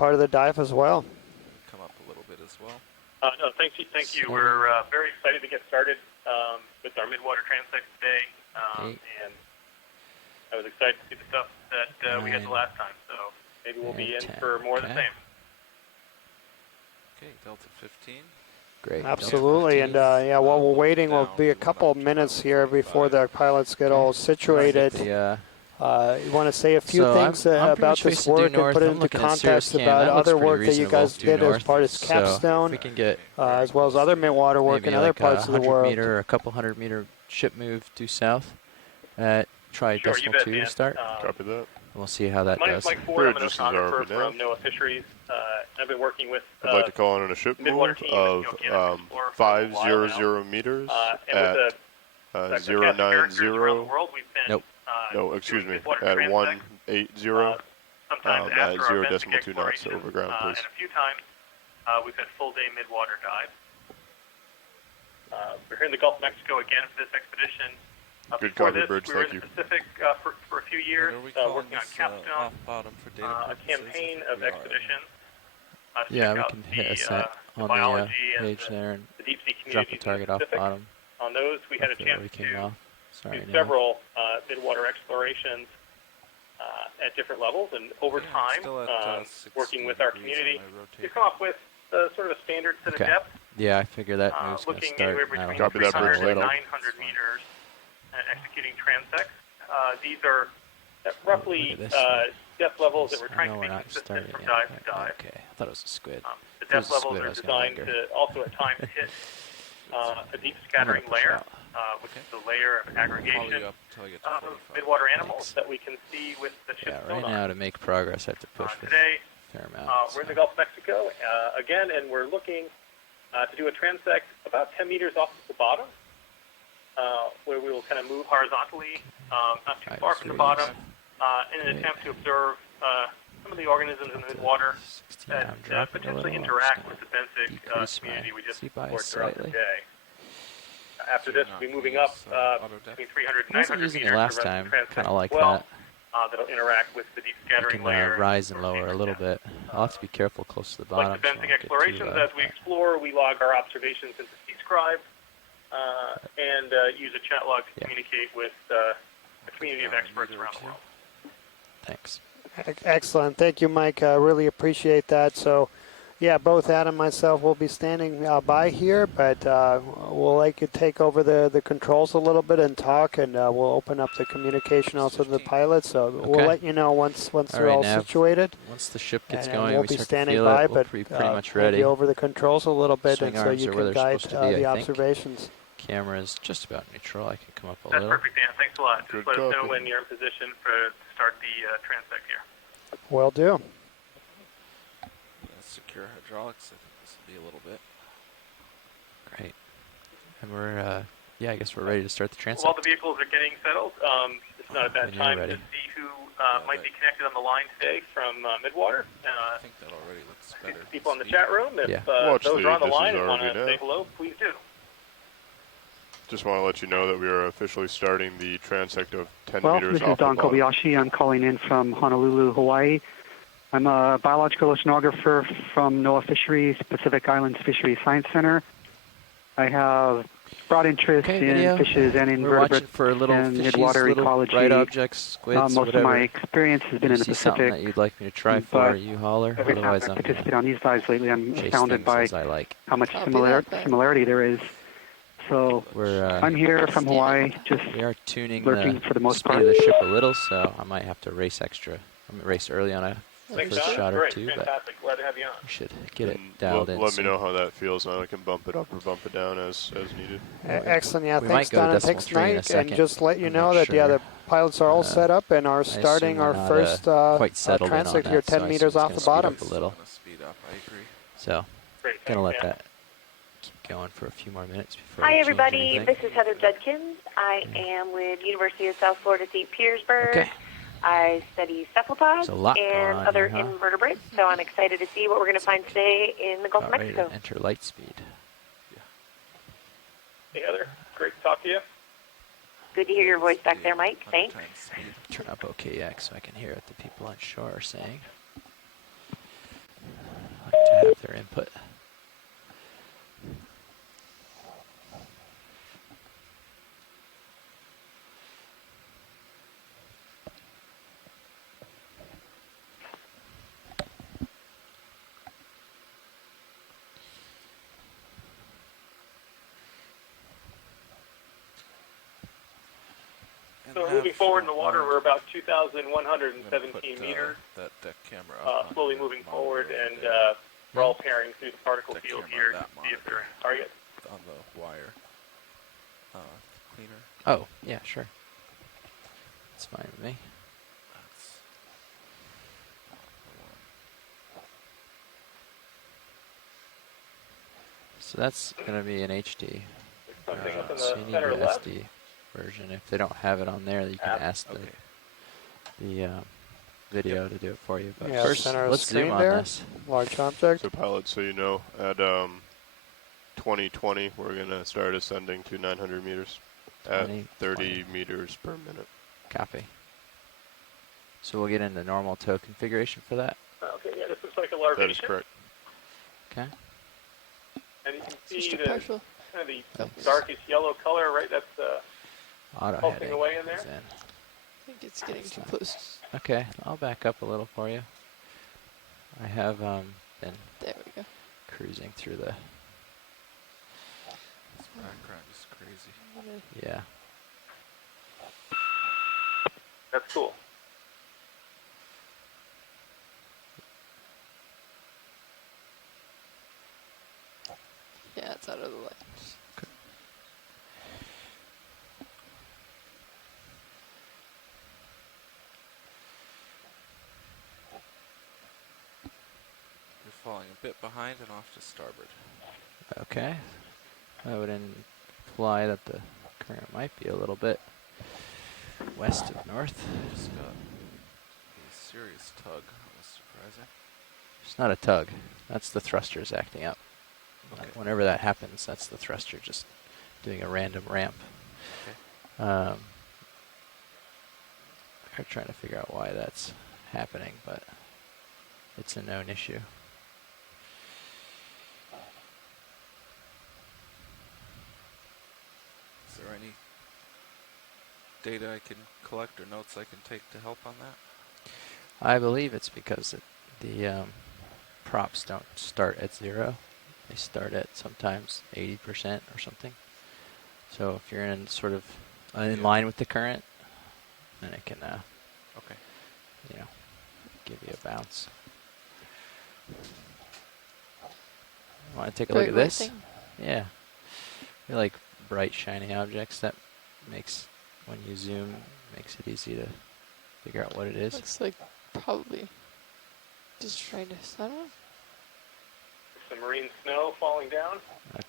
part of the dive as well. Come up a little bit as well. No, thank you. We're very excited to get started with our Midwater Transect today, and I was excited to see the stuff that we had the last time, so maybe we'll be in for more of the same. Okay, Delta 15. Great. Absolutely, and yeah, while we're waiting, we'll be a couple of minutes here before the pilots get all situated. You want to say a few things about this work and put it into context about other work that you guys did as part of Capstone, as well as other Midwater work in other parts of the world. Meter, a couple 100-meter ship move due south. Try decimal 2 to start. Copy that. We'll see how that does. Mike Ford, I'm an oceanographer from NOAA Fisheries. I've been working with I'd like to call in on a ship move of 500 meters at 090. Nope. No, excuse me, at 180 at 0.2 knots over ground, please. And a few times we've had full-day midwater dives. We're here in the Gulf of Mexico again for this expedition. Good copy, Bridge, we were thank in you. the Pacific for a few years, working on Capstone, a campaign of expeditions. Yeah, we can hit a set on the page there and the deep sea drop the target off bottom. On those, we had a chance to do several midwater explorations at different levels, and over time, working with our community, to come up with sort of a standard set of depth. Yeah, I figure that move's going to start now. Looking anywhere between 300 and 900 meters and executing transects. These are roughly depth levels that we're trying to be consistent from dive to dive. Okay, I thought it was a squid. The depth levels are designed to also at times hit a deep scattering layer, which is the layer of aggregation of midwater animals that we can see with the ship's sonar. Right now to make progress I have to push today, a fair amount. We're in the Gulf of Mexico again, and we're looking to do a transect about 10 meters off the bottom, where we will kind of move horizontally, not too far from the bottom, in an attempt to observe some of the organisms in the midwater that potentially interact with the benthic community we just explored throughout the day. After this, we'll be moving up between 300 and 900 meters. Using it last time, kind of like that. that. That'll interact with the deep scattering layer. Rise and lower a little bit. I'll have to be careful close to the bottom. Like the benthic explorations, as we explore, we log our observations into Scribe and use a chat log to communicate with a community of experts around the world. Thanks. Excellent. Thank you, Mike. I really appreciate that. So, yeah, both Adam and myself will be standing by here, but we'll let you take over the controls a little bit and talk, and we'll open up the communication also to the pilots. So we'll let you know once they're all situated. Once the ship gets going, we'll we be start standing to feel by, it. but we'll be pretty much ready. We'll be over the controls a little bit, Swing and so you can guide the observations. Camera is just about neutral. I can come up a little. That's perfect, Dan. Thanks a lot. Just let us know when you're in position to start the transect here. Will do. Secure hydraulics. I think this will be a little bit. Great. And we're, I guess we're ready to start the transect. While the vehicles are getting settled, it's not a bad time to see who might be connected on the line today from Midwater. I think that already looks better. People in the chat room, if those are on the line and want to say hello, please do. Just want to let you know that we are officially starting the transect of 10 meters off the bottom. This is Don Kobayashi. I'm calling in from Honolulu, Hawaii. I'm a biological oceanographer from NOAA Fisheries, Pacific Islands Fisheries Science Center. I have broad interest in fishes and invertebrates and midwater ecology. Objects, squids, most of my experience has been in the Pacific. That you'd like me to try for, you holler. Every time I participate on these dives lately, I'm astounded by how much similarity there is. So I'm here from Hawaii, just lurking for the most part. We are tuning the speed of the ship a little, so I might have to race extra. I'm going to race early on a first shot or two, but glad to have you on. We should get it dialed in. Let me know how that feels, and I can bump it up or bump it down as needed. Excellent. Yeah, thanks, Don, and thanks, Mike. And just let you know that the pilots are all set up and are starting our first transect here, 10 meters off the bottom. So, gonna let that keep going for a few more minutes before. Hi, everybody. This is Heather Judkins. I am with University of South Florida, St. Petersburg. Okay. I study cephalopods and other invertebrates, so I'm excited to see what we're going to find today in the Gulf of Mexico. Ready to enter light speed. Hey, Heather. Great to talk to you. Good to hear your voice back there, Mike. Thanks. Turn up OKX so I can hear what the people on shore are saying. better input. So we're moving forward in the water. We're about 2,117 meters. That deck camera up slowly moving forward, and we're all pairing through the particle field here to see if they're target. On the wire. Cleaner. Oh, yeah, sure. That's fine with me. That's So that's going to be an HD. Something up in So the you need center the left. SD version. If they don't have it on there, you can ask the video to do it for you. But Yeah, first, center of let's screen zoom on there. this. Large object. So pilot, so you know, at 2020, we're going to start ascending to 900 meters at 30 meters per minute. Copy. So we'll get into normal tow configuration for that. Okay, yeah, this looks like a larvation. That is correct. Okay. And you can see Just a the partial. kind of the darkest yellow color, right? That's Auto pulsing heading away in there. is in. I think it's getting too close. Okay, I'll back up a little for you. I have been There we go. cruising through the, This background is crazy. I'm gonna yeah. That's cool. Yeah, it's out of the light. You're falling a bit behind and off to starboard. Okay. That would imply that the current might be a little bit west of north. Just got a serious tug. That was surprising. It's not a tug. That's the thrusters acting up. Okay. Whenever that happens, that's the thruster just doing a random ramp. Okay. We're trying to figure out why that's happening, but it's a known issue. Is there any data I can collect or notes I can take to help on that? I believe it's because the props don't start at 0. They start at sometimes 80% or something. So if you're in sort of in line with the current, then it can, Okay. you know, give you a bounce. Want to take a look at this? Thing? Yeah. They're like bright, shiny objects that makes, when you zoom, makes it easy to figure out what it is. Looks like probably just trying to, I don't know. Some marine snow falling down.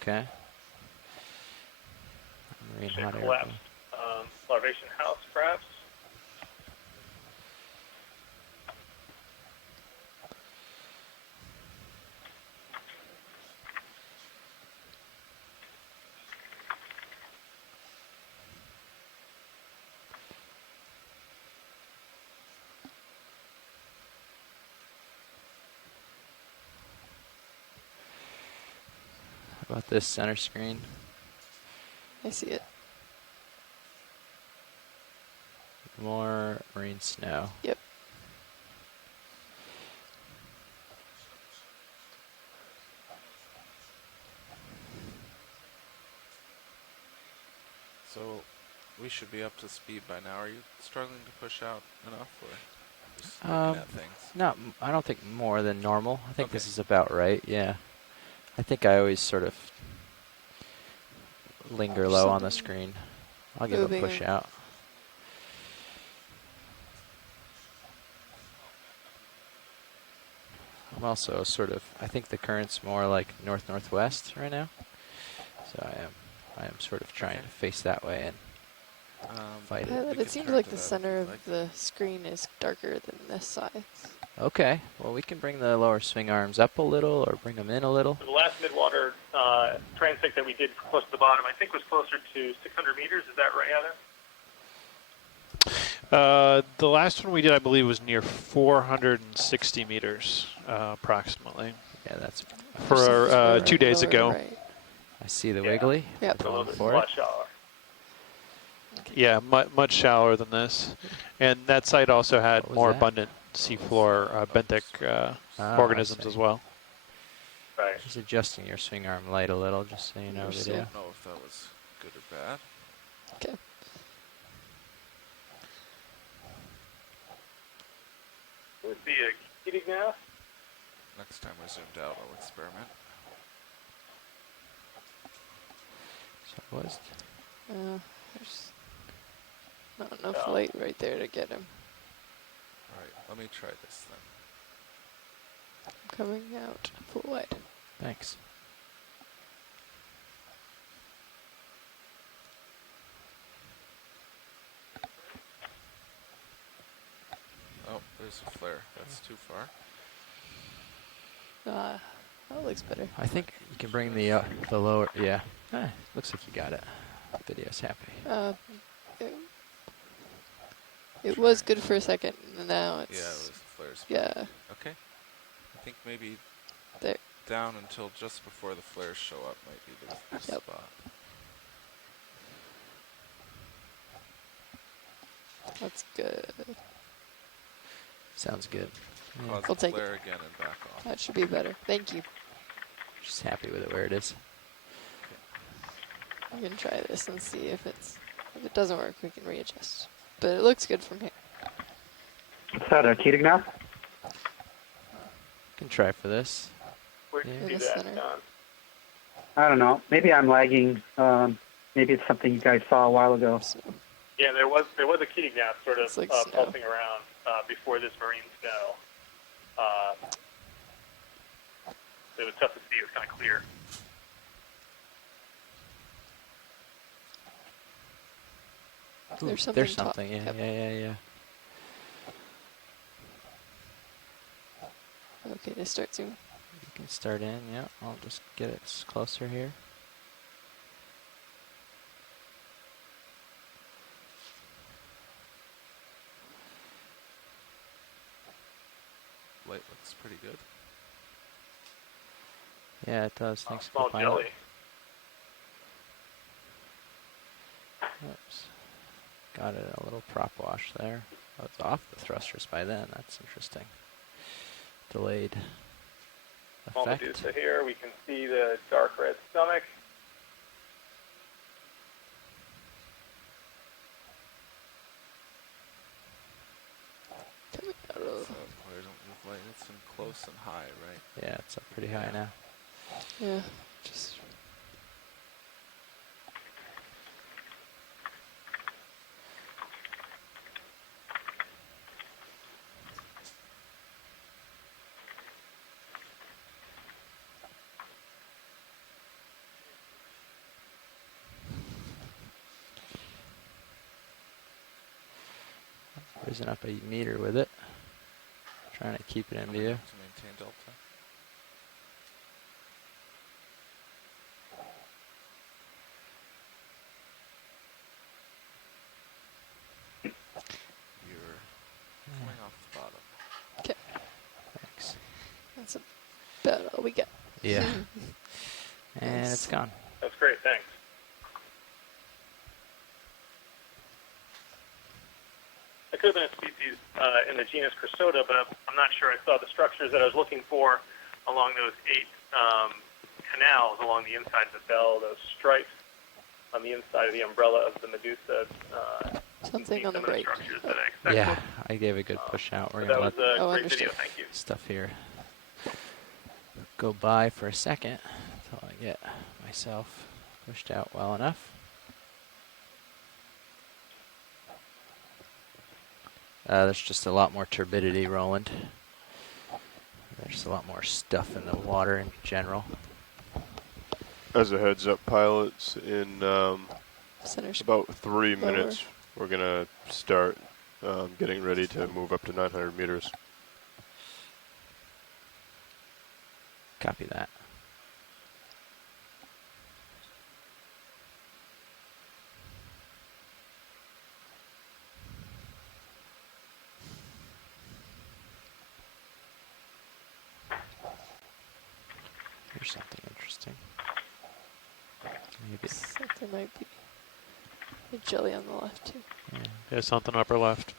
Okay. Marine hot air. Collapsed larvation house, perhaps. How about this center screen? I see it. More marine snow. Yep. So we should be up to speed by now. Are you struggling to push out enough, or just looking at things? I don't think more than normal. I think this is about right. Yeah. I think I always sort of linger low on the screen. I'll give a push out. I'm also sort of, I think the current's more like north-northwest right now. So I am sort of trying to face that way and fight it. It seems like the center of the screen is darker than this side. Okay, well we can bring the lower swing arms up a little or bring them in a little. So the last midwater transect that we did close to the bottom, I think was closer to 600 meters. Is that right, Heather? The last one we did, I believe, was near 460 meters, approximately. Yeah, that's for 2 days ago. Right. I see the wiggly. Yep. A little bit For much it. shallower. Yeah, much shallower than this. And that site also had more that? abundant seafloor benthic organisms as well. Right. Just adjusting your swing arm light a little, just so you know. I Video. don't know if that was good or bad. Okay. Would be a kitty now. Next time we're zoomed out, I'll experiment. So it was. There's not enough light right there to get him. Alright, let me try this then. I'm coming out full wide. Thanks. Oh, there's a flare. That's too far. That looks better. I think you can bring the lower. Yeah. Looks like you got it. Video's happy. It was good for a second, and now it's... Yeah, it was flares. Yeah. Okay. I think maybe there. Down until just before the flares show up might be the spot. That's good. Sounds good. Yeah. Pause We'll the take flare it. again and back off. That should be better. Thank you. Just happy with it where it is. We can try this and see if it doesn't work, we can readjust. But it looks good from here. What's that, a Keating now? Can try for this. Where do you In see the that, center. John? I don't know. Maybe I'm lagging. Maybe it's something you guys saw a while ago. So, Yeah, there was a kitty nap sort of It's like snow. pulsing around before this marine snow. It was tough to see. It was kind of clear. Ooh, There's something There's top. something. Yeah, Yep. yeah. Okay, to start zooming. You can start in. Yeah, I'll just get it closer here. Light looks pretty good. Yeah, it does. Thanks Small for jelly. Oops. Got it a little prop wash there. Oh, it's off the thrusters by then. That's interesting. Delayed Small effect. Medusa here. We can see the dark red stomach. Coming out So of... flares don't move light. It's in close and high, right? Yeah, it's up pretty high now. Yeah, just... Raising up a meter with it. Trying to keep it in view. To maintain delta. You're coming off the bottom. Okay, Thanks. that's about all we got. Yeah. And it's gone. That's great. Thanks. It could have been a species in the genus Chrysota, but I'm not sure I saw the structures that I was looking for along those 8 canals along the inside of the bell, those stripes on the inside of the umbrella of the Medusa. Something on the break. Structures that I expected. Yeah, I gave a good push out. We're That gonna was let a great understood. video. Thank you. stuff here go by for a second until I get myself pushed out well enough. There's just a lot more turbidity, Roland. There's a lot more stuff in the water in general. As a heads up, pilots, in Center about 3 minutes, we're going to start getting ready to move up to 900 meters. Copy that. Here's something interesting. Maybe. There might be a jelly on the left too. Yeah, there's something upper left.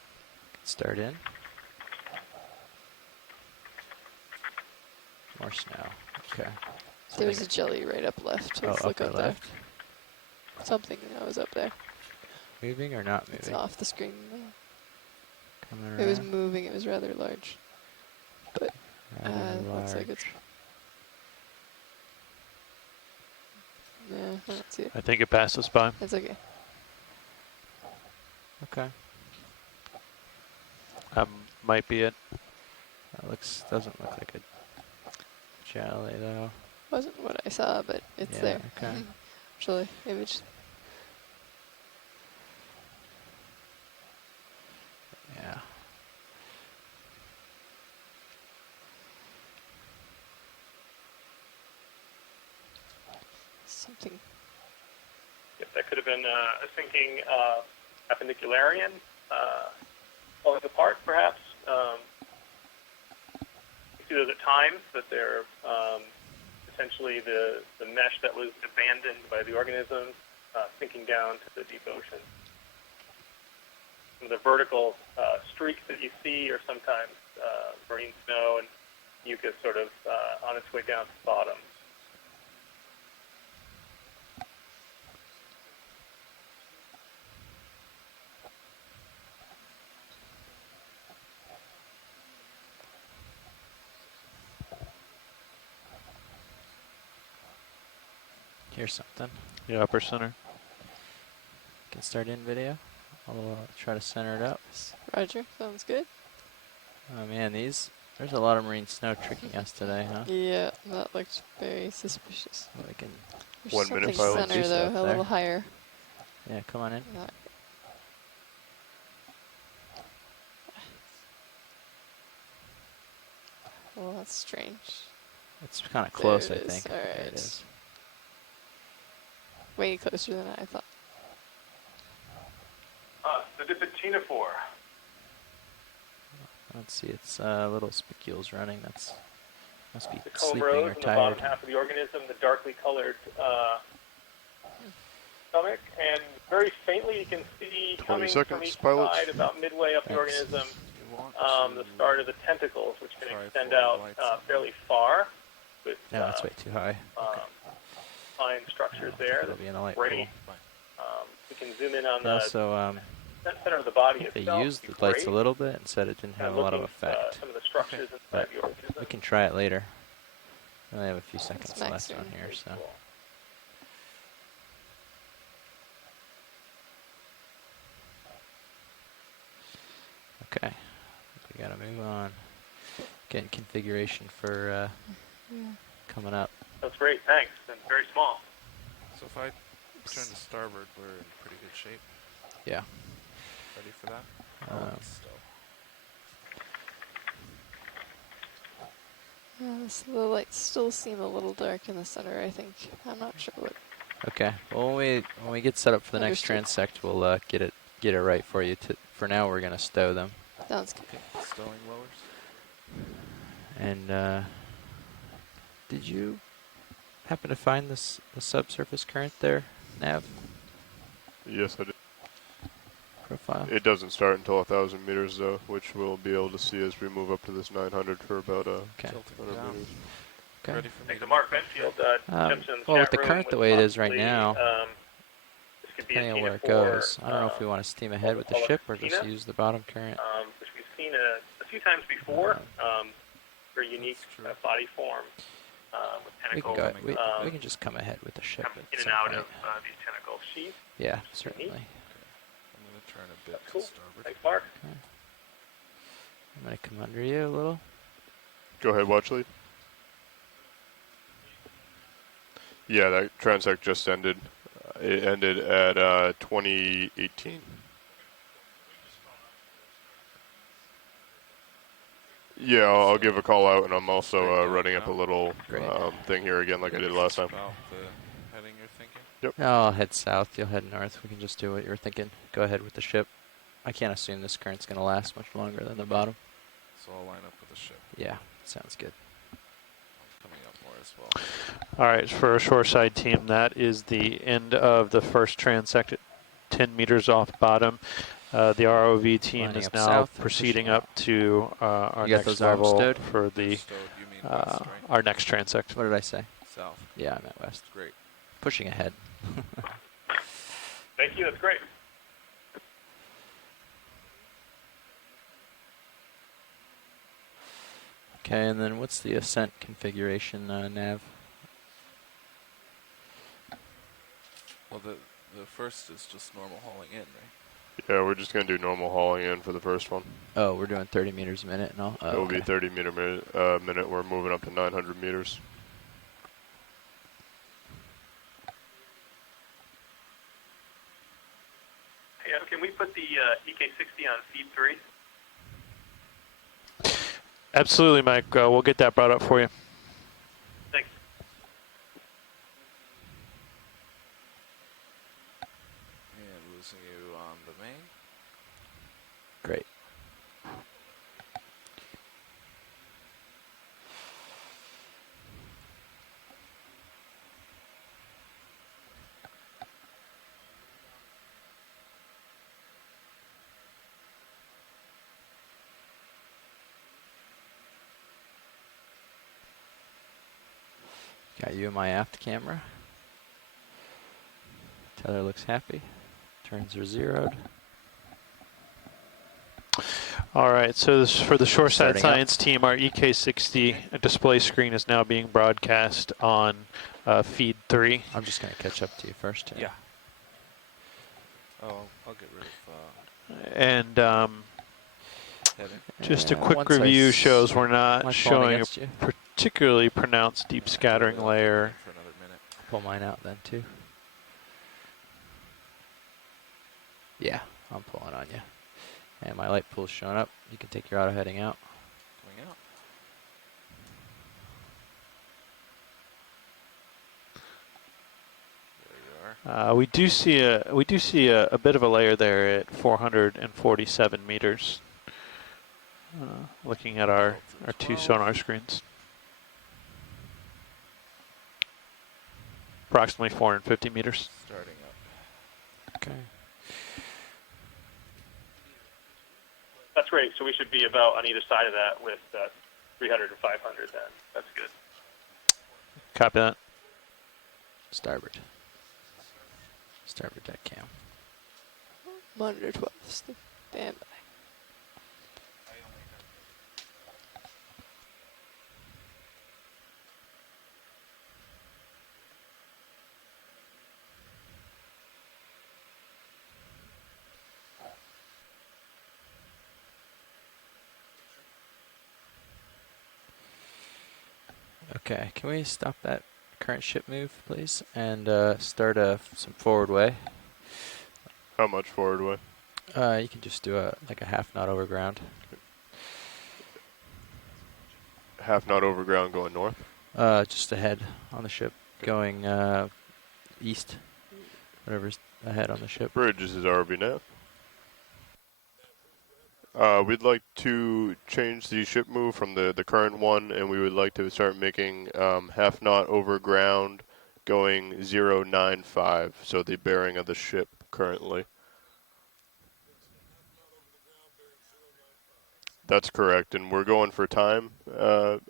Start in. More snow. Okay. There's a jelly right up left. Let's look up left. There. Something that was up there. Moving or not moving? It's off the screen now. Coming it was moving. It was rather large. But looks like it's... Yeah, I don't see it. I think it passed us by. That's okay. Okay. Might be it. That doesn't look like a jelly though. Wasn't what I saw, but it's there. Okay. Actually, image. Yeah. Something. Yep, that could have been a sinking appendicularian falling apart, perhaps. You see those at times, but they're essentially the mesh that was abandoned by the organism sinking down to the deep ocean. Some of the vertical streaks that you see are sometimes marine snow and mucus sort of on its way down to the bottom. Here's something. Yeah, upper center. Can start in video. I'll try to center it up. Roger, sounds good. Oh man, there's a lot of marine snow tricking us today, huh? Yeah, that looked very suspicious. Well, we can. There's 1 minute pilot. center though, a little higher. Yeah, come on in. Well, that's strange. It's kind of close, I There it is. think. All There right. it is. Way closer than I thought. Sedipitinophore. Let's see, it's little spicules running. That's must be The sleeping comb rows or in the bottom tired. half of the organism, the darkly colored stomach, and very faintly you can see 20 coming seconds, from each pilots. side, about midway up the Thanks. organism, the start of the tentacles, which can extend out fairly far with No, that's way too high. fine structures there. It'll be in a light Great. pool. We can zoom in on They the also, center of the body they itself. used It'd the be lights a great. little bit and said it didn't have a lot of Looking at, effect. some of the structures inside But the organism. we can try it later. We only have a few seconds max left zoom. on here, so. Cool. Okay, we gotta move on. Getting configuration for coming up. That's great, thanks, and very small. So if I turn to starboard, we're in pretty good shape. Yeah. Ready for that? Still. So the lights still seem a little dark in the center, I think. I'm not sure what. Okay. Well, when we get set up for the next Understood. transect, we'll get it right for you. For now, we're gonna stow them. Sounds good. Okay, stowing lowers. And did you happen to find the subsurface current there, Nav? Yes, I did. Profile. It doesn't start until 1,000 meters though, which we'll be able to see as we move up to this 900 for about Okay. 100 meters. Okay. Ready for me Thanks to to Mark make Benfield. Jumps in the Well, with chat the room current the with way it is right possibly, now, this could be a depending on where it Tina 4, goes, I don't know if we want to steam ahead with the ship or just Tina. use the bottom current. Which we've seen a few times before. Very unique body form with We can tentacles. go. We can just come ahead with the ship. Coming at in and some out point. of these tentacle sheaths. Yeah, certainly. I'm going to turn a bit That's to cool. starboard. Thanks, Mark. Okay. I'm gonna come under you a little. Go ahead, watch lead. Yeah, that transect just ended. It ended at 2018. Yeah, I'll give a call out, and I'm also running up a little thing here again like I did last time. About the heading you're thinking? Yep. No, I'll head south. You'll head north. We can just do what you're thinking. Go ahead with the ship. I can't assume this current's gonna last much longer than the bottom. So I'll line up with the ship. Yeah, sounds good. Coming up more as well. All right, for a shoreside team, that is the end of the first transect at 10 meters off bottom. The ROV team is now proceeding up to our next level for the our next transect. What did I say? South. Yeah, I meant west. Great. Pushing ahead. Thank you. That's great. Okay, and then what's the ascent configuration, Nav? Well, the first is just normal hauling in, right? Yeah, we're just going to do normal hauling in for the first one. Oh, we're doing 30 meters a minute and all? Oh, it will be 30 minute. We're moving up to 900 meters. Hey, can we put the EK60 on feed 3? Absolutely, Mike. We'll get that brought up for you. Thanks. And losing you on the main. Great. Got you in my aft camera. Tether looks happy. Turns are zeroed. All right, so this, for the shoreside science team, our EK60 display screen is now being broadcast on feed 3. I'm just going to catch up to you first. Yeah. Oh, I'll get rid of... and just a quick review shows we're not showing a particularly pronounced deep scattering layer. For another minute. Pull mine out then too. Yeah, I'm pulling on you. And my light pool's showing up. You can take your auto heading out. Going out. There you are. We do see a bit of a layer there at 447 meters. Looking at our two sonar screens. Approximately 450 meters. Starting up. Okay. That's great. So we should be about on either side of that with 300 to 500 then. That's good. Copy that. Starboard. Starboard deck cam. Monitor 12. Stand by. Okay, can we stop that current ship move, please, and start some forward way? How much forward way? You can just do like a half knot over ground. Half knot over ground going north? Just ahead on the ship, going east, whatever's ahead on the ship. Bridge, this is RB nav. We'd like to change the ship move from the current one, and we would like to start making half knot over ground going 095, so the bearing of the ship currently. That's correct, and we're going for time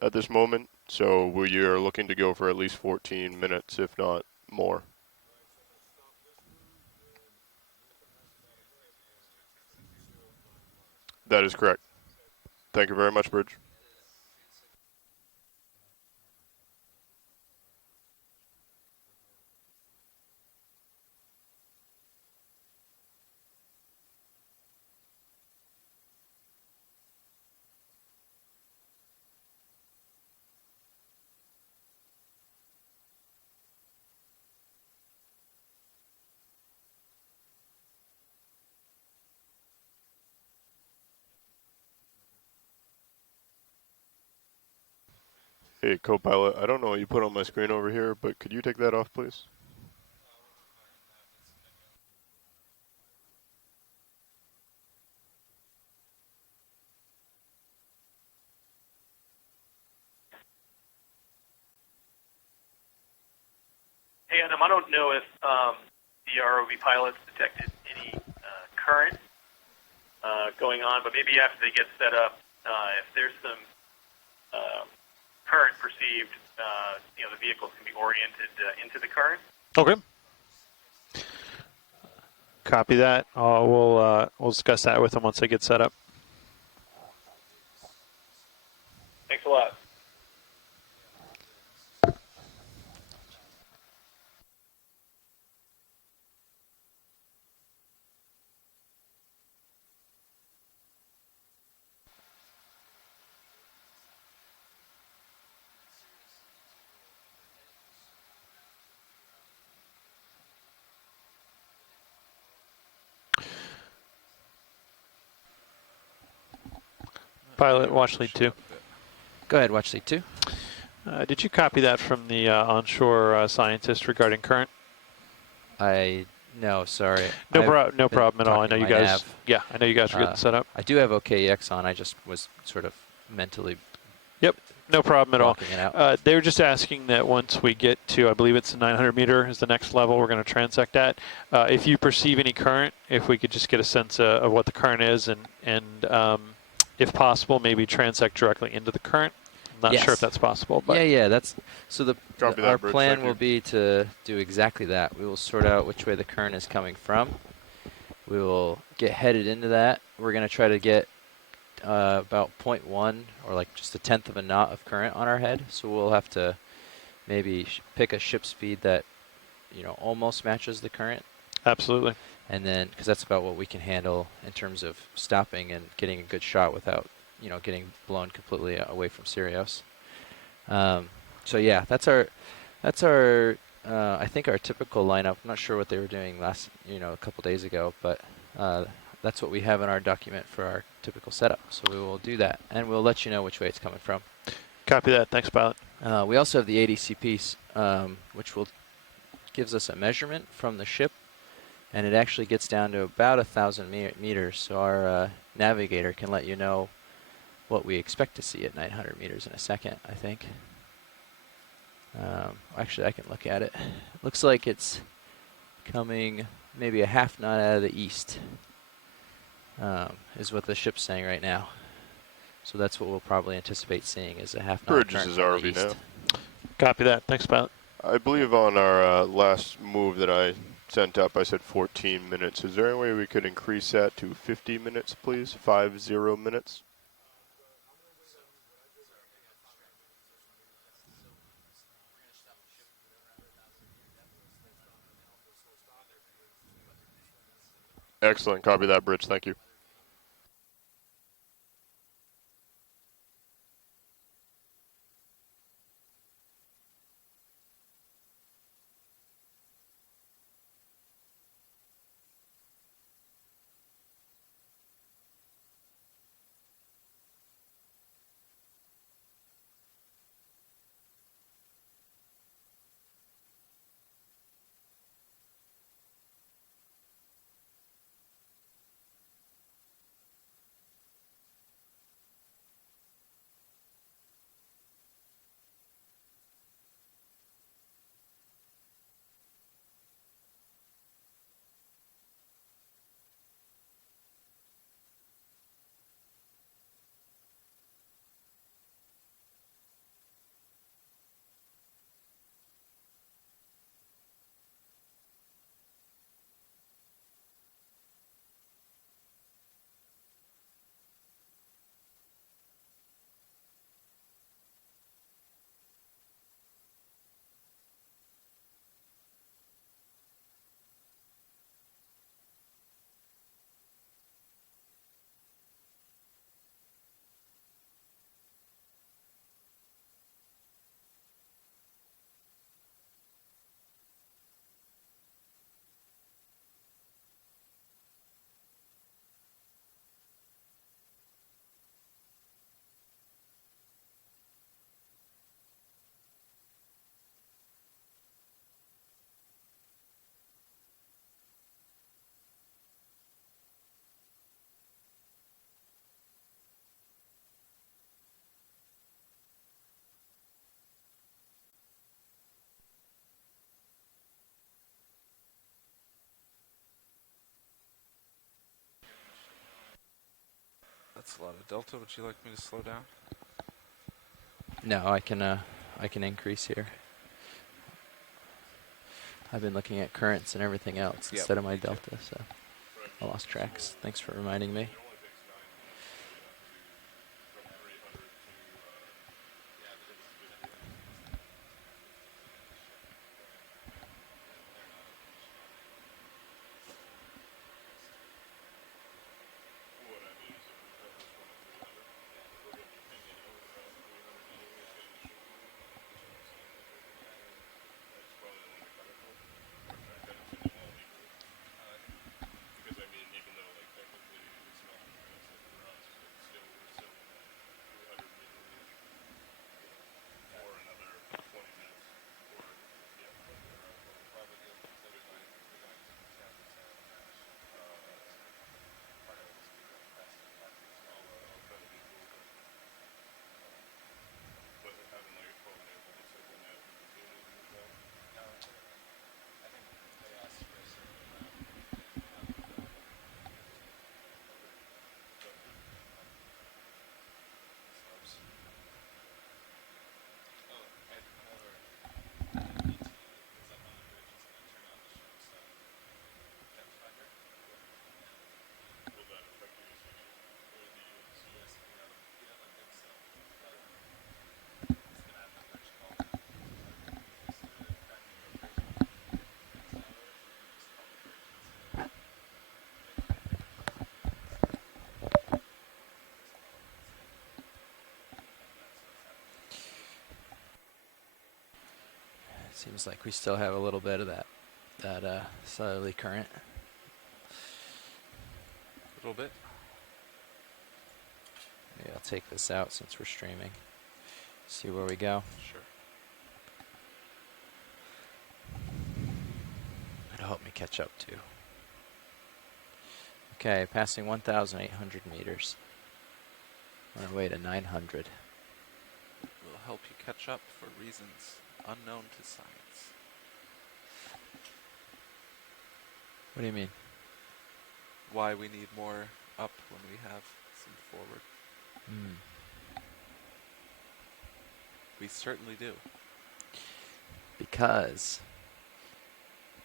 at this moment, so we are looking to go for at least 14 minutes, if not more. That is correct. Thank you very much, Bridge. Hey, co-pilot, I don't know what you put on my screen over here, but could you take that off, please? Hey, Adam, I don't know if the ROV pilots detected any current going on, but maybe after they get set up, if there's some current perceived, the vehicles can be oriented into the current. Okay. Copy that. We'll discuss that with them once they get set up. Thanks a lot. Pilot, watch lead 2. Go ahead, watch lead 2. Did you copy that from the onshore scientist regarding current? No, sorry. No problem at all. I know you guys. Yeah, I know you guys are getting set up. I do have OKEX on. I just was sort of mentally. Yep, no problem at all. It out. They were just asking that once we get to, I believe it's the 900 meter is the next level we're going to transect at. If you perceive any current, if we could just get a sense of what the current is, and if possible, maybe transect directly into the current. I'm not sure if that's possible. But yeah, that's so. Our plan will be to do exactly that. We will sort out which way the current is coming from. We will get headed into that. We're going to try to get about 0.1 or like just a tenth of a knot of current on our head. So we'll have to maybe pick a ship speed that almost matches the current. Absolutely. And then, because that's about what we can handle in terms of stopping and getting a good shot without getting blown completely away from Sirius. So yeah, that's our I think our typical lineup. I'm not sure what they were doing last, a couple days ago, but that's what we have in our document for our typical setup. So we will do that, and we'll let you know which way it's coming from. Copy that. Thanks, pilot. We also have the ADC piece, which gives us a measurement from the ship, and it actually gets down to about 1,000 meters. So our navigator can let you know what we expect to see at 900 meters in a second, I think. Actually, I can look at it. Looks like it's coming maybe a half knot out of the east, is what the ship's saying right now. So that's what we'll probably anticipate seeing is a half knot. Bridges is RV now. Copy that. Thanks, pilot. I believe on our last move that I sent up, I said 14 minutes. Is there any way we could increase that to 50 minutes, please? 50 minutes? Excellent. Copy that, Bridge. Thank you. That's a lot of delta. Would you like me to slow down? No, I can increase here. I've been looking at currents and everything else instead of my delta, so I lost tracks. Thanks for reminding me. Seems like we still have a little bit of that southerly current. A little bit. Maybe I'll take this out since we're streaming. See where we go. Sure. It'll help me catch up too. Okay, passing 1,800 meters. On our way to 900. Will help you catch up for reasons unknown to science. What do you mean? Why we need more up when we have some forward. We certainly do. Because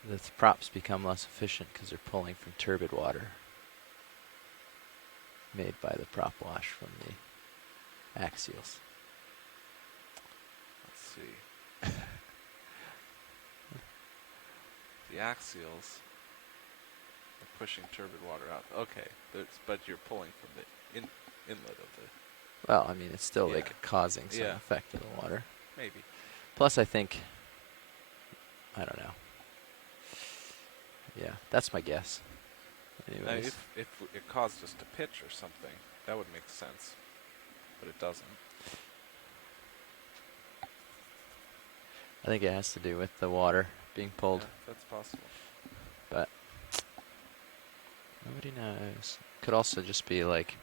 the props become less efficient because they're pulling from turbid water made by the prop wash from the axials. Let's see. The axials are pushing turbid water out. Okay, but you're pulling from the inlet of the... Well, I mean, it's still like causing some effect to the water. Maybe. Plus, I think... I don't know. Yeah, that's my guess. Anyways. Now, if it caused us to pitch or something, that would make sense. But it doesn't. I think it has to do with the water being pulled. Yeah, that's possible. But nobody knows. Could also just be like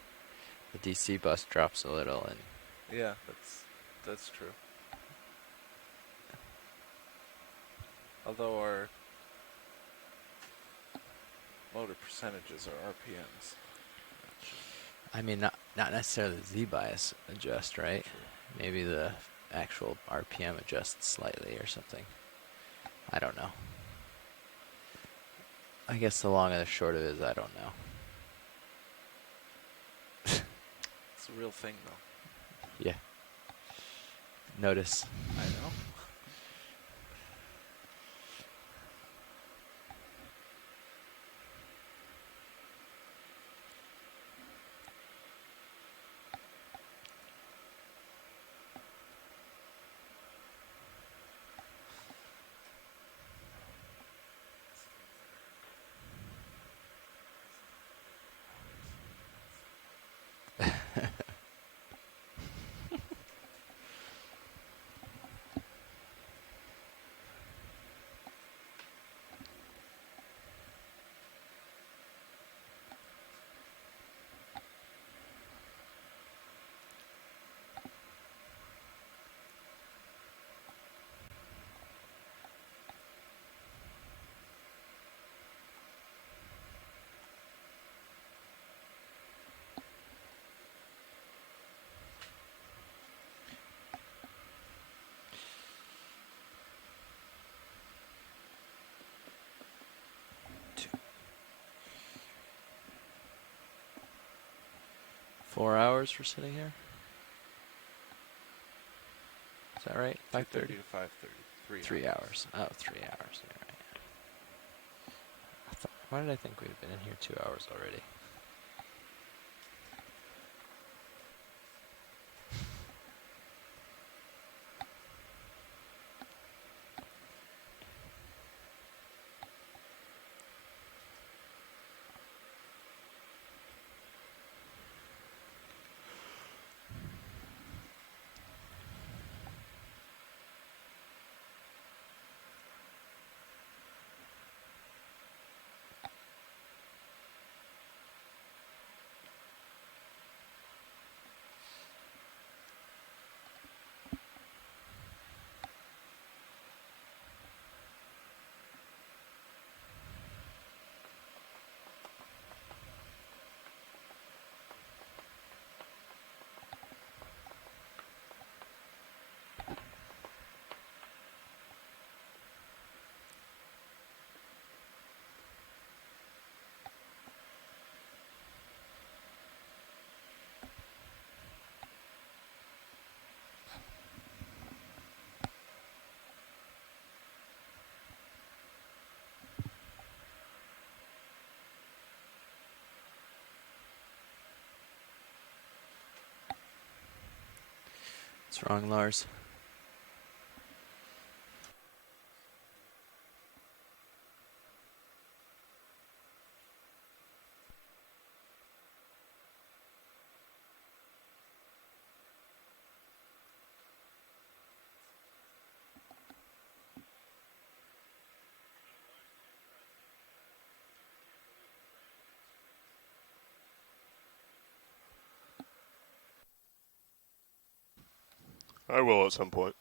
the DC bus drops a little and... Yeah, that's true. Although our motor percentages are RPMs. I mean, not necessarily the Z-bias adjust, right? True. Maybe the actual RPM adjusts slightly or something. I don't know. I guess the long and the short of it is I don't know. It's a real thing, though. Yeah. Notice. I know. 4 hours for sitting here? Is that right? 5:30 to 5:30. 3 hours. Oh, 3 hours. You're right. Why did I think we'd been in here 2 hours already? What's wrong, Lars? I will at some point.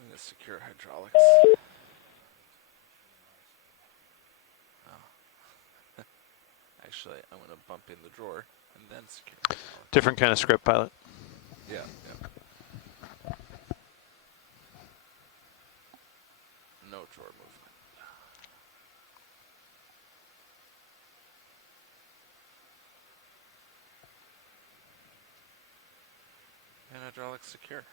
I'm going to secure hydraulics. Oh. Actually, I'm going to bump in the drawer and then secure hydraulics. Different kind of script, pilot. Yeah. No drawer movement. And hydraulics secure.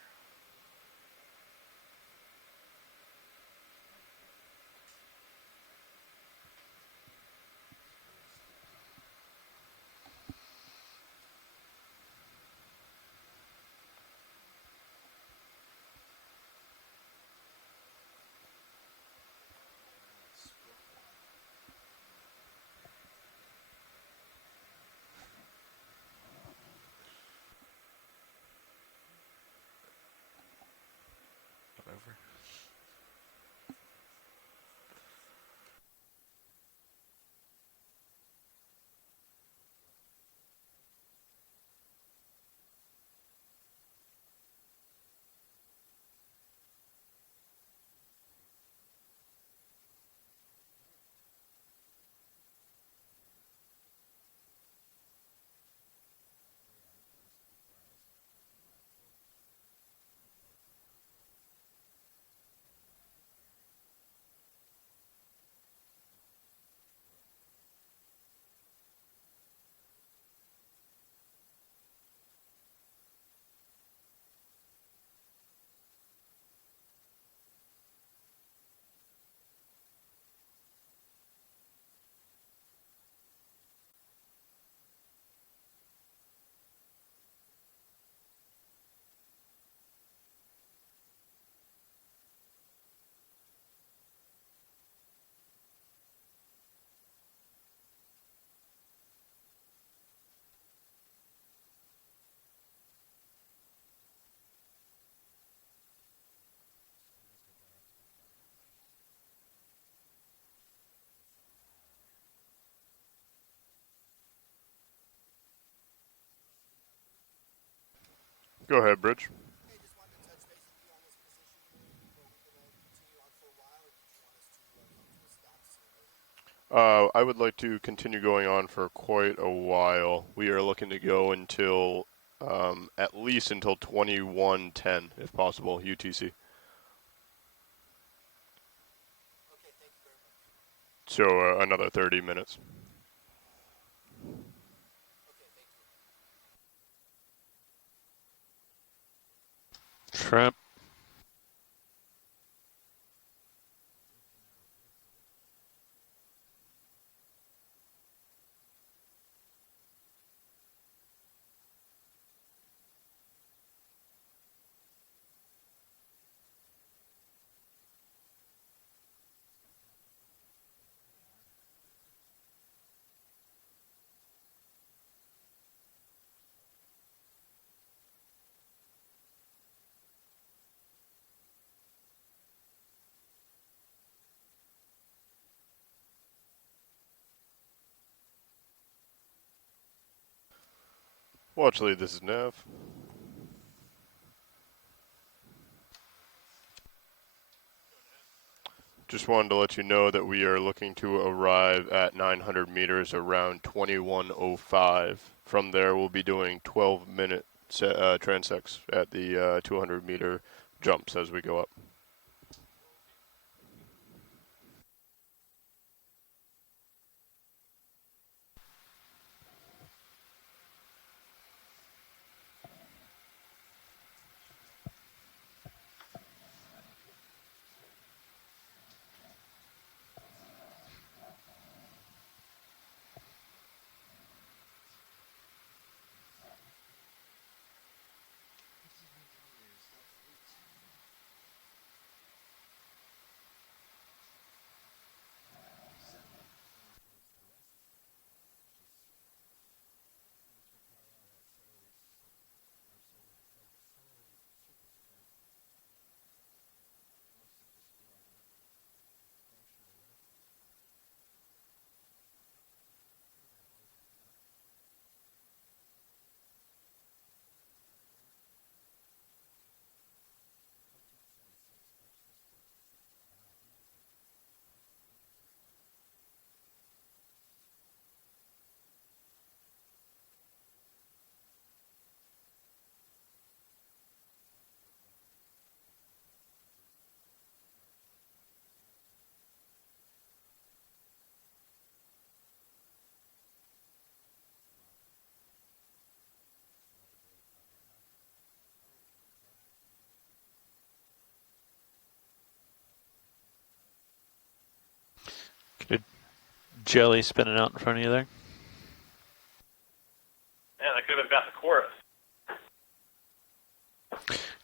Go ahead, Bridge. I would like to continue going on for quite a while. We are looking to go until at least until 21:10, if possible, UTC. So another 30 minutes. Shrimp. Well, actually, this is Nav. Just wanted to let you know that we are looking to arrive at 900 meters around 21:05. From there, we'll be doing 12-minute transects at the 200-meter jumps as we go up. Good jelly spinning out in front of you there. Man, that could have been Beth Chorus.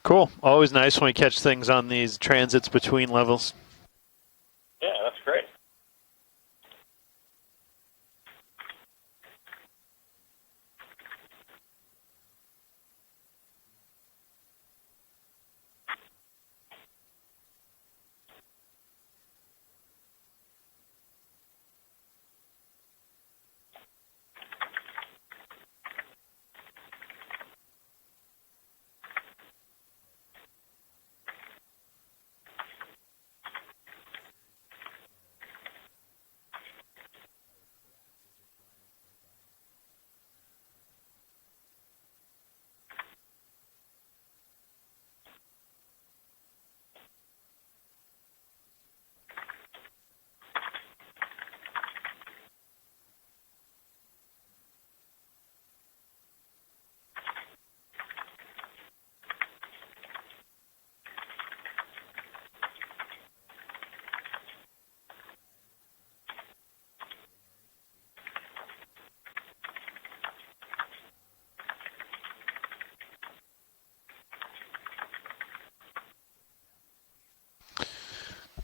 Cool. Always nice when we catch things on these transits between levels. Yeah, that's great.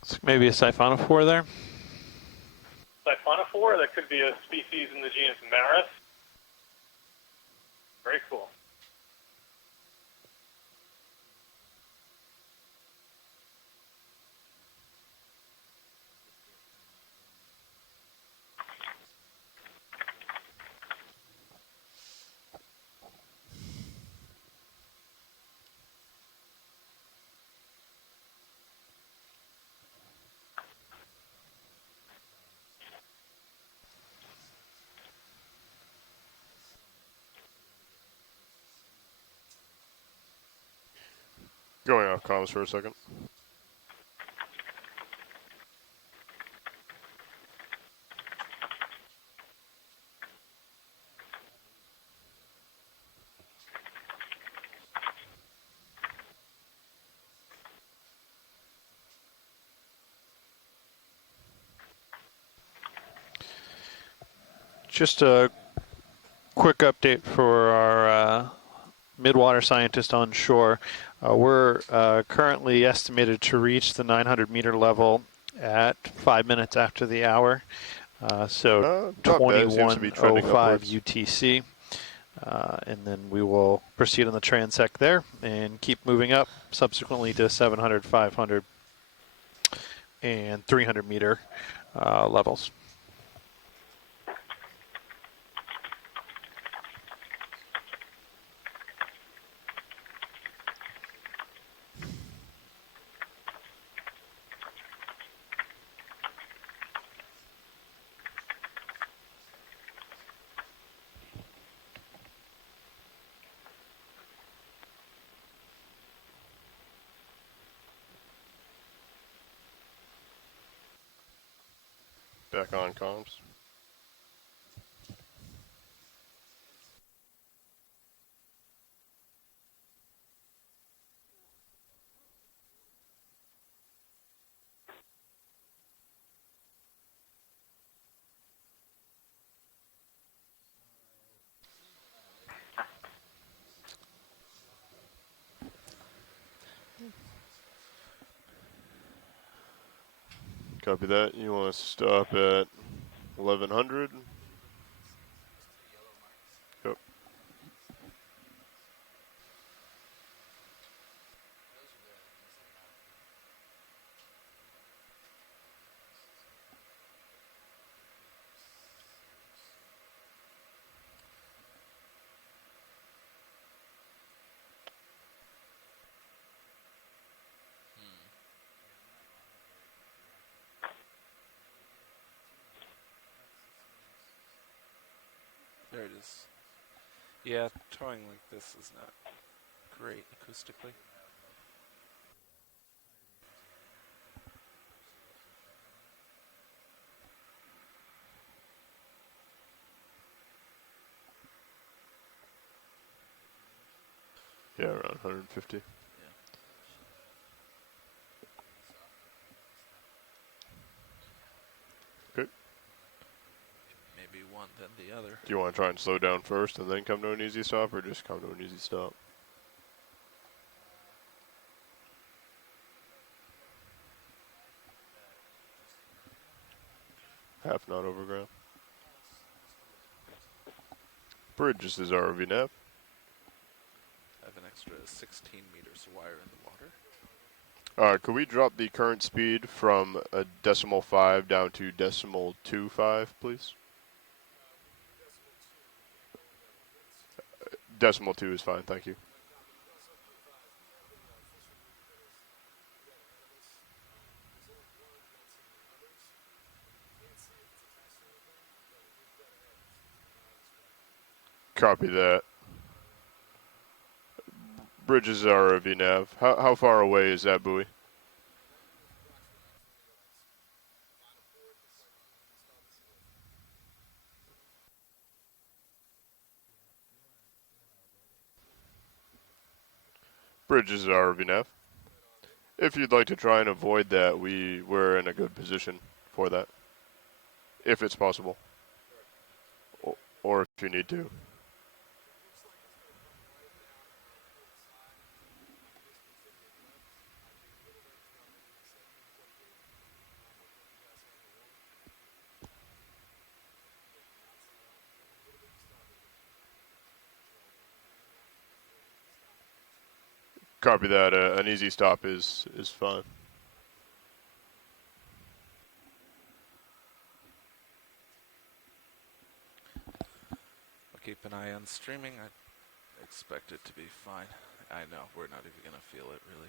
So maybe a siphonophore there. Siphonophore, that could be a species in the genus Maris. Very cool. Going off comms for a second. Just a quick update for our Midwater scientist on shore. We're currently estimated to reach the 900-meter level at 5 minutes after the hour. So 21:05 UTC. And then we will proceed on the Transect there and keep moving up subsequently to 700, 500, and 300 meter levels. Back on comms. Copy that. You want to stop at 1100? Yep. There it is. Yeah, towing like this is not great acoustically. Yeah, around 150. Okay. Maybe one, then the other. Do you want to try and slow down first and then come to an easy stop, or just come to an easy stop? Half knot over ground. Bridge is ROV nav. I have an extra 16 meters of wire in the water. Could we drop the current speed from a 0.5 down to 0.25, please? 0.2 is fine, thank you. Copy that. Bridge is ROV nav. How far away is that buoy? Bridge is ROV nav. If you'd like to try and avoid that, we're in a good position for that. If it's possible. Or if you need to. Copy that. An easy stop is fine. I'll keep an eye on streaming. I expect it to be fine. I know, we're not even going to feel it, really.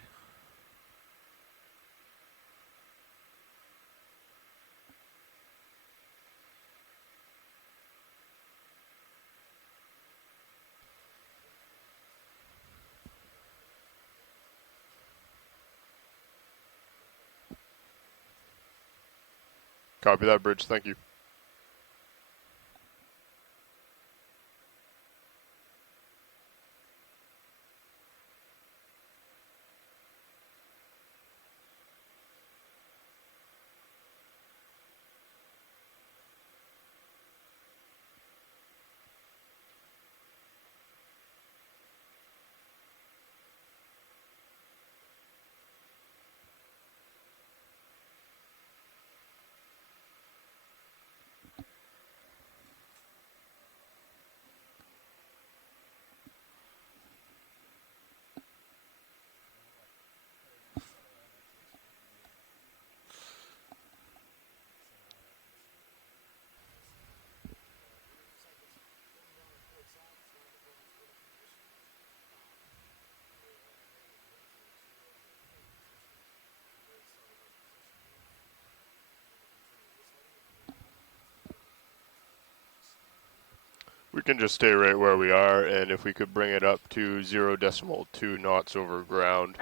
Copy that, Bridge. Thank you. We can just stay right where we are, and if we could bring it up to 0.2 knots over ground.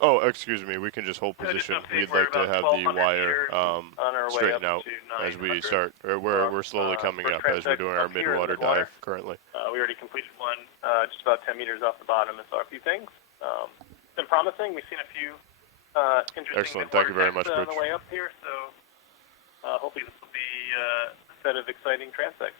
Oh, excuse me, we can just hold position. We'd like to have the wire straighten out as we start, or we're slowly coming up as we're doing our midwater dive currently. We already completed one just about 10 meters off the bottom and saw a few things. It's been promising. We've seen a few interesting Excellent. Thank you very much, on the way up here, so hopefully this will be a set of exciting transects.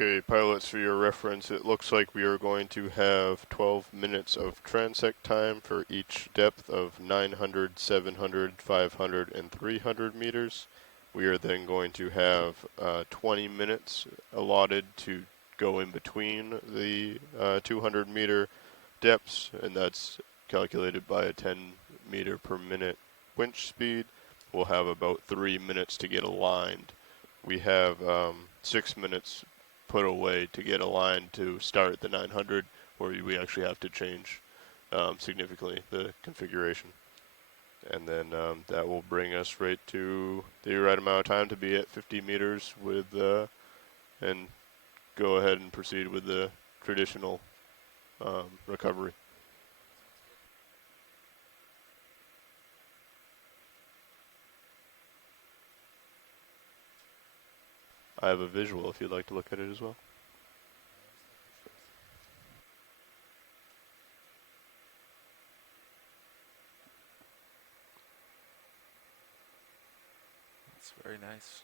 Okay, pilots, for your reference, it looks like we are going to have 12 minutes of transect time for each depth of 900, 700, 500, and 300 meters. We are then going to have 20 minutes allotted to go in between the 200 meter depths, and that's calculated by a 10 meter per minute winch speed. We'll have about 3 minutes to get aligned. We have 6 minutes put away to get aligned to start the 900, where we actually have to change significantly the configuration. And then that will bring us right to the right amount of time to be at 50 meters with, and go ahead and proceed with the traditional recovery. I have a visual if you'd like to look at it as well. That's very nice.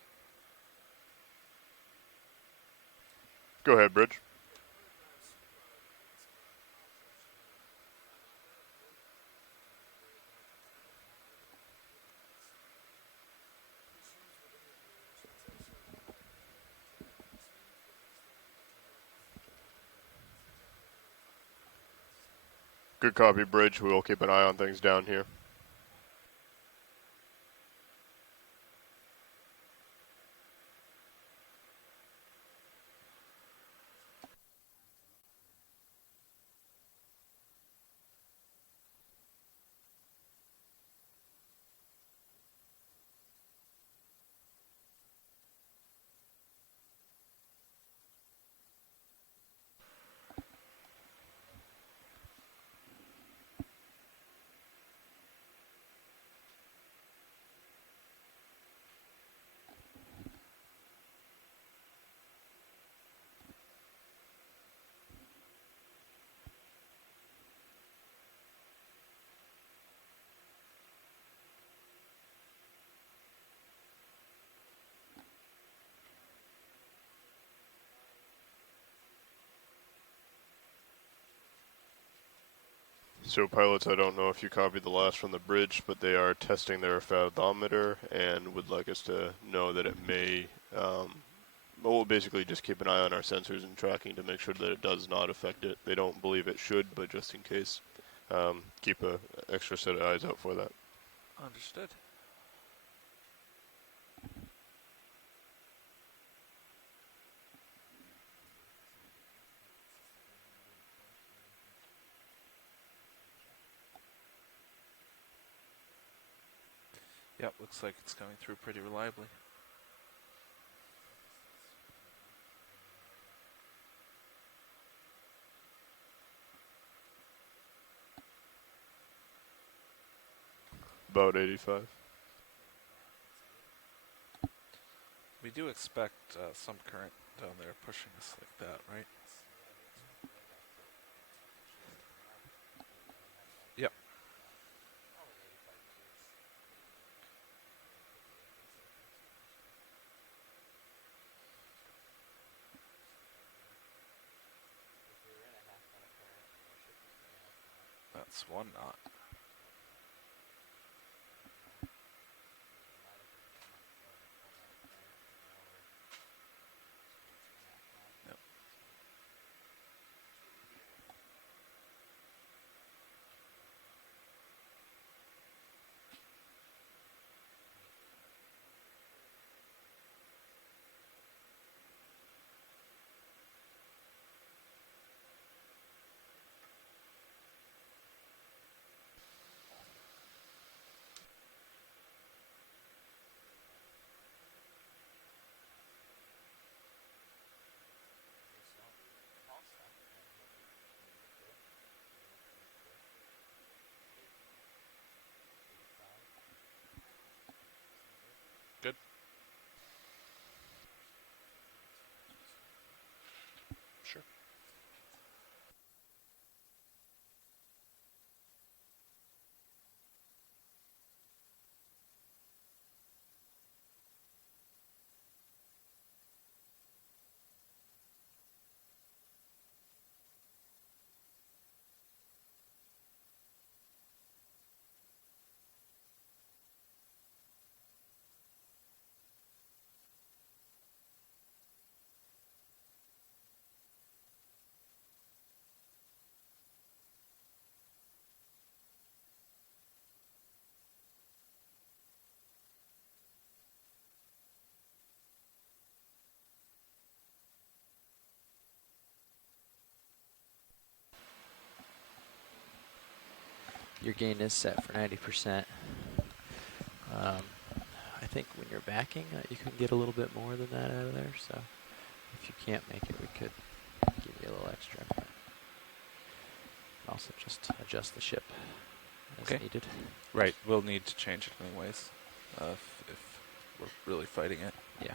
Go ahead, Bridge. Good copy, Bridge. We will keep an eye on things down here. So pilots, I don't know if you copied the last from the bridge, but they are testing their fathometer and would like us to know that it may, we'll basically just keep an eye on our sensors and tracking to make sure that it does not affect it. They don't believe it should, but just in case, keep a extra set of eyes out for that. Understood. Yep, looks like it's coming through pretty reliably. About 85. We do expect some current down there pushing us like that, right? Yep. That's 1 knot. Yep. Good. Sure. Your gain is set for 90%. I think when you're backing, you can get a little bit more than that out of there. So if you can't make it, we could give you a little extra. But also just adjust the ship as needed. Right, we'll need to change it anyways if we're really fighting it. Yeah.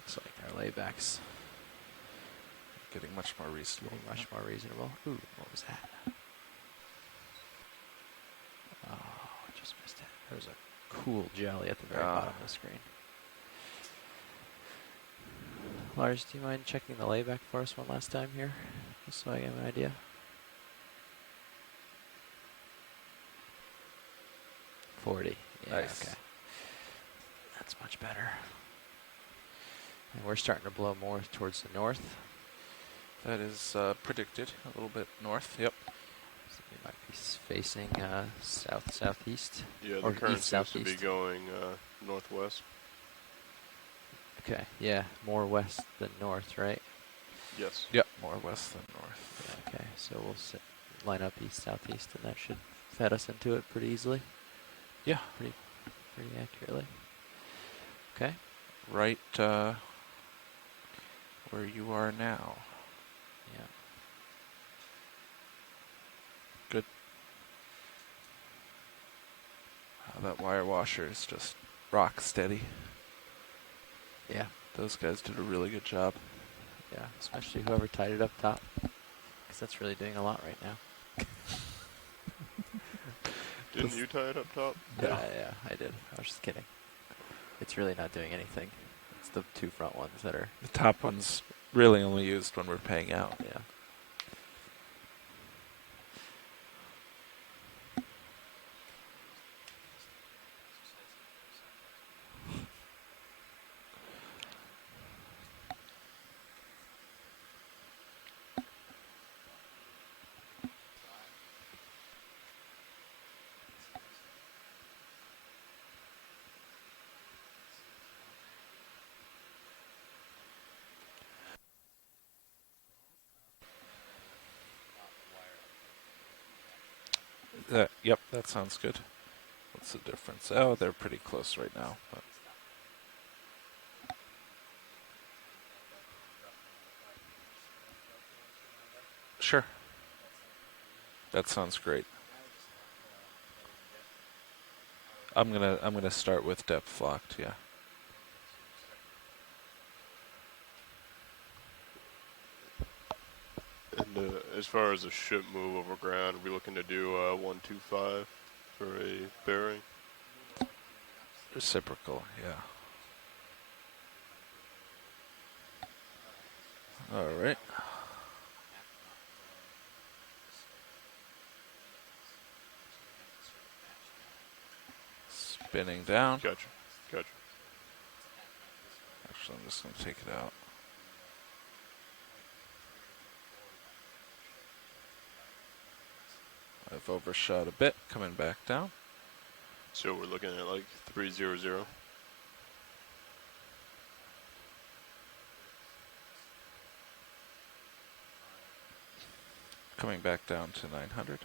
Looks like our laybacks getting much more reasonable. Ooh, what was that? Oh, I just missed it. There was a cool jelly at the very bottom of the screen. Lars, do you mind checking the layback for us one last time here? Just so I have an idea. .40. Yeah, nice. Okay. That's much better. And we're starting to blow more towards the north. That is predicted. A little bit north. Yep. So we might be facing south-southeast. Yeah, the or current east, seems southeast. to be going northwest. Okay, yeah, more west than north, right? Yes. Yep, more west than north. Yeah, okay, so we'll line up east-southeast, and that should fed us into it pretty easily. Yeah. Pretty accurately. Okay. Right where you are now. Yeah. Good. That wire washer is just rock steady. Yeah. Those guys did a really good job. Yeah, especially whoever tied it up top. Because that's really doing a lot right now. Didn't you tie it up top? Yeah, I did. I was just kidding. It's really not doing anything. It's the two front ones that are... The top one's really only used when we're paying out. Yeah. Yep, that sounds good. What's the difference? Oh, they're pretty close right now. But sure. That sounds great. I'm gonna start with depth locked, yeah. And as far as a ship move over ground, are we looking to do 125 for a bearing? Reciprocal, yeah. All right. Spinning down. Gotcha. Actually, I'm just going to take it out. I've overshot a bit, coming back down. So we're looking at like 300. Coming back down to 900.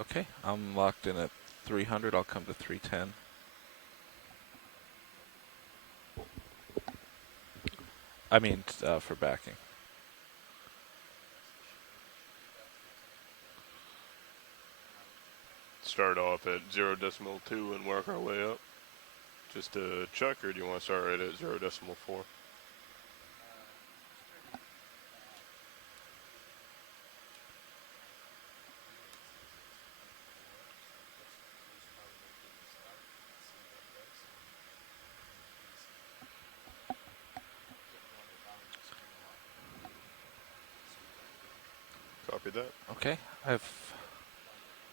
Okay, I'm locked in at 300. I'll come to 310. I mean, for backing. Start off at 0.2 and work our way up. Just to check, or do you want to start right at 0.4? Copy that. Okay, I've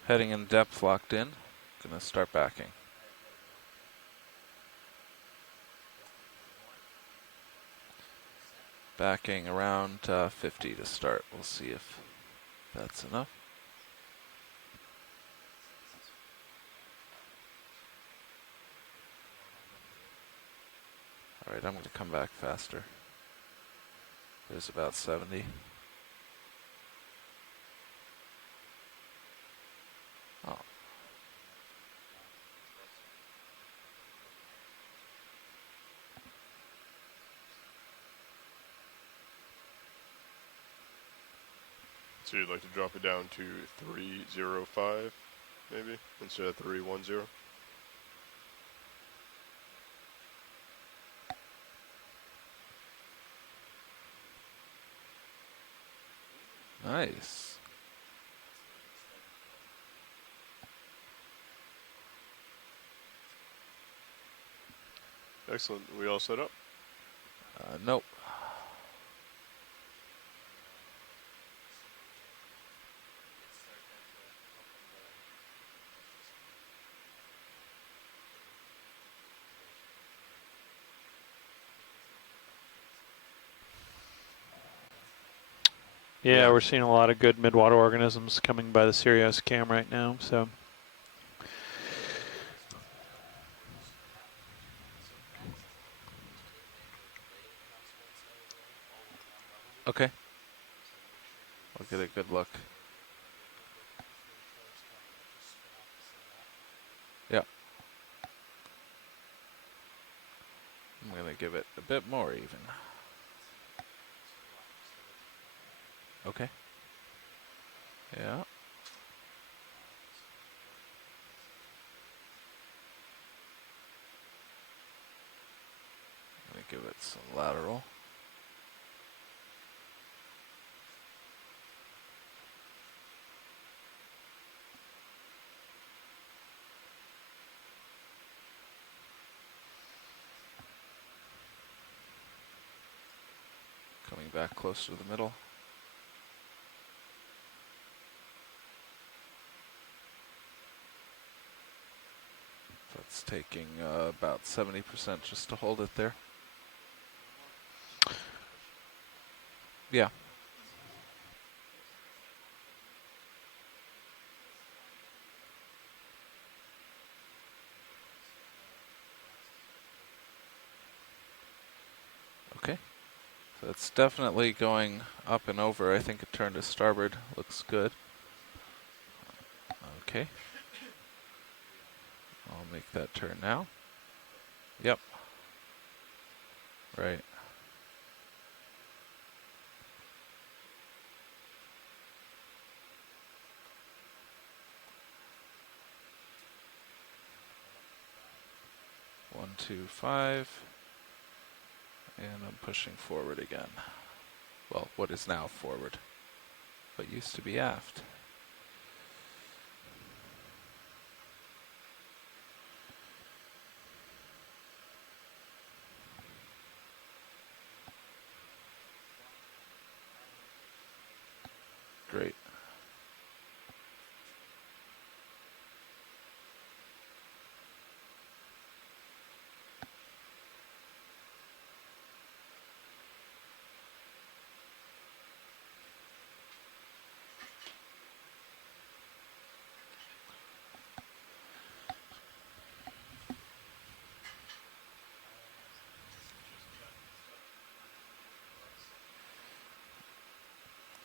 heading in depth locked in. Gonna start backing. Backing around 50 to start. We'll see if that's enough. All right, I'm going to come back faster. There's about 70. Oh. So you'd like to drop it down to 305, maybe, instead of 310? Nice. Excellent. We all set up? Nope. Yeah, we're seeing a lot of good midwater organisms coming by the Sirius cam right now, so. Okay. I'll get a good look. Yeah. I'm going to give it a bit more even. Okay. Yeah. I'm going to give it some lateral. Coming back closer to the middle. That's taking about 70% just to hold it there. Yeah. it's definitely going up and over. I think it turned to starboard. Looks good. Okay. I'll make that turn now. Yep. Right. One, 2, 5. And I'm pushing forward again. Well, what is now forward, but used to be aft. Great.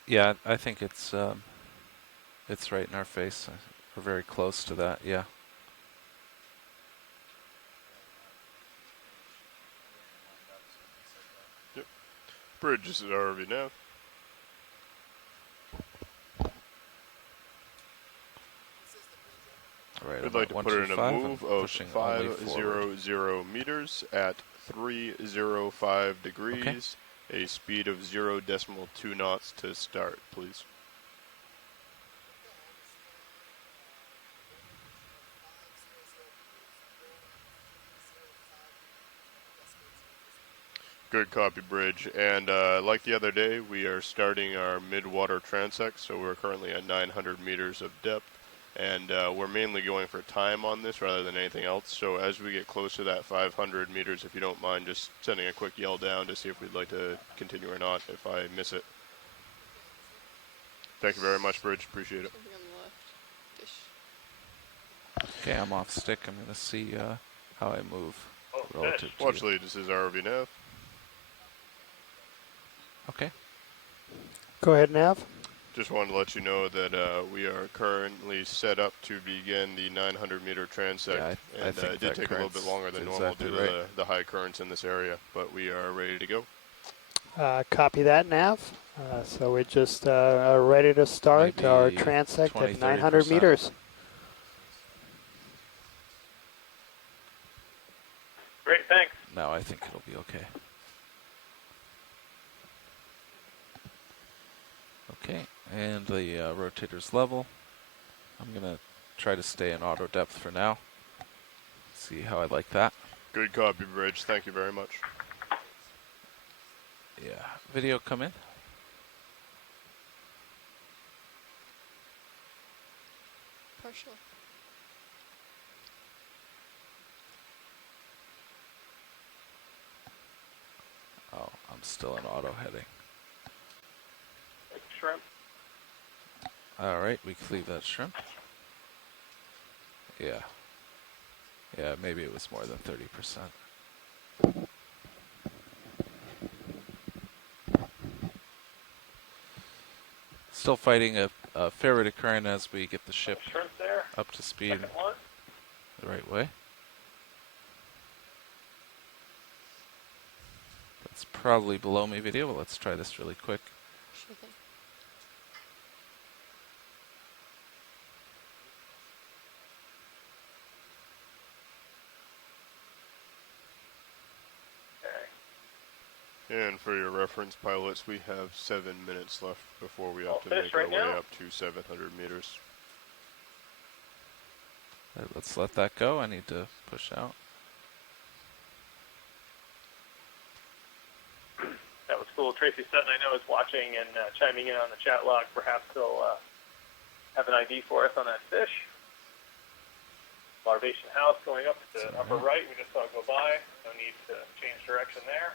Yeah, I think it's right in our face. We're very close to that. Yeah. Yep. Bridge is at ROV now. Right, We'd like to put it in a move of 500 meters at 305 degrees, a speed of 0.2 knots to start, please. Good copy, Bridge. And like the other day, we are starting our Midwater Transect, so we're currently at 900 meters of depth. And we're mainly going for time on this rather than anything else. So as we get close to that 500 meters, if you don't mind just sending a quick yell down to see if we'd like to continue or not if I miss it. Thank you very much, Bridge. Appreciate it. Okay, I'm off stick. I'm going to see how I move relative to Watch lead. This is ROV Nav. Okay. Go ahead, Nav. Just wanted to let you know that we are currently set up to begin the 900-meter transect. Yeah, I think it did take a little bit longer than normal due to the high currents in this area, but we are ready to go. Copy that, Nav. So we just are ready to start Maybe our transect at 900 meters. Great, thanks. No, I think it'll be okay. Okay, and the rotator's level. I'm going to try to stay in auto depth for now. See how I like that. Good copy, Bridge. Thank you very much. Yeah, video come in. Partial. Oh, I'm still in auto heading. Shrimp. All right, we cleave that shrimp. Yeah. Yeah, maybe it was more than 30%. Still fighting a fair bit of current as we get the ship up to speed the right way. That's probably below me video, but let's try this really quick. Sure thing. And for your reference, pilots, we have 7 minutes left before we have to make our way up to 700 meters. Right, let's let that go. I need to push out. That was cool. Tracy Sutton, I know, is watching and chiming in on the chat log. Perhaps he'll have an ID for us on that fish. Larvation house going up to the upper right. We just saw it go by. No need to change direction there.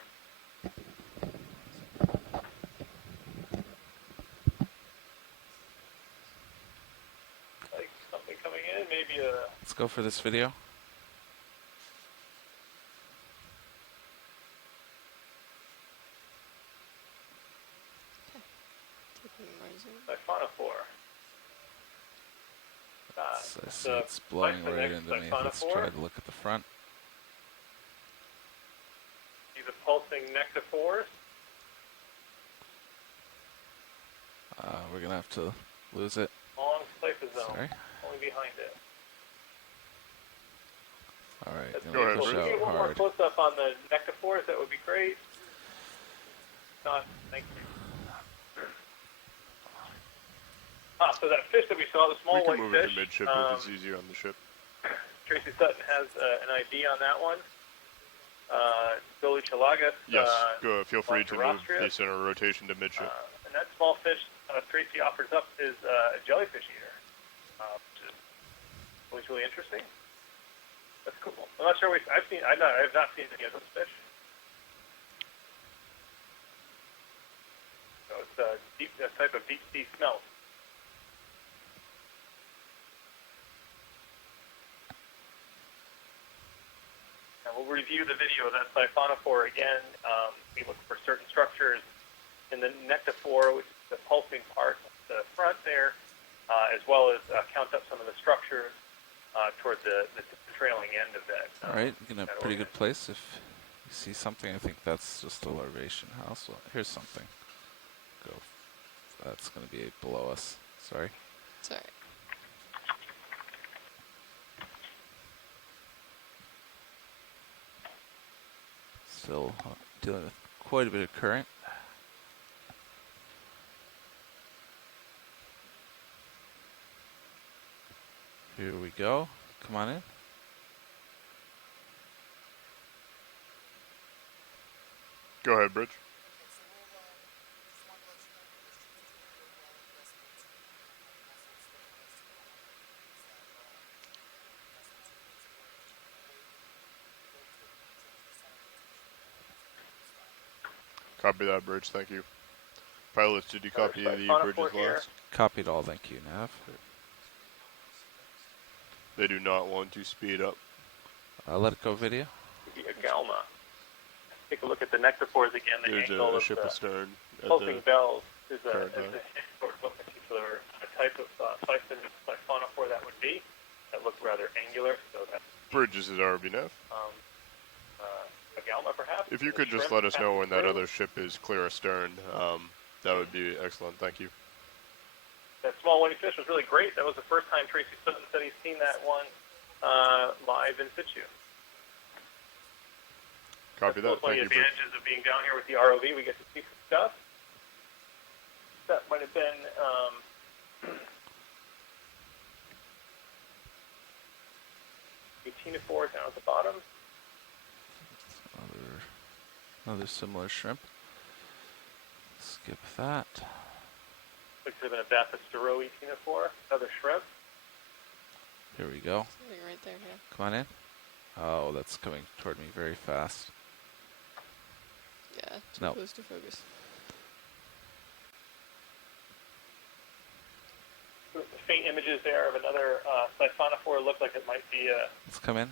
Like something coming in, maybe a... Let's go for this video. Siphonophore. I see it's blowing right into me. Let's try to look at the front. See the pulsing nectophores. We're going to have to lose it. Long cyphosome. Sorry. Only behind it. All right. Go ahead, If we get one more close-up on the nectophores, that would be great. Not, thank you. So that fish that we saw, the small white fish. We can move it to midship if it's easier on the ship. Tracy Sutton has an ID on that one. Billy Chalagas. Yes, go. Feel free to move the center rotation to midship. And that small fish Tracy offers up is a jellyfish eater, which is always really interesting. That's cool. I'm not sure I have not seen any of those fish. So it's a type of deep sea smelt. And we'll review the video of that siphonophore again. We look for certain structures in the nectophore, which is the pulsing part of the front there, as well as count up some of the structures toward the trailing end of that. All right, in a pretty good place. If you see something, I think that's just a larvation house. Well, here's something. Go. That's going to be below us. Sorry. Sorry. Still dealing with quite a bit of current. Here we go. Come on in. Go ahead, Bridge. Copy that, Bridge. Thank you. Pilots, did you copy the bridges last? Copied all. Thank you, Nav. They do not want to speed up. Let it go video. Galma. Take a look at the nectophores again. The There's angle a ship of the astern. pulsing bells is a particular type of siphonophore that would be. That looks rather angular. So that's Bridges is RBNF. A Galma, perhaps. If you could just let us know when that other ship is clear astern, that would be excellent. Thank you. That small white fish was really great. That was the first time Tracy Sutton said he's seen that one live in situ. Copy that. One of the advantages of being down here with the ROV, we get to see some stuff. That might have been Actinophore down at the bottom. Another similar shrimp. Skip that. Looks to have been a Bathostero Actinophore, another shrimp. Here we go. Something right there, yeah. Come on in. Oh, that's coming toward me very fast. Yeah, too close to focus. The faint images there of another siphonophore look like it might be a Let's come in.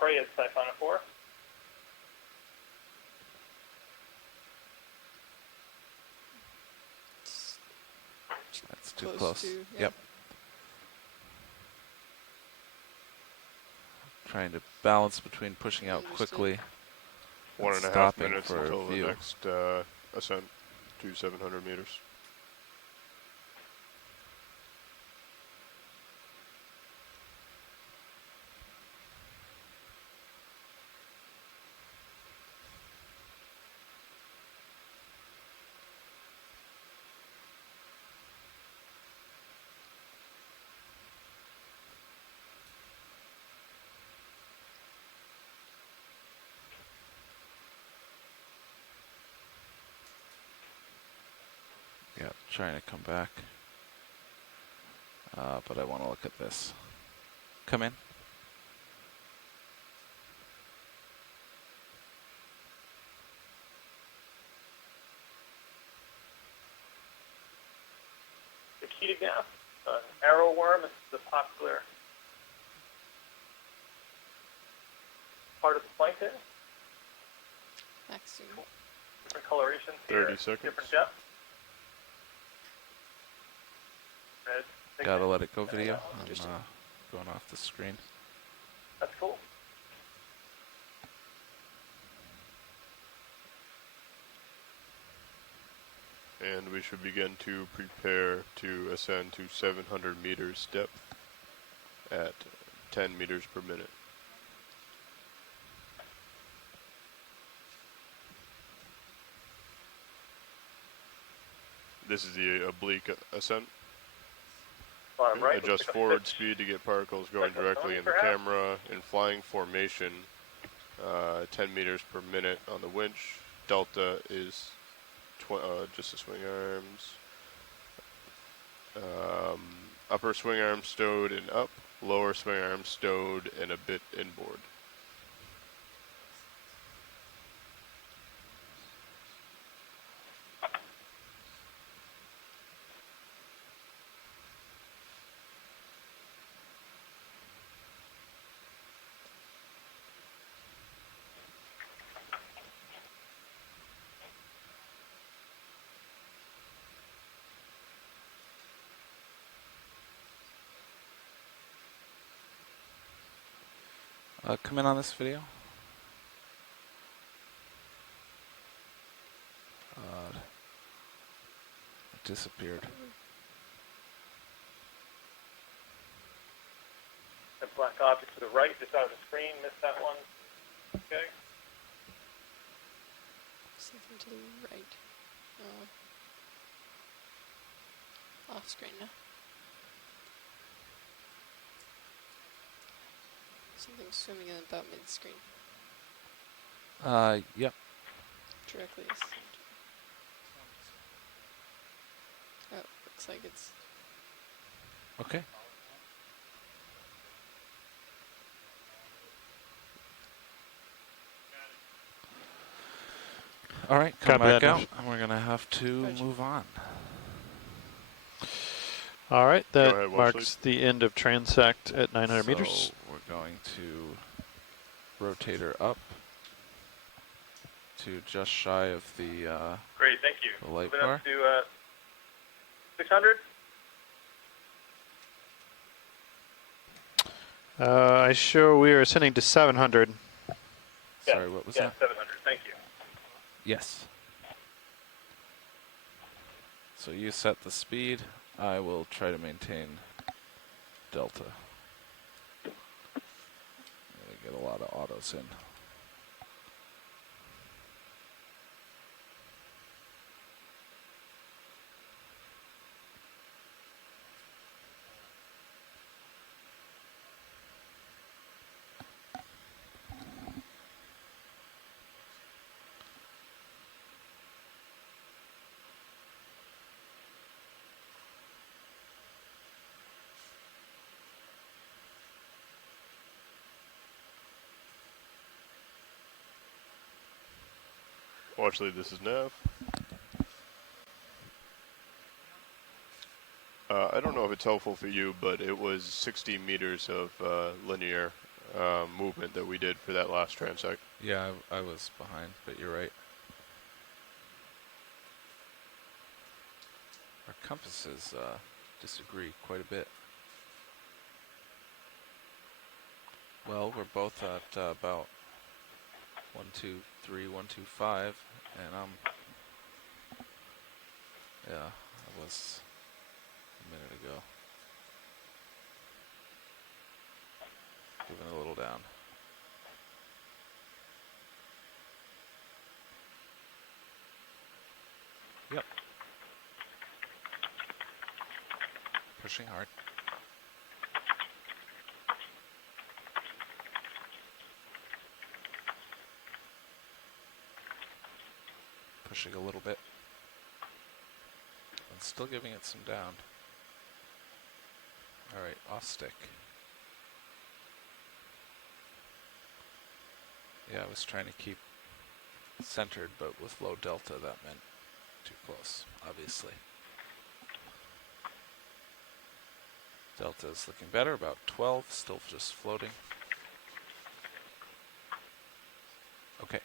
Preyed siphonophore. That's too close. Yep. Trying to balance between pushing out quickly. 1.5 minutes until the next ascent to 700 meters. Yep, trying to come back. But I want to look at this. Come in. The Ketognath, arrowworm, this is a popular part of the plankton. Maximum. Different colorations here, 30 seconds. different depths. Gotta let it go video. I'm going off the screen. That's cool. And we should begin to prepare to ascend to 700 meters depth at 10 meters per minute. This is the oblique ascent. Right, adjust forward speed to get particles going directly in the camera. In flying formation, 10 meters per minute on the winch. Delta is just the swing arms. Upper swing arm stowed and up. Lower swing arm stowed and a bit inboard. Come in on this video. It disappeared. That black object to the right, just out of the screen, missed that one. Okay. Something to the right. Off screen now. Something swimming in about mid-screen. Yep. Directly center. Oh, looks like it's... Okay. All right, come back out, and we're going to have to move on. All right, that marks the end of Transect at 900 meters. We're going to rotate her up to just shy of the Great, thank you. The light bar. bar. Up to 600. I show we are ascending to 700. Sorry, what was that? 700, thank you. Yes. So you set the speed. I will try to maintain delta. Really get a lot of autos in. Actually, this is Nav. I don't know if it's helpful for you, but it was 60 meters of linear movement that we did for that last transect. Yeah, I was behind, but you're right. Our compasses disagree quite a bit. Well, we're both at about 123, 125, and yeah, I was a minute ago. Moving a little down. Yep. Pushing hard. Pushing a little bit. And still giving it some down. Alright, off stick. Yeah, I was trying to keep centered, but with low delta that meant too close, obviously. Delta is looking better, about 12, still just floating. Okay.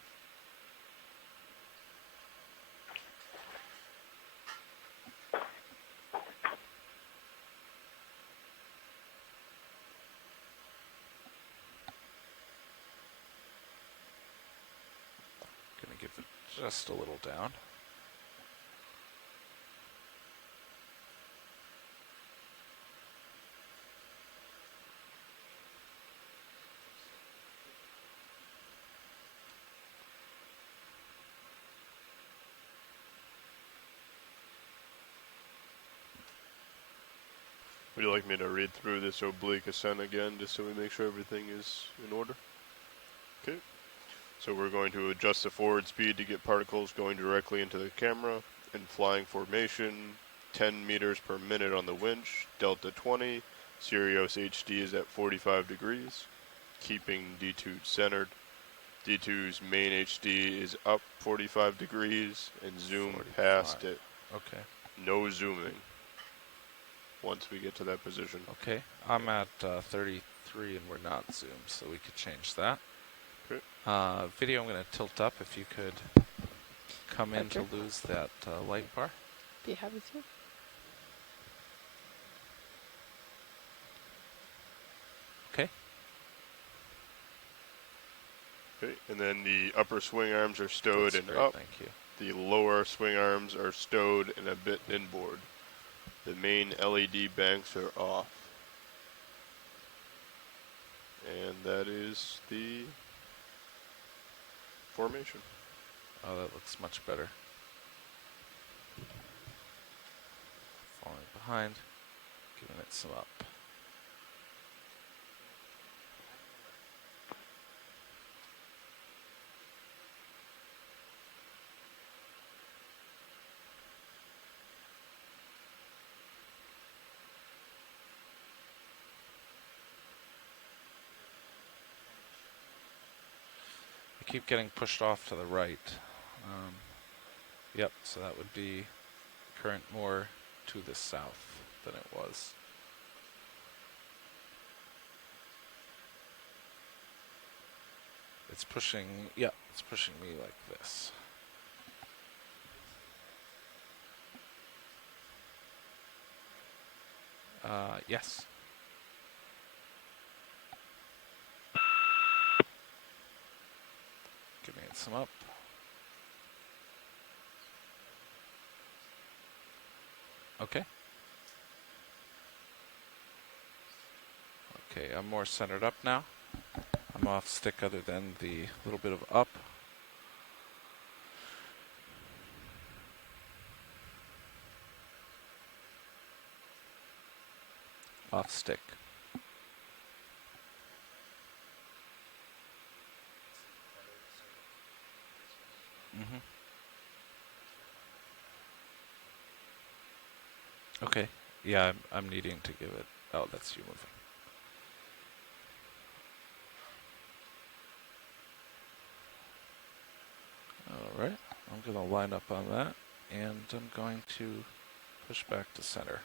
just a little down. Would you like me to read through this oblique ascent again, just so we make sure everything is in order? Okay. So we're going to adjust the forward speed to get particles going directly into the camera. In flying formation, 10 meters per minute on the winch, delta 20. Sirius HD is at 45 degrees, keeping D2 centered. D2's main HD is up 45 degrees, and zoom 45. past it. Okay. No zooming once we get to that position. Okay. I'm at 33 and we're not zoomed, so we could change that. Okay. Video, I'm going to tilt up if you could come in to lose that light bar. Be happy to. Okay. Okay, and then the upper swing arms are stowed and great, up. Thank you. The lower swing arms are stowed and a bit inboard. The main LED banks are off. And that is the formation. Oh, that looks much better. Falling behind, giving it some up. I keep getting pushed off to the right. Yep, so that would be current more to the south than it was. It's pushing, yeah, it's pushing me like this. Yes. Giving it some up. Okay. Okay, I'm more centered up now. I'm off stick other than the little bit of up. Off stick. Mm-hmm. Okay. Yeah, I'm needing to give it. Oh, that's you moving. All right. I'm going to line up on that, and I'm going to push back to center.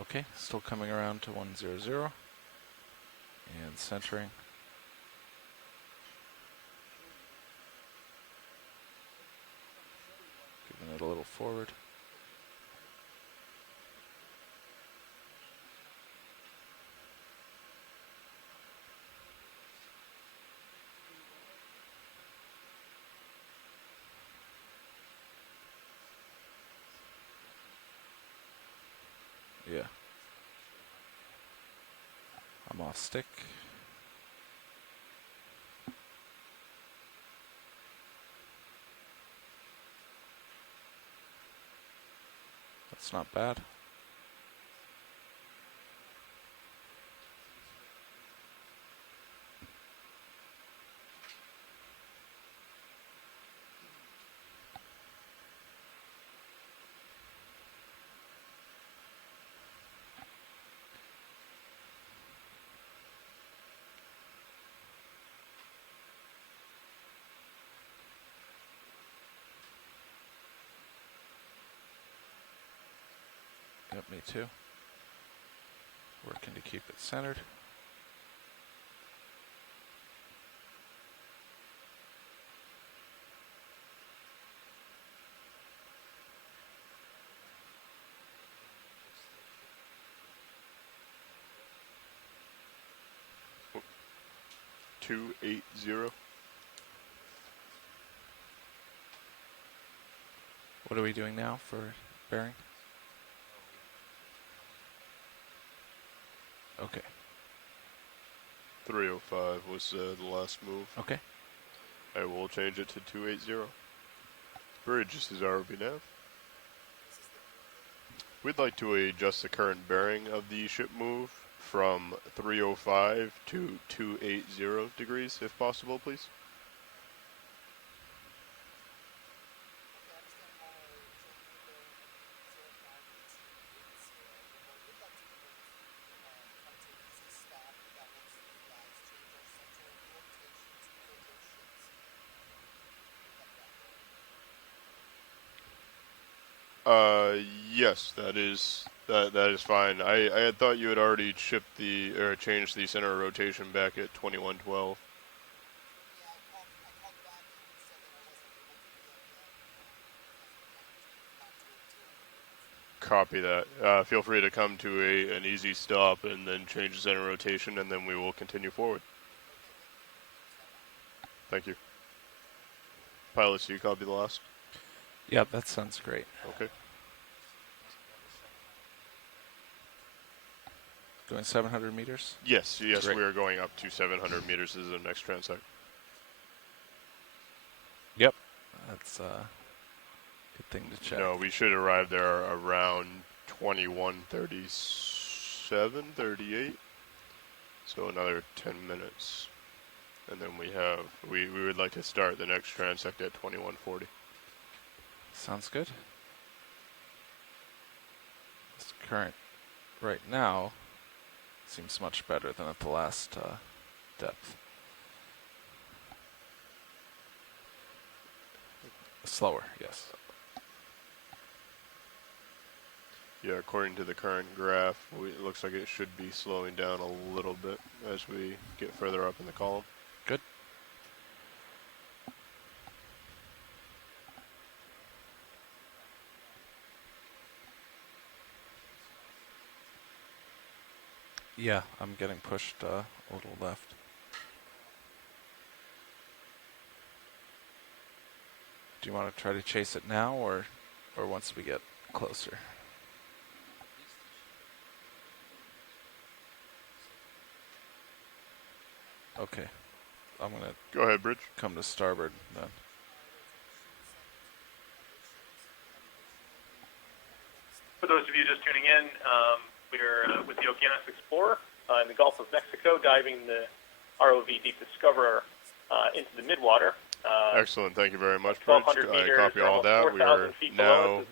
Okay, still coming around to 100 and centering. Giving it a little forward. Yeah. I'm off stick. That's not bad. Yep, me too. Working to keep it centered. 280. What are we doing now for bearing? Okay. 305 was the last move. Okay. I will change it to 280. Bridge is ROV now. We'd like to adjust the current bearing of the ship move from 305 to 280 degrees, if possible, please. Yes, that is fine. I had thought you had already shipped changed the center of rotation back at 2112. Copy that. Feel free to come to an easy stop and then change the center of rotation, and then we will continue forward. Thank you. Pilots, do you copy the last? Yeah, that sounds great. Okay. Going 700 meters? Yes, Great. we are going up to 700 meters. This is the next transect. Yep. That's a good thing to check. No, we should arrive there around 21:37, 38. So another 10 minutes. And then we would like to start the next transect at 21:40. Sounds good. This current right now seems much better than at the last depth. Slower, yes. Yeah, according to the current graph, it looks like it should be slowing down a little bit as we get further up in the column. Good. Yeah, I'm getting pushed a little left. Do you want to try to chase it now or once we get closer? Okay. I'm going to go ahead, Bridge. Come to starboard then. For those of you just tuning in, we're with the Okeanos Explorer in the Gulf of Mexico, diving the ROV Deep Discoverer into the Midwater. Excellent, thank you very much, Bridge. I copy all that. We are now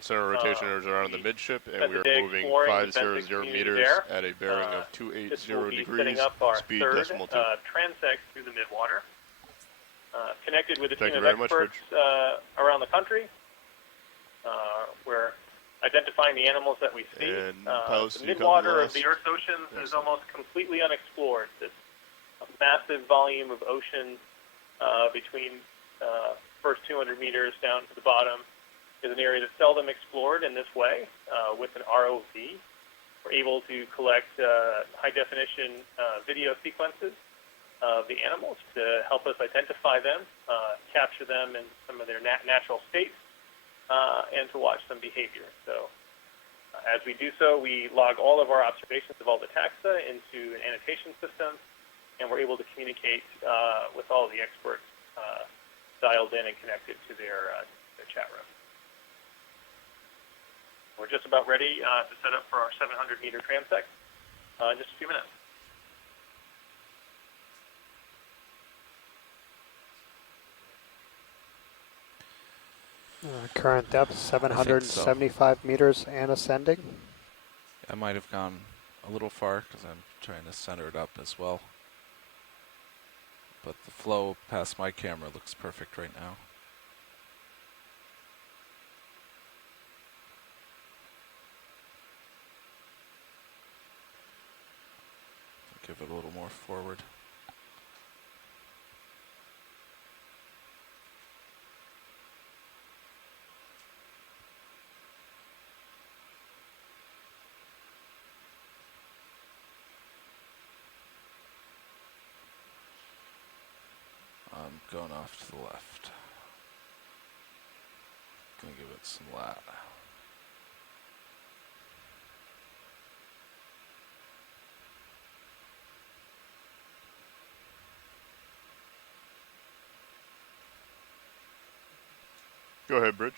center rotation is around the midship, and we are moving 500 meters at a bearing of 280 degrees, speed decimal 2. Transect through the Midwater. Connected with a team of experts around the country. We're identifying the animals that we see. The midwater of the Earth's oceans is almost completely unexplored. This massive volume of ocean between first 200 meters down to the bottom is an area that's seldom explored in this way. With an ROV, we're able to collect high-definition video sequences of the animals to help us identify them, capture them in some of their natural states, and to watch some behavior. So as we do so, we log all of our observations of all the taxa into an annotation system, and we're able to communicate with all of the experts dialed in and connected to their chat room. We're just about ready to set up for our 700-meter transect in just a few minutes. Current depth 775 meters and ascending. I might have gone a little far because I'm trying to center it up as well. But the flow past my camera looks perfect right now. Give it a little more forward. going off to the left. Gonna give it some lat. Go ahead, Bridge.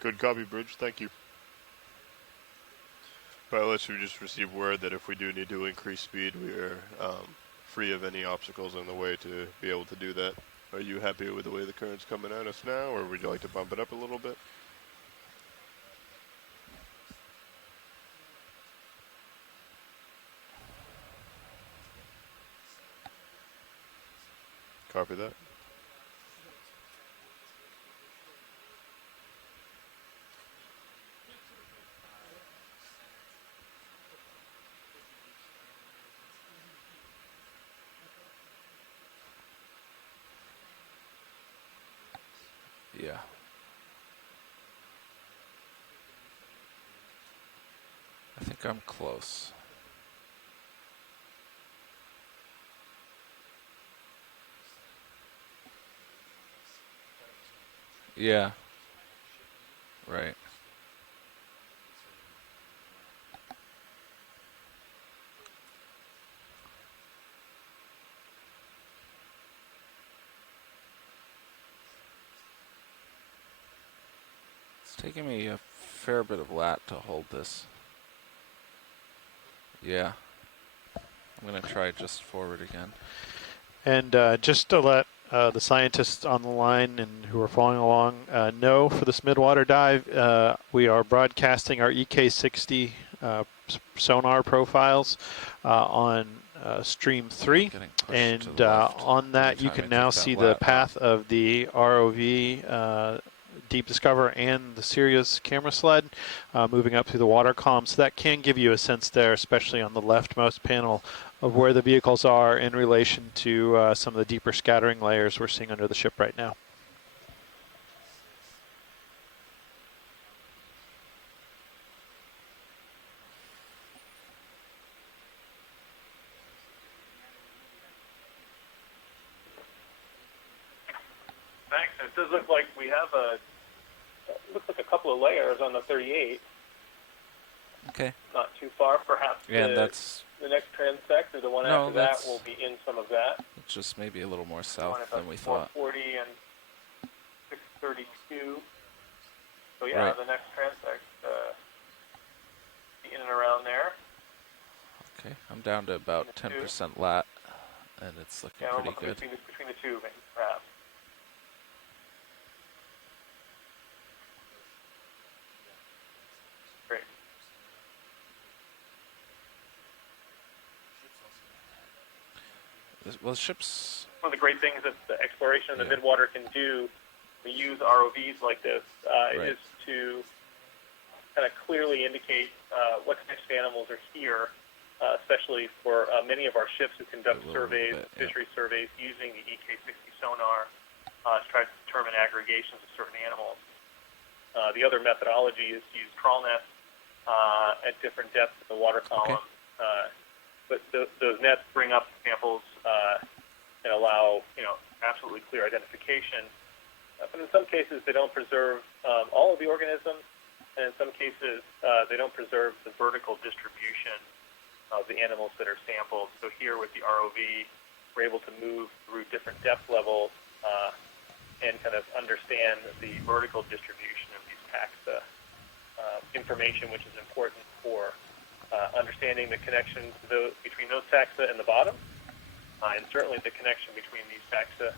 Good copy, Bridge. Thank you. Pilots, we just received word that if we do need to increase speed, we are free of any obstacles in the way to be able to do that. Are you happy with the way the current's coming at us now, or would you like to bump it up a little bit? Copy that. Yeah. I think I'm close. Yeah. Right. It's taking me a fair bit of lat to hold this. Yeah. I'm going to try just forward again. And just to let the scientists on the line and who are following along know, for this midwater dive, we are broadcasting our EK60 sonar profiles on stream 3, and on that you can now see the path of the ROV Deep Discover and the Sirius camera sled moving up through the water column. So that can give you a sense there, especially on the leftmost panel, of where the vehicles are in relation to some of the deeper scattering layers we're seeing under the ship right now. Thanks. It does look like we have a couple of layers on the 38. Okay. Not too far, perhaps. Yeah, that's the next transect or the one after that will be in some of that. It's just maybe a little more south than we 440 and 632. So yeah, the next transect be in and around there. Okay, I'm down to about 10% lat, and it's looking pretty good. Between the two, perhaps. Great. Well, ships. One of the great things that the exploration in the Midwater can do, we use ROVs like this, is to kind of clearly indicate what types of animals are here, especially for many of our ships who conduct surveys, fishery surveys, using the EK60 sonar to try to determine aggregations of certain animals. The other methodology is to use trawl nets at different depths in the water column. But those nets bring up samples and allow, absolutely clear identification. But in some cases, they don't preserve all of the organisms, and in some cases, they don't preserve the vertical distribution of the animals that are sampled. So here with the ROV, we're able to move through different depth levels and kind of understand the vertical distribution of these taxa information, which is important for understanding the connection between those taxa and the bottom, and certainly the connection between these taxa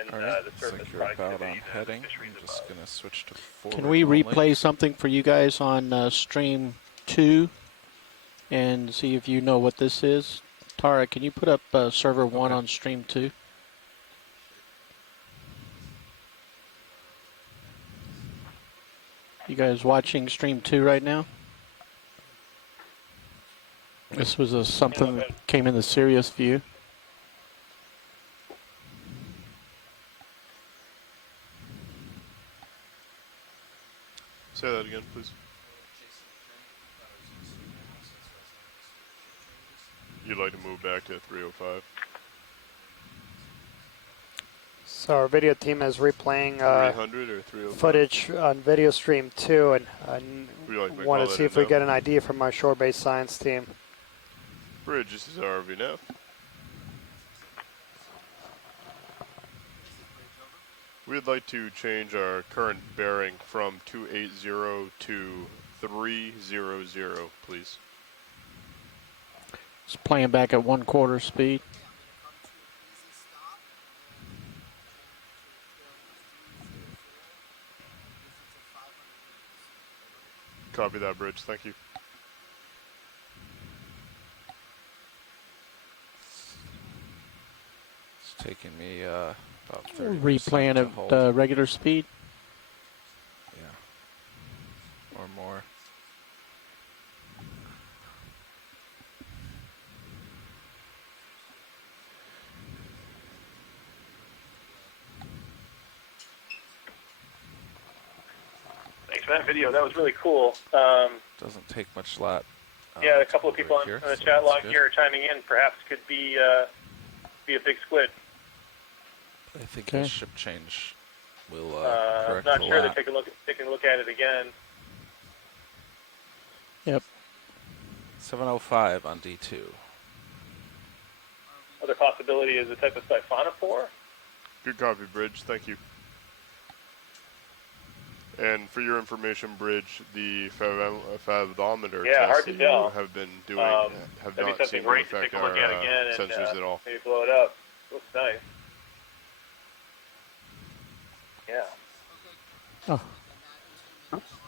and the surface productivity. Heading. I'm just going to switch to forward. Can we replay something for you guys on stream 2 and see if you know what this is? Tara, can you put up server 1 on stream 2? You guys watching stream 2 right now? This was something that came in the Sirius view. Say that again, please. You'd like to move back to 305. So our video team is replaying 300 or 305? Footage on video stream 2, and I want to see if we get an idea from our shore-based science team. Bridge, this is RVNF. We'd like to change our current bearing from 280 to 300, please. It's playing back at 1/4 speed. Copy that, Bridge. Thank you. It's taking me about 30 Replaying at regular speed. Yeah. Or more. Thanks for that video. That was really cool. Doesn't take much lat. Yeah, a couple of people on the chat log here are chiming in. Perhaps could be a big squid. I think the ship change will correct not the sure. lat. They're taking a look at it again. Yep. 705 on D2. Other possibility is a type of siphonophore. Good copy, Bridge. Thank you. And for your information, Bridge, the fathometer tests that you have been doing have not seemed to affect our sensors at all. Maybe blow it up. Looks nice. Yeah. Oh.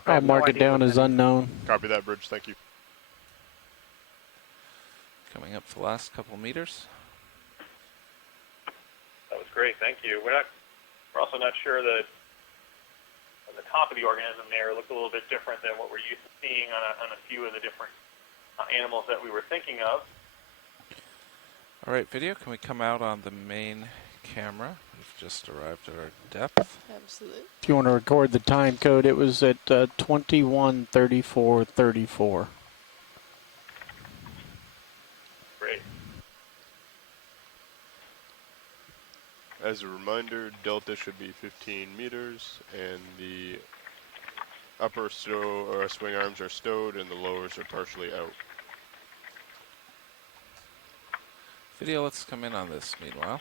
I'll mark it down as unknown. Copy that, Bridge. Thank you. Coming up for the last couple meters. That was great. Thank you. We're also not sure that the top of the organism there looked a little bit different than what we're used to seeing on a few of the different animals that we were thinking of. All right, video, can we come out on the main camera? We've just arrived at our depth. Absolutely. If you want to record the time code, it was at 21:34:34. Great. As a reminder, delta should be 15 meters, and the upper swing arms are stowed, and the lowers are partially out. Video, let's come in on this meanwhile.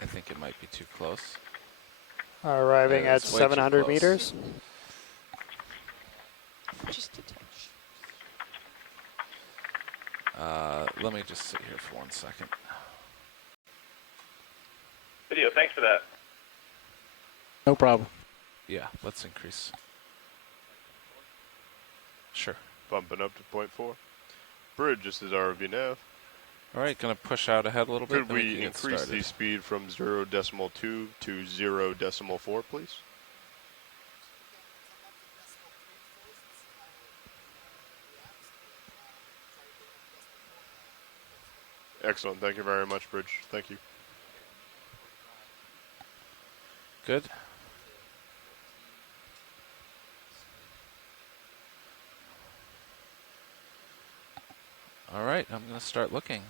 I think it might be too close. Arriving at 700 meters. Just a touch. Let me just sit here for 1 second. Video, thanks for that. No problem. Yeah, let's increase. Sure. Bumping up to 0.4. Bridge, this is RVNAV. All right, gonna push out ahead a little bit. Could we increase the speed from 0.2 to 0.4, please? Excellent. Thank you very much, Bridge. Thank you. Good. All right, I'm going to start looking.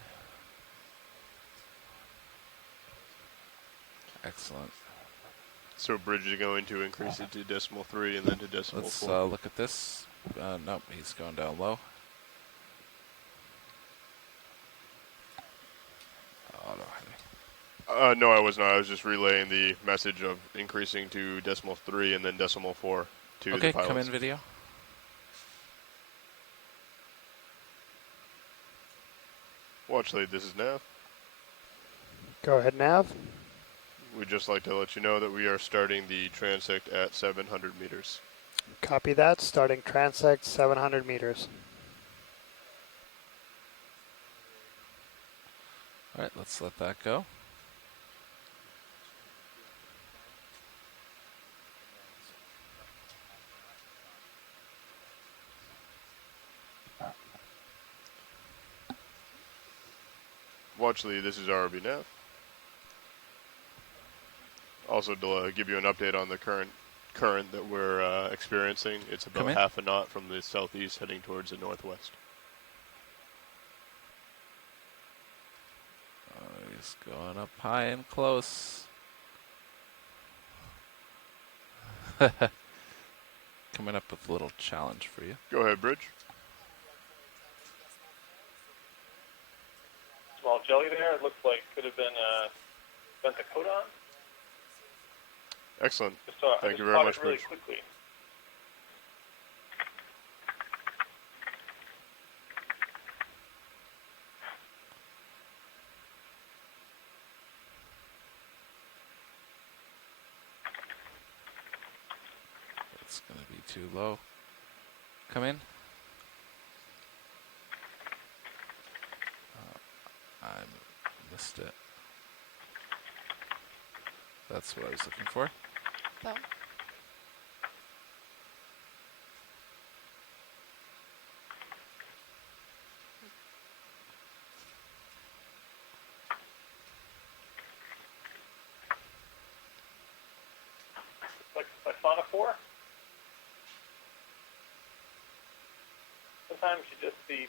Excellent. So Bridge is going to increase it to 0.3 and then to 0.4. Let's look at this. Nope, he's going down low. No, I was not. I was just relaying the message of increasing to 0.3 and then 0.4 to the pilots. Okay, come in, video. Watch lead, this is Nav. Go ahead, Nav. We'd just like to let you know that we are starting the transect at 700 meters. Copy that. Starting transect 700 meters. All right, let's let that go. Watch lead, this is RBNF. Also to give you an update on the current current that we're experiencing. It's about half a knot from the southeast heading towards the northwest. He's going up high and close. Coming up with a little challenge for you. Go ahead, Bridge. Small jelly there. It looks like could have been Bentacodon. Excellent. Thank you very much, really Bridge. Quickly. It's going to be too low. Come in. I missed it. That's what I was looking for. No. Like Siphonophore. Sometimes you just see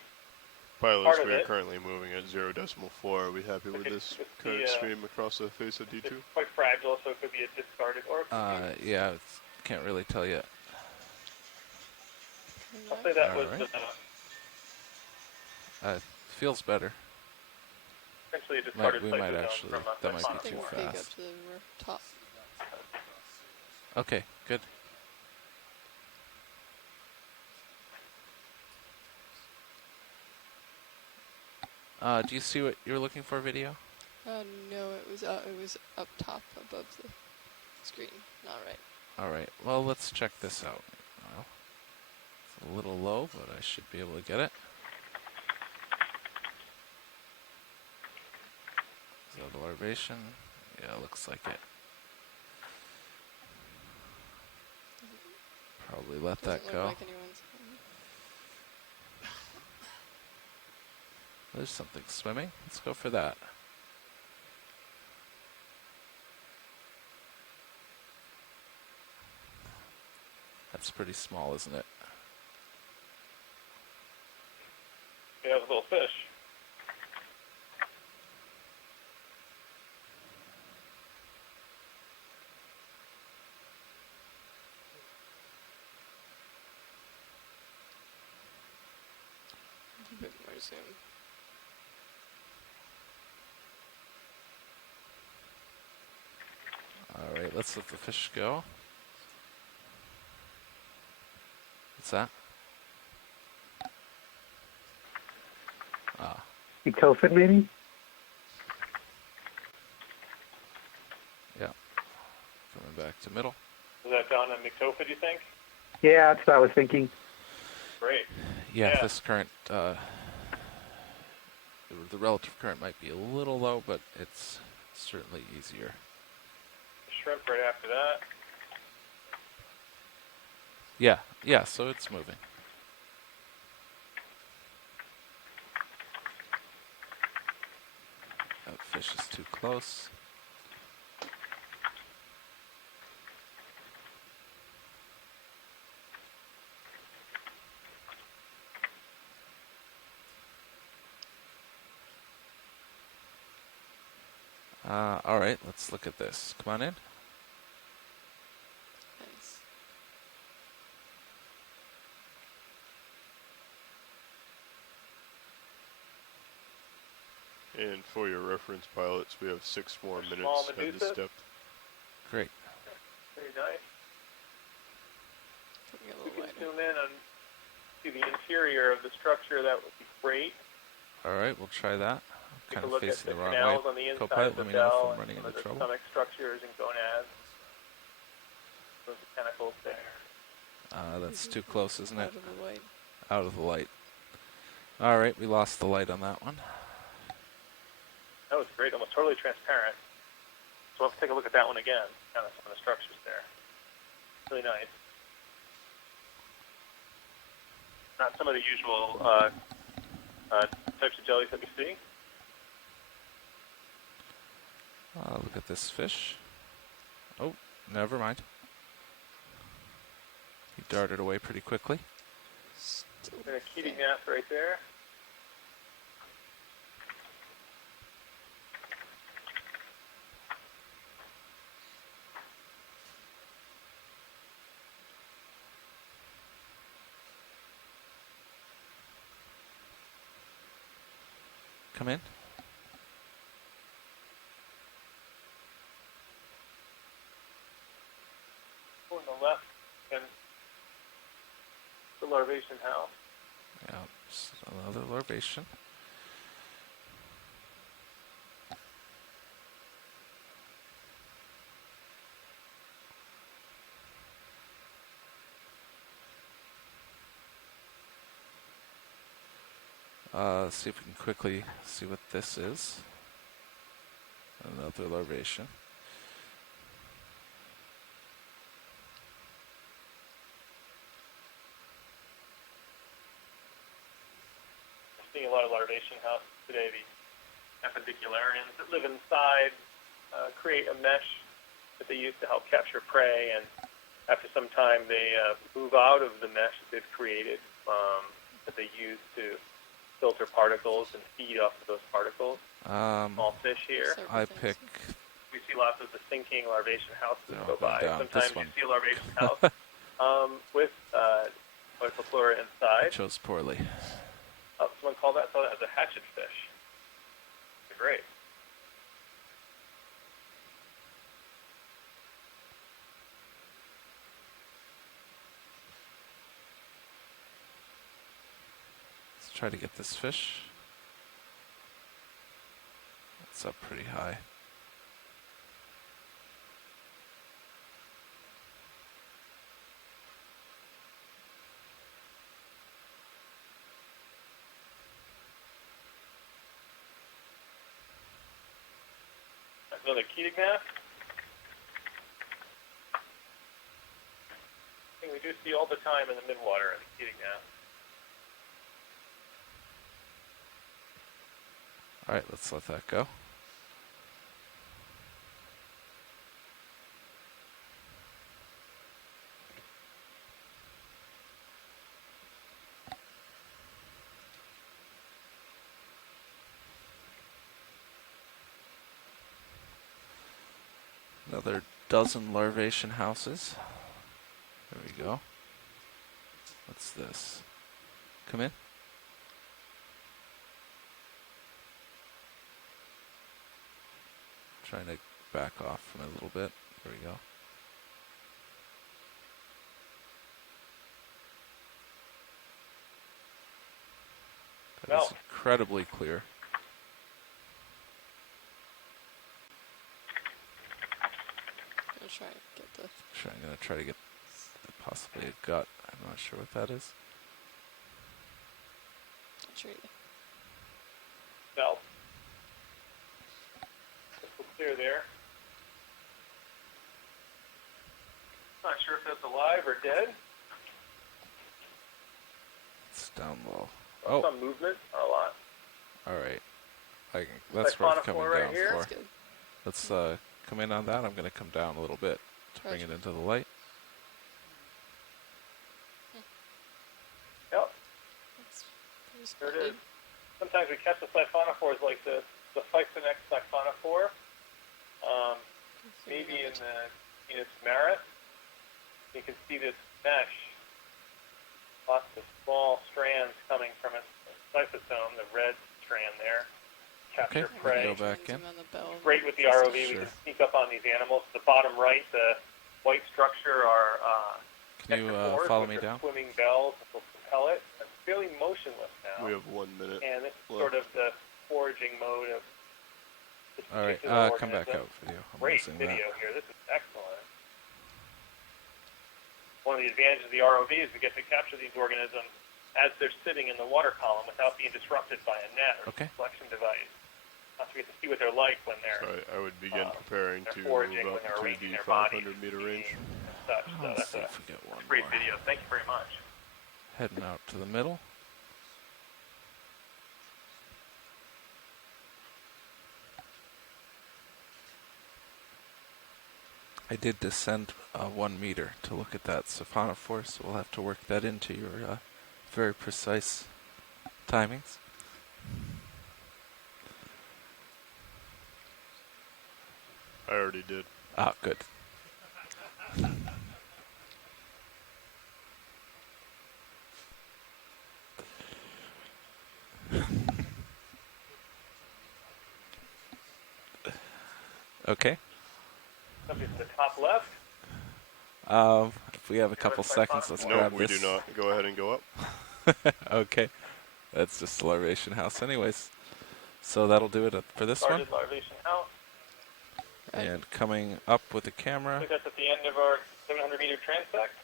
Pilots, we are currently moving at 0.4. Are we happy with this current stream across the face of D2? It's quite fragile, so it could be a discarded or. Yeah, can't really tell yet. I'll say that was. Feels better. Essentially, a discarded. We might actually. That might be too fast. Up to the top. Okay, good. Do you see what you're looking for, video? No, it was up top above the screen. Not right. All right. Well, let's check this out. Well, it's a little low, but I should be able to get it. Is that the larvation? Yeah, looks like it. Probably let that go. Like anyone's. There's something swimming. Let's go for that. That's pretty small, isn't it? Yeah, it's a little fish. A bit more zoom. All right, let's let the fish go. What's that? Ectophid, maybe? Yeah. Coming back to middle. Is that down in Ectophid, you think? Yeah, that's what I was thinking. Great. Yeah, this current, the relative current might be a little low, but it's certainly easier. Shrimp right after that. Yeah, so it's moving. That fish is too close. All right, let's look at this. Come on in. Nice. And for your reference, pilots, we have 6 more minutes at this depth. Great. Very nice. A We can lighter. zoom in and see the interior of the structure. That would be great. All right, we'll try that. Take Kind a of look at facing the the wrong canals way. on the inside Co-pilot, of the let me know bell if I'm and running some into of the trouble. stomach structures and gonads. Those tentacles there. That's too close, isn't it? Out of the light. Out of the light. All right, we lost the light on that one. That was great, almost totally transparent. So let's take a look at that one again. Kind of some of the structures there. Really nice. Not some of the usual types of jellies that we see. Look at this fish. Oh, never mind. He darted away pretty quickly. And a Keating mass right there. Come in. On the left, and the larvation house. Yeah, just another larvation. Let's see if we can quickly see what this is. Another larvation. Seeing a lot of larvation houses today, the appendicularians that live inside create a mesh that they use to help capture prey, and after some time they move out of the mesh that they've created that they use to filter particles and feed off of those particles. Small fish here. We see lots of the sinking larvation houses go by. Sometimes you see a larvation house with Microflora inside. I chose poorly. Someone called that as a hatchet fish. Great. Let's try to get this fish. It's up pretty high. Another Keating mass. Thing we do see all the time in the midwater in the Keating mass. All right, let's let that go. Another dozen larvation houses. There we go. What's this? Come in. Trying to back off from it a little bit. There we go. That is incredibly clear. I'm going to try to get possibly a gut. I'm not sure what that is. No. Crystal clear there. Not sure if that's alive or dead. It's down low. Some movement, not a lot. All right. That's worth coming right down here. for. Let's come in on that. I'm going to come down a little bit to bring it into the light. Yep. There it is. Sometimes we catch the siphonophores like this. The Physonex siphonophore, maybe in the genus Maris. You can see this mesh. Lots of small strands coming from its lysosome, the red strand there. Capture prey. Go back in. Great with the ROV. We can sneak up on these animals. The bottom right, the white structure are can you follow me down? Swimming bells that will propel it. It's fairly motionless now. We have 1 minute. And this is sort of the foraging mode of this All right, come back out, video. Great video here. This is excellent. One of the advantages of the ROV is we get to capture these organisms as they're sitting in the water column without being disrupted by a net or selection device. So we get to see what they're like when they're I would begin preparing to foraging, move when they're up to arranging the their bodies 500 meter range. and such. So that's a great video. Thank you very much. Heading out to the middle. I did descend 1 meter to look at that Cephalopods, so we'll have to work that into your very precise timings. I already did. Ah, good. Okay. Something to the top left. If we have a couple seconds, let's grab this. No, we do not. Go ahead and go up. Okay. That's just the larvation house anyways. So that'll do it for this one. Larvation house. And coming up with the camera. I think that's at the end of our 700-meter transect.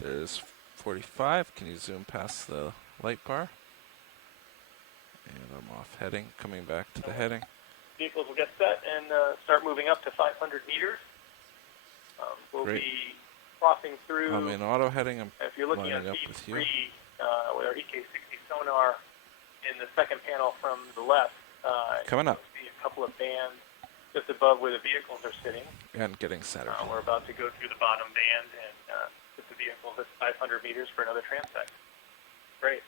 There's 45. Can you zoom past the light bar? And I'm off heading, coming back to the heading. Vehicles will get set and start moving up to 500 meters. We'll Great. be crossing through. I'm in auto heading. I'm if you're looking at up feed with 3 you. with our EK60 sonar in the second panel from the left. Coming up. You'll see a couple of bands just above where the vehicles are sitting. And getting centered. We're about to go through the bottom band and put the vehicles at 500 meters for another transect. Great.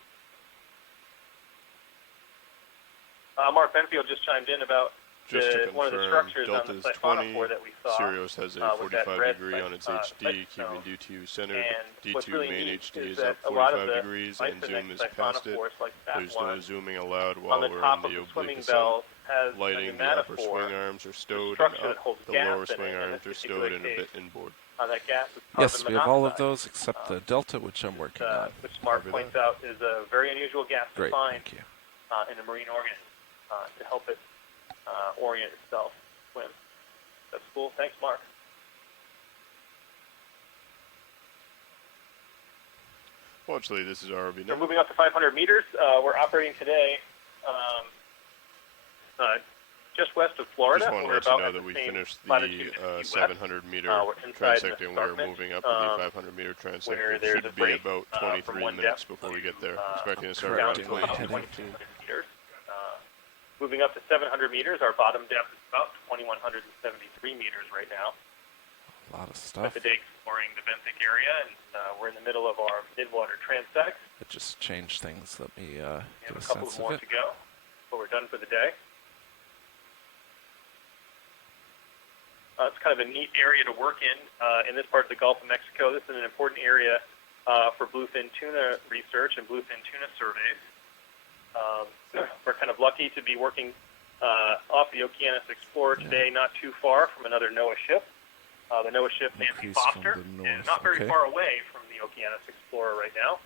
Mark Benfield just chimed in about Just to confirm, one of the structures on the Delta's Siphonophore 20, that we saw. Sirius has a 45 degree on its HD, keeping D2 centered. D2 really main HD is that at a lot of 45 degrees, and zoom is past it. There's no zooming allowed while we're in the oblique ascent. Lighting, the upper swing arms are stowed and up, the lower swing arms are stowed and a bit inboard. That gas is Yes, we have all of those except the Delta, which I'm working on. Which Mark points out is a very unusual gas to Great, find thank you. in a marine organism to help it orient itself, swim. That's cool. Thanks, Mark. Well, actually, this is ROV We're moving up to 500 meters. We're operating today just west of Florida. Just wanted to let you know that we finished the 700 meter transect and we're moving up to the 500 meter transect. It should be about 23 minutes before we get there. Expecting to start around 2015. meters. Moving up to 700 meters, our bottom depth is about 2,173 meters right now. A lot of stuff. Today exploring the benthic area, and we're in the middle of our Midwater transect. It just changed things. Let me get a a couple sense more of it. to go, but we're done for the day. It's kind of a neat area to work in this part of the Gulf of Mexico. This is an important area for bluefin tuna research and bluefin tuna surveys. We're kind of lucky to be working off the Okeanos Explorer today, not too far from another NOAA ship. The NOAA ship Nancy Foster is not very far away from the Okeanos Explorer right now,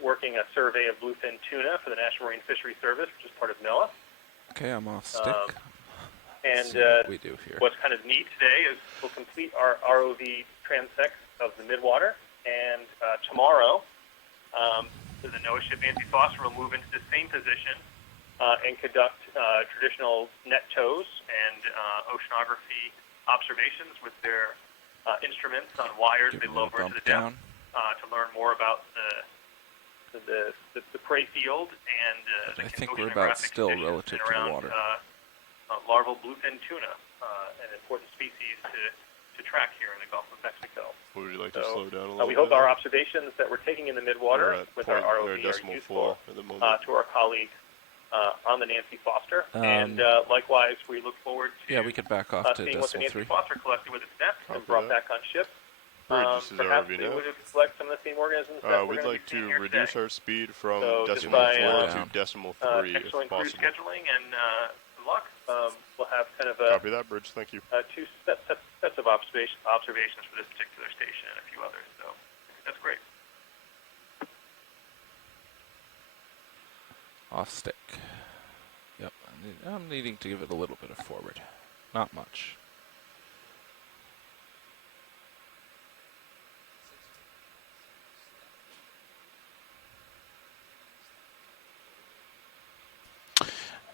working a survey of bluefin tuna for the National Marine Fisheries Service, which is part of NOAA. Okay, I'm off stick. And what we do here. What's kind of neat today is we'll complete our ROV transect of the Midwater, and tomorrow the NOAA ship Nancy Foster will move into the same position and conduct traditional net tows and oceanography observations with their instruments on wires they lower into the depth to learn more about the prey field and the I think we're about still relative to the water. Larval bluefin tuna, an important species to track here in the Gulf of Mexico. Would you like to slow down a little we bit? hope our observations that we're taking in the midwater with our ROV are useful to our colleagues on the Nancy Foster. And likewise, we look forward to we could back off to seeing what the Nancy 3. Foster collected with its nets and brought back on ship. Perhaps they would collect some of the same organisms that we're we'd like to reduce our speed from decimal 4 to decimal 3 if excellent crew possible. scheduling and good luck. We'll have kind of Copy that, Bridge. Thank you. two sets of observations for this particular station and a few others. So that's great. Off stick. Yep, I'm needing to give it a little bit of forward. Not much.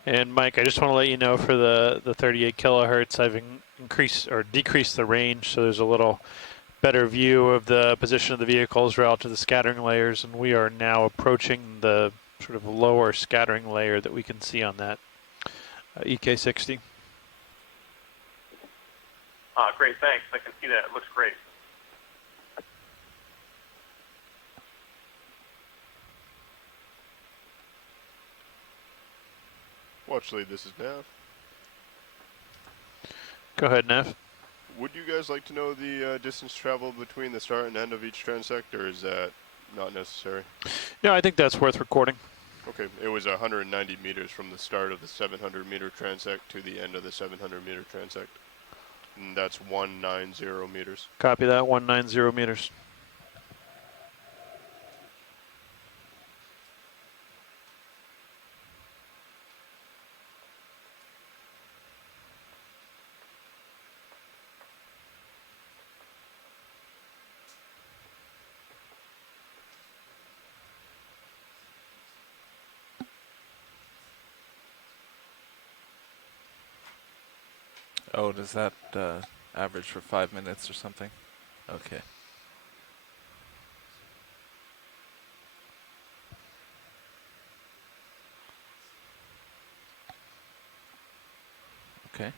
And Mike, I just want to let you know for the 38 kilohertz, I've increased or decreased the range, so there's a little better view of the position of the vehicles relative to the scattering layers, and we are now approaching the sort of lower scattering layer that we can see on that EK60. Great, thanks. I can see that. It looks great. Watch lead, this is Nav. Go ahead, Nav. Would you guys like to know the distance traveled between the start and end of each transect, or is that not necessary? No, I think that's worth recording. Okay, it was 190 meters from the start of the 700 meter transect to the end of the 700 meter transect. And that's 190 meters. Copy that, 190 meters. Oh, does that average for 5 minutes or something? Okay. Okay.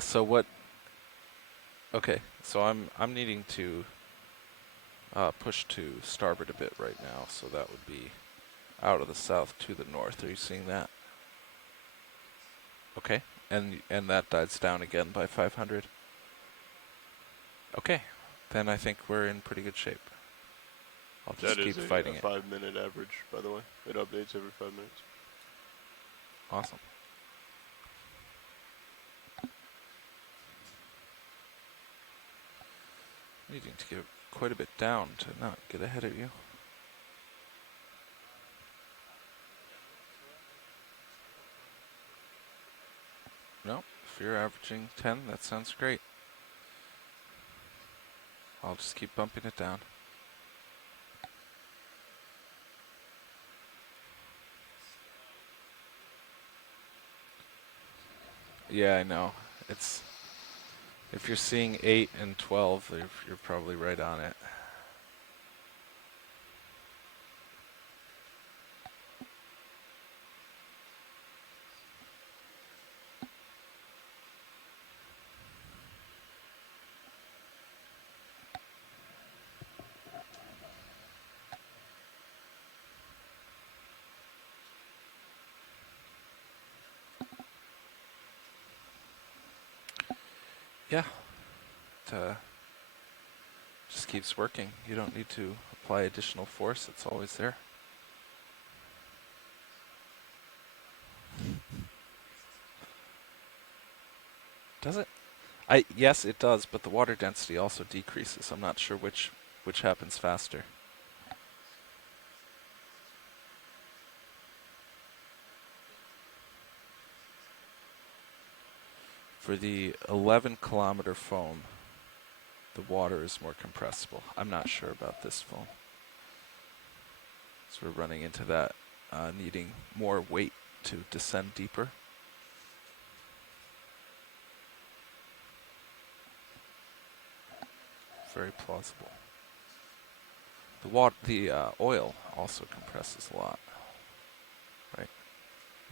So what? Okay, so I'm needing to push to starboard a bit right now, so that would be out of the south to the north. Are you seeing that? Okay, and that dies down again by 500. Okay, then I think we're in pretty good shape. I'll just keep fighting it. That is a 5-minute average, by the way. It updates every 5 minutes. Awesome. Needing to get quite a bit down to not get ahead of you. No, if you're averaging 10, that sounds great. I'll just keep bumping it down. Yeah, I know. It's if you're seeing 8 and 12, you're probably right on it. Yeah, it just keeps working. You don't need to apply additional force. It's always there. Does it? Yes, it does, but the water density also decreases. I'm not sure which happens faster. For the 11-kilometer foam, the water is more compressible. I'm not sure about this foam. So we're running into that, needing more weight to descend deeper. Very plausible. The oil also compresses a lot, right?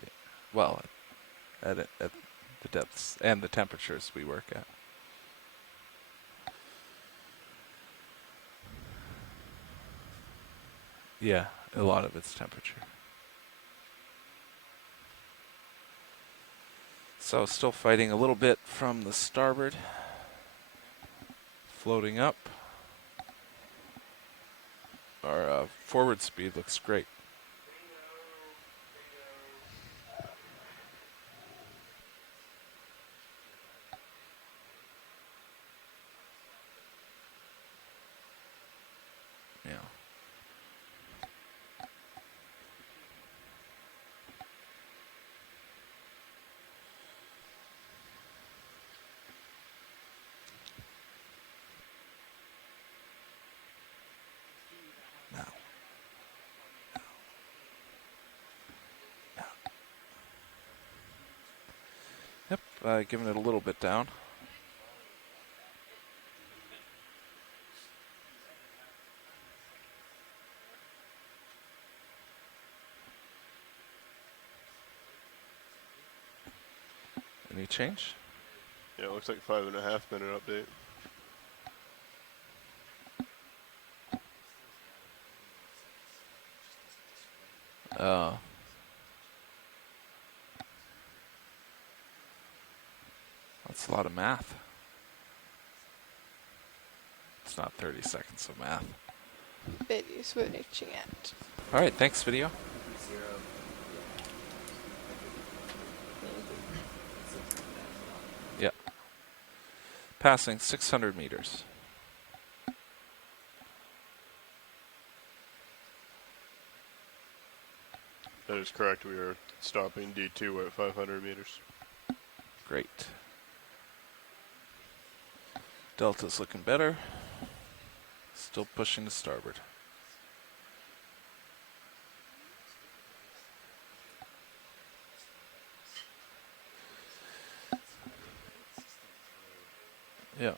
Yeah. Well, at the depths and the temperatures we work at. Yeah, a lot of it's temperature. So still fighting a little bit from the starboard. Floating up. Our forward speed looks great. Yeah. Now. Giving it a little bit down. Any change? Yeah, it looks like 5.5 minute update. That's a lot of math. It's not 30 seconds of math. Video switching at. All right, thanks, video. Yeah. Passing 600 meters. That is correct. We are stopping D2 at 500 meters. Great. Delta's looking better. Still pushing to starboard. Yeah.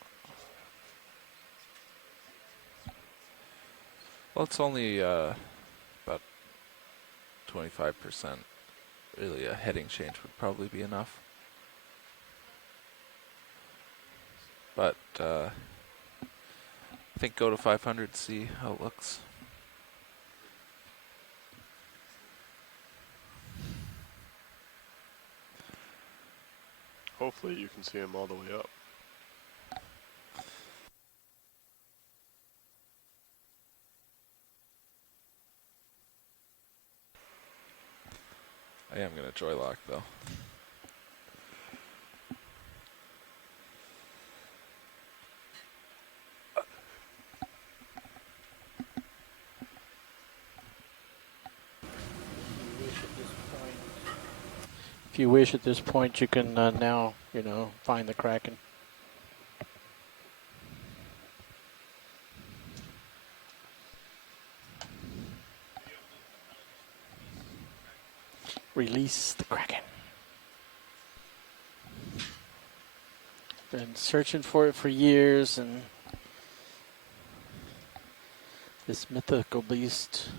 Well, it's only about 25%. Really, a heading change would probably be enough. But I think go to 500, see how it looks. Hopefully you can see him all the way up. I am going to joy lock though. If you wish at this point, you can now, find the Kraken. Release the Kraken. Been searching for it for years, and this mythical beast.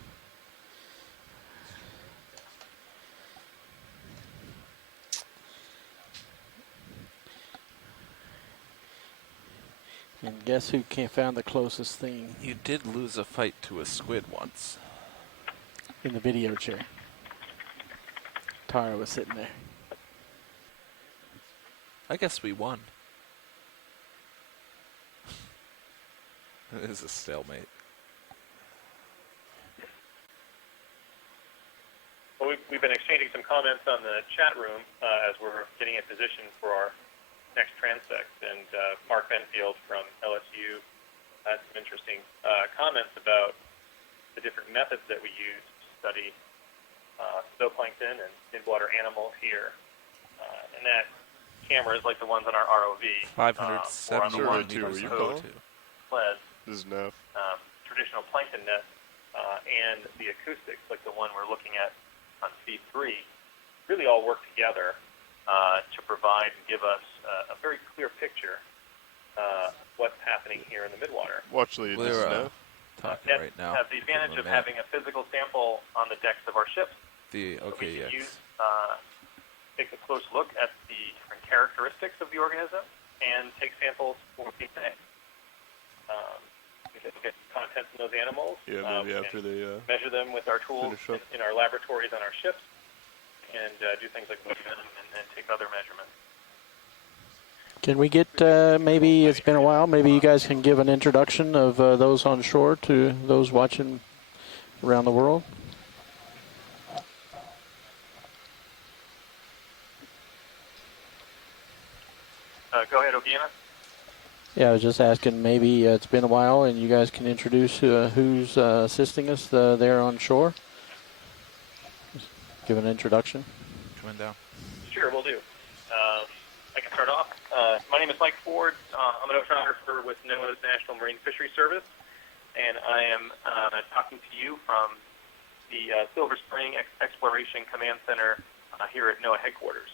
And guess who found the closest thing? You did lose a fight to a squid once. In the video chair. Tara was sitting there. I guess we won. It is a stalemate. Well, we've been exchanging some comments on the chat room as we're getting in position for our next transect, and Mark Benfield from LSU had some interesting comments about the different methods that we use to study zooplankton and midwater animals here. And that camera is like the ones on our ROV. 571 meters you go call? to. Sled, This is Neff. traditional plankton nets, and the acoustics, like the one we're looking at on feed 3, really all work together to provide and give us a very clear picture what's happening here in the midwater. Watch lead. This is Neff. Talking Nets right now. have the advantage of having a physical sample on the decks of our ships. The So we can Okeanos. take a close look at the different characteristics of the organism and take samples for DNA. We can look at contents in those animals. Yeah, maybe after they measure them with our tools finish up. in our laboratories on our ships, and do things like weigh them and take other measurements. Can we get, maybe it's been a while, maybe you guys can give an introduction of those on shore to those watching around the world? Go ahead, Okeanos. Yeah, I was just asking, maybe it's been a while and you guys can introduce who's assisting us there on shore? Just give an introduction. Coming down. Sure, we'll do. I can start off. My name is Mike Ford. I'm an oceanographer with NOAA's National Marine Fisheries Service, and I am talking to you from the Silver Spring Exploration Command Center here at NOAA headquarters.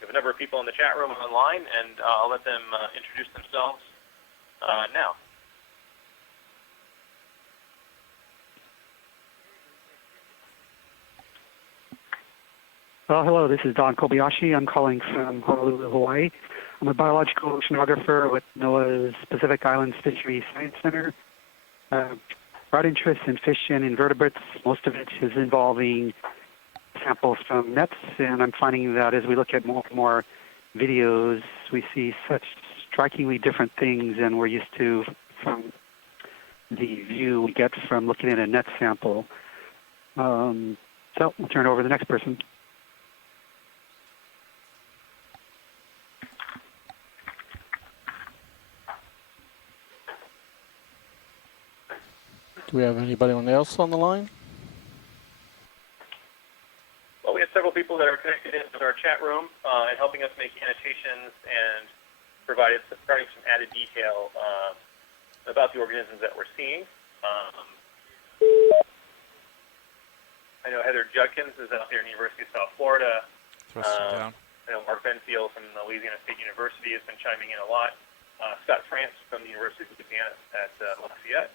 We have a number of people in the chat room and online, and I'll let them introduce themselves now. Well, hello, this is Don Kobayashi. I'm calling from Honolulu, Hawaii. I'm a biological oceanographer with NOAA's Pacific Islands Fisheries Science Center. Broad interest in fish and invertebrates. Most of it is involving samples from nets, and I'm finding that as we look at more and more videos, we see such strikingly different things than we're used to from the view we get from looking at a net sample. So we'll turn it over to the next person. Do we have anybody else on the line? Well, we have several people that are connected into our chat room and helping us make annotations and providing some added detail about the organisms that we're seeing. I know Heather Judkins is out there in the University of South Florida. Down. I know Mark Benfield from the Louisiana State University has been chiming in a lot. Scott France from the University of Louisiana at Lafayette.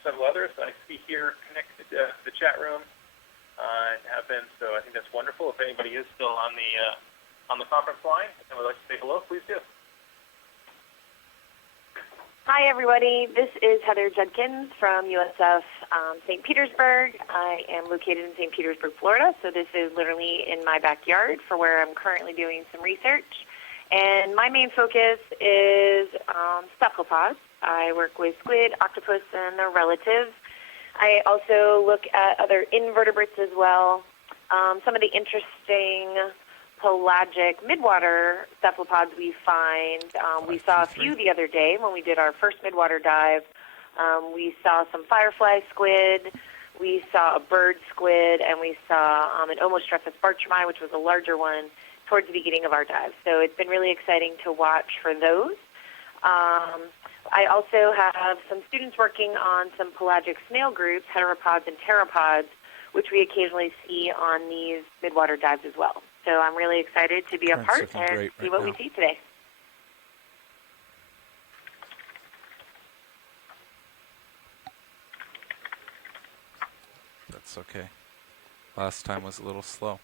Several others I see here connected to the chat room and have been, so I think that's wonderful. If anybody is still on the conference line and would like to say hello, please do. Hi, everybody. This is Heather Judkins from USF St. Petersburg. I am located in St. Petersburg, Florida, so this is literally in my backyard for where I'm currently doing some research. And my main focus is cephalopods. I work with squid, octopus, and their relatives. I also look at other invertebrates as well. Some of the interesting pelagic midwater cephalopods we find. We saw a few the other day when we did our first midwater dive. We saw some firefly squid. We saw a bird squid, and we saw an Omostrepus bartrami, which was a larger one, towards the beginning of our dive. So it's been really exciting to watch for those. I also have some students working on some pelagic snail groups, heteropods and pteropods, which we occasionally see on these midwater dives as well. So I'm really excited to be a part and see what we see today. That's okay. Last time was a little slow.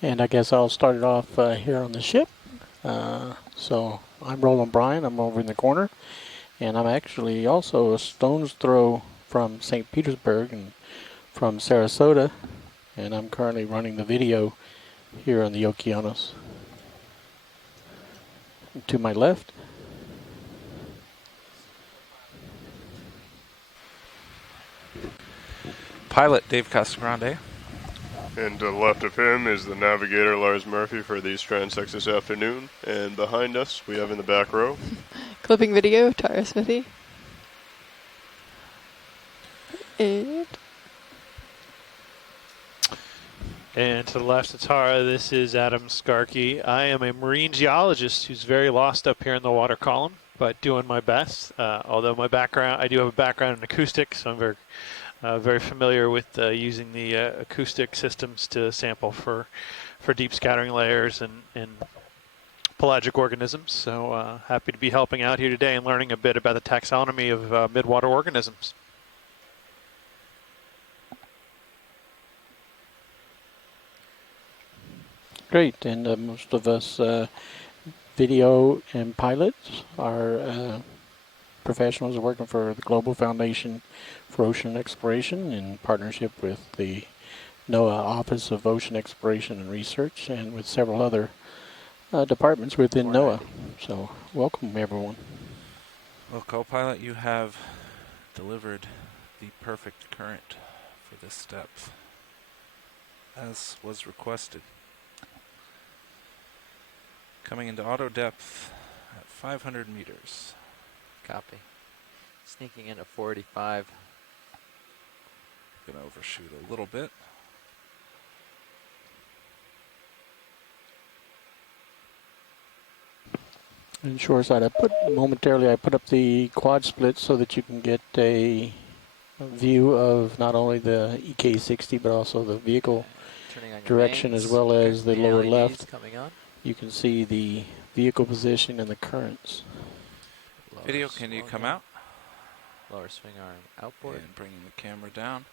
And I guess I'll start it off here on the ship. So I'm Roland Bryan. I'm over in the corner. And I'm actually also a stone's throw from St. Petersburg and from Sarasota. And I'm currently running the video here on the Okeanos. To my left. Pilot Dave Casagrande. And to the left of him is the navigator Lars Murphy for these transects this afternoon. And behind us, we have in the back row. Clipping video, Tara Smithy. And to the left of Tara, this is Adam Skarky. I am a marine geologist who's very lost up here in the water column, but doing my best. Although my background, I do have a background in acoustics, so I'm very familiar with using the acoustic systems to sample for deep scattering layers and pelagic organisms. So happy to be helping out here today and learning a bit about the taxonomy of midwater organisms. Great, and most of us video and pilots are professionals working for the Global Foundation for Ocean Exploration in partnership with the NOAA Office of Ocean Exploration and Research and with several other departments within NOAA. So welcome everyone. Well, co-pilot, you have delivered the perfect current for this depth, as was requested. Coming into auto depth at 500 meters. Copy. Sneaking into 45. Gonna overshoot a little bit. And shoreside, I put up the quad split so that you can get a view of not only the EK60 but also the vehicle direction as well as the lower left, you can see the vehicle position and the currents. Video, can you come out? Lower swing arm outboard. And bringing the camera down.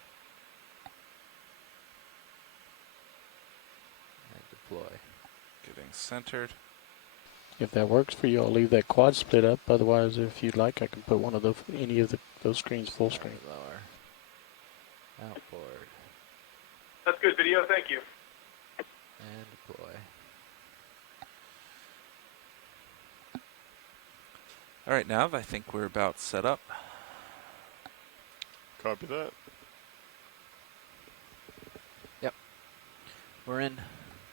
And deploy. Getting centered. If that works for you, I'll leave that quad split up. Otherwise, if you'd like, I can put one of those screens full screen. Lower. Outboard. That's good video, thank you. And deploy. All right, Nav, I think we're about set up. Copy that. Yep. We're in.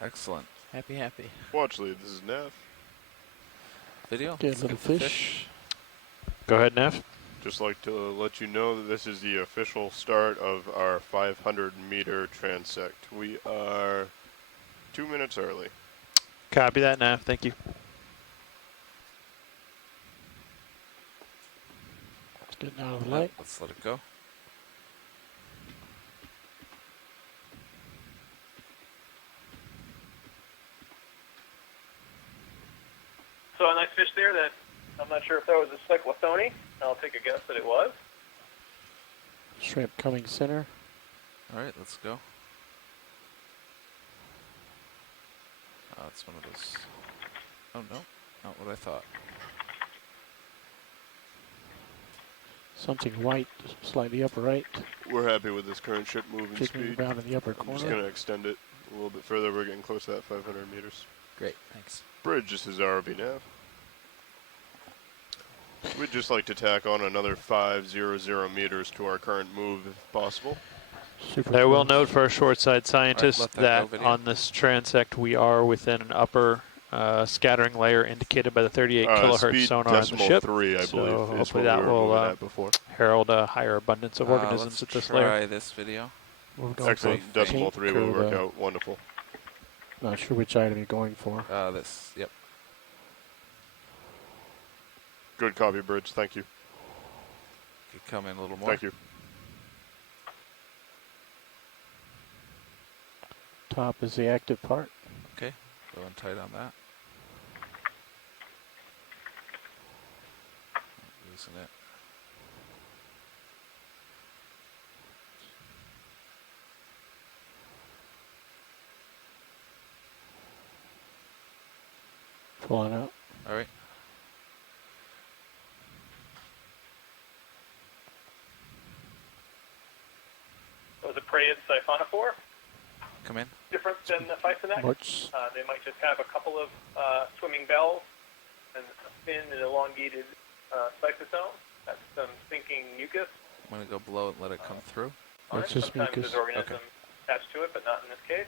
Excellent. Happy. Watch lead, this is Nav. Video. Get a little fish. Go ahead, Neff. Just like to let you know that this is the official start of our 500-meter transect. We are 2 minutes early. Copy that, Neff. Thank you. It's getting out of the light. Let's let it go. So a nice fish there that I'm not sure if that was a cyclothony. I'll take a guess that it was. Shrimp coming center. All right, let's go. It's one of those. Oh, no. Not what I thought. Something white, slightly upper right. We're happy with this current ship moving Kicking speed. around in the upper I'm corner. just going to extend it a little bit further. We're getting close to that 500 meters. Great, thanks. Bridge, this is ROB Nav. We'd just like to tack on another 500 meters to our current move if possible. I will note for our short side scientists let that that go, on this transect we are within an upper scattering layer indicated by the 38 kilohertz speed sonar on the ship. 3, I so believe, is hopefully what that we were will moving at before. herald a higher abundance of organisms Let's at this try layer. this video. We're going Excellent. for Decimal pink 3 will or work the- out wonderful. Not sure which item you're going for. This. Yep. Good copy, Bridge. Thank you. Could come in a little more. Thank you. Top is the active part. Okay. Go in tight on that. Loosen it. Pulling out. All right. It was a Preyed siphonophore. Come in. Different than the Physonex. What's They might just have a couple of swimming bells and a thin and elongated cytosome. That's some sinking mucus. I'm going to go below and let it come through. On That's it. just Sometimes mucus. there's organism attached to it, but not in this case.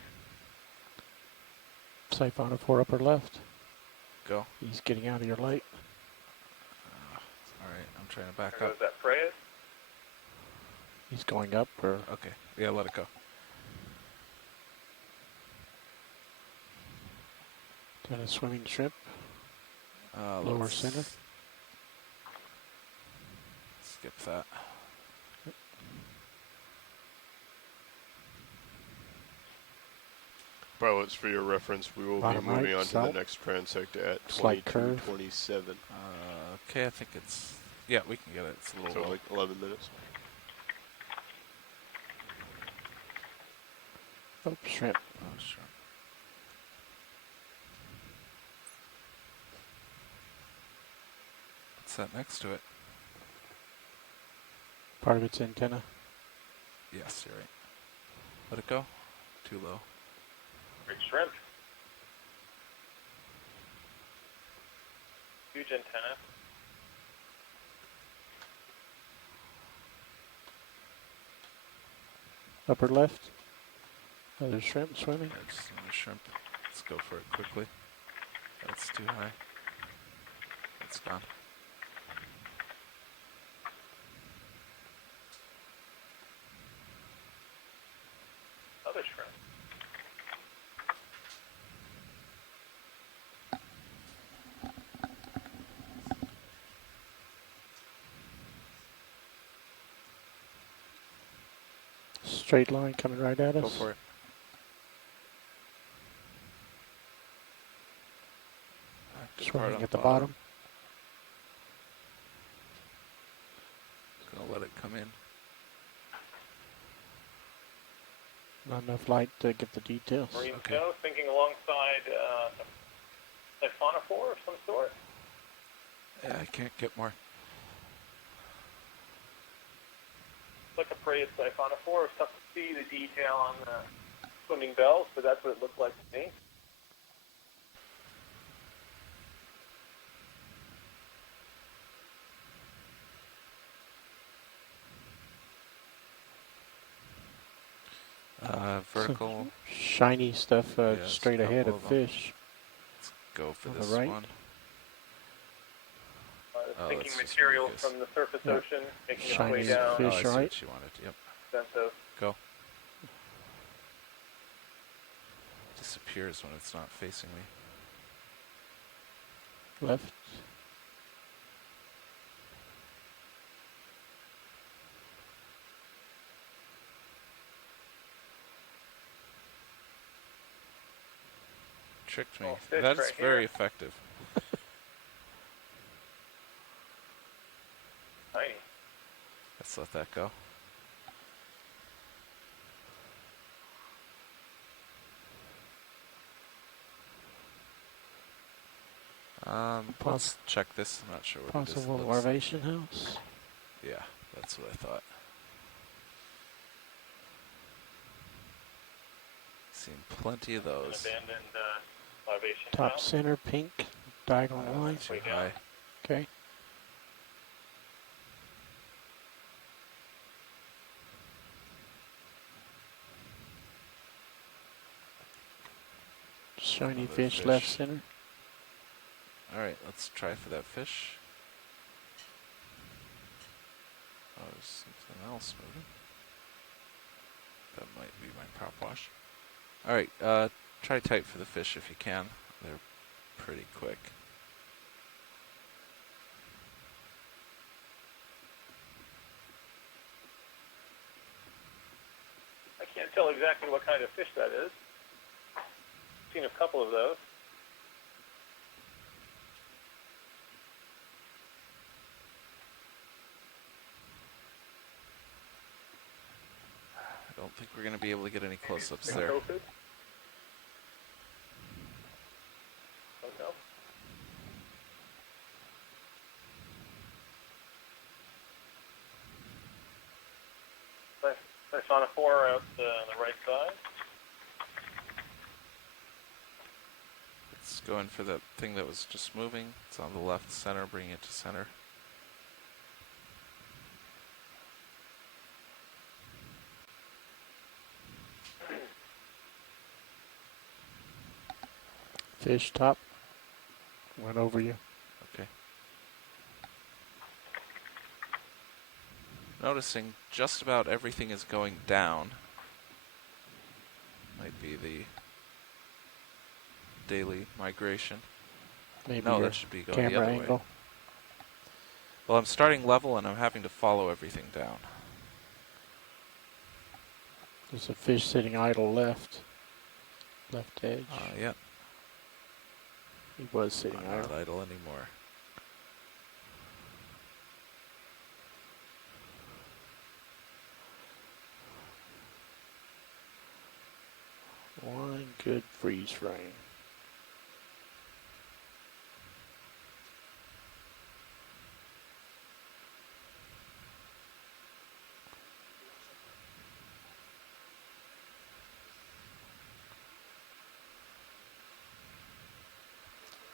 Siphonophore upper left? Go. He's getting out of your light. All right. I'm trying to back There up. goes that Preyed. He's going up or Okay. Yeah, let it go. got a swimming shrimp. Lower Let's center. Skip that. Pilots, for your reference, we will Bottom be moving right, on to south. the next transect at Slight curve. 22:27. Okay, I think it's... Yeah, we can get it. It's a little So low. like 11 minutes. Oh, shrimp. Oh, sure. What's that next to it? Part of its antenna. Yes, you're right. Let it go. Too low. Big shrimp. Huge antenna. Upper left. Another shrimp swimming. Yeah, just another shrimp. Let's go for it quickly. That's too high. It's gone. Other shrimp. Straight line coming right at us. Go for it. part on at the bottom. Gonna let it come in. Not enough light to get the details. Marine snow, sinking alongside a Cephalopods of some sort. Yeah, I can't get more. Like a prey Cephalopods. It's tough to see the detail on the swimming bells, but that's what it looked like to me. Vertical. Some shiny stuff Yeah, straight ahead of fish. Let's go for On this the right. one. Sinking material from the surface ocean, making its way Shiny down. fish, I see right? what you wanted. Yep. Sense of Go. Disappears when it's not facing me. Left. Tricked me. Oh, fish That's right very here. effective. tiny. Let's let that go. Let's check this. I'm not sure what it is. Possible larvation house. Yeah, that's what I thought. Seen plenty of An those. abandoned larvation Top house. center, pink, diagonal line. Too high. Okay. Shiny Another fish, left fish. center. Alright, let's try for that fish. Oh, there's something else moving. That might be my prop wash. Alright, try tight for the fish if you can. They're pretty quick. I can't tell exactly what kind of fish that is. Seen a couple of those. I don't think we're going to be able to get any close-ups Maybe there. tofu? Don't know. Cephalopods out on the right side. It's going for that thing that was just moving. It's on the left center, bringing it to center. Fish top. Went over you. Okay. Noticing just about everything is going down. Might be the daily migration. Maybe No, your that should be going the camera other way. angle. Well, I'm starting level and I'm having to follow everything down. There's a fish sitting idle left. Left edge. Yeah, He was sitting I'm not idle. idle anymore. One good freeze frame.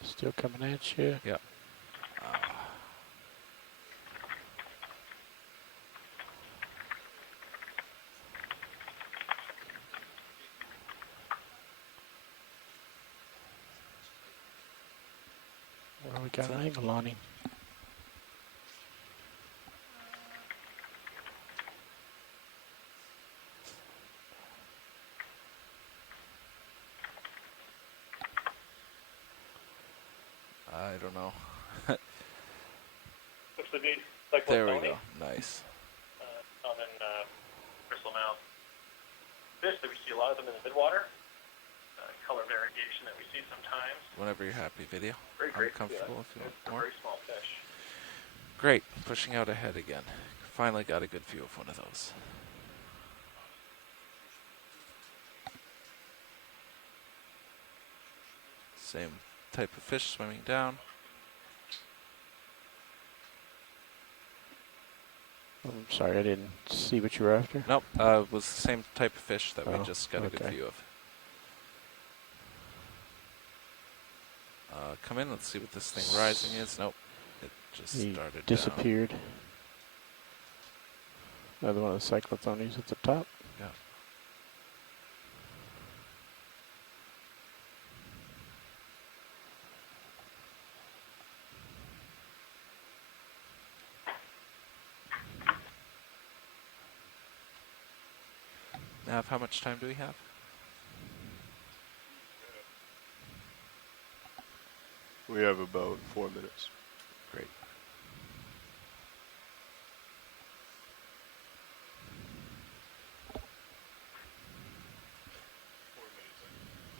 Still coming at you. Yeah. Well, we got an angle on him. I don't know. Looks to be like There we Tony. go. Nice. Common crystal mouth fish. We see a lot of them in the midwater. color variegation that we see sometimes. Whenever you're happy, video. Very I'm great. comfortable if you want more. Very small fish. Great, pushing out ahead again. Finally got a good view of one of those. Same type of fish swimming down. I'm sorry, I didn't see what you were after. Nope, was the same type of fish that we just got a good view of. Come in, let's see what this thing rising is. Nope, it just started disappeared. Another one of the cyclothonies at the top. Yeah. Nav, how much time do we have? We have about 4 minutes. Great.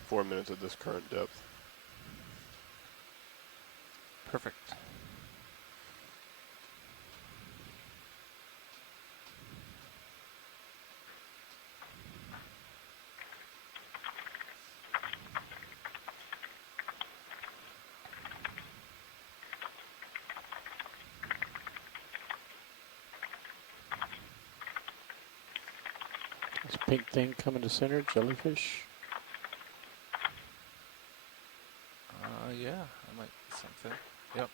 Four minutes at this current depth. Perfect. This pink thing coming to center, jellyfish. Yeah, I might something. Yep.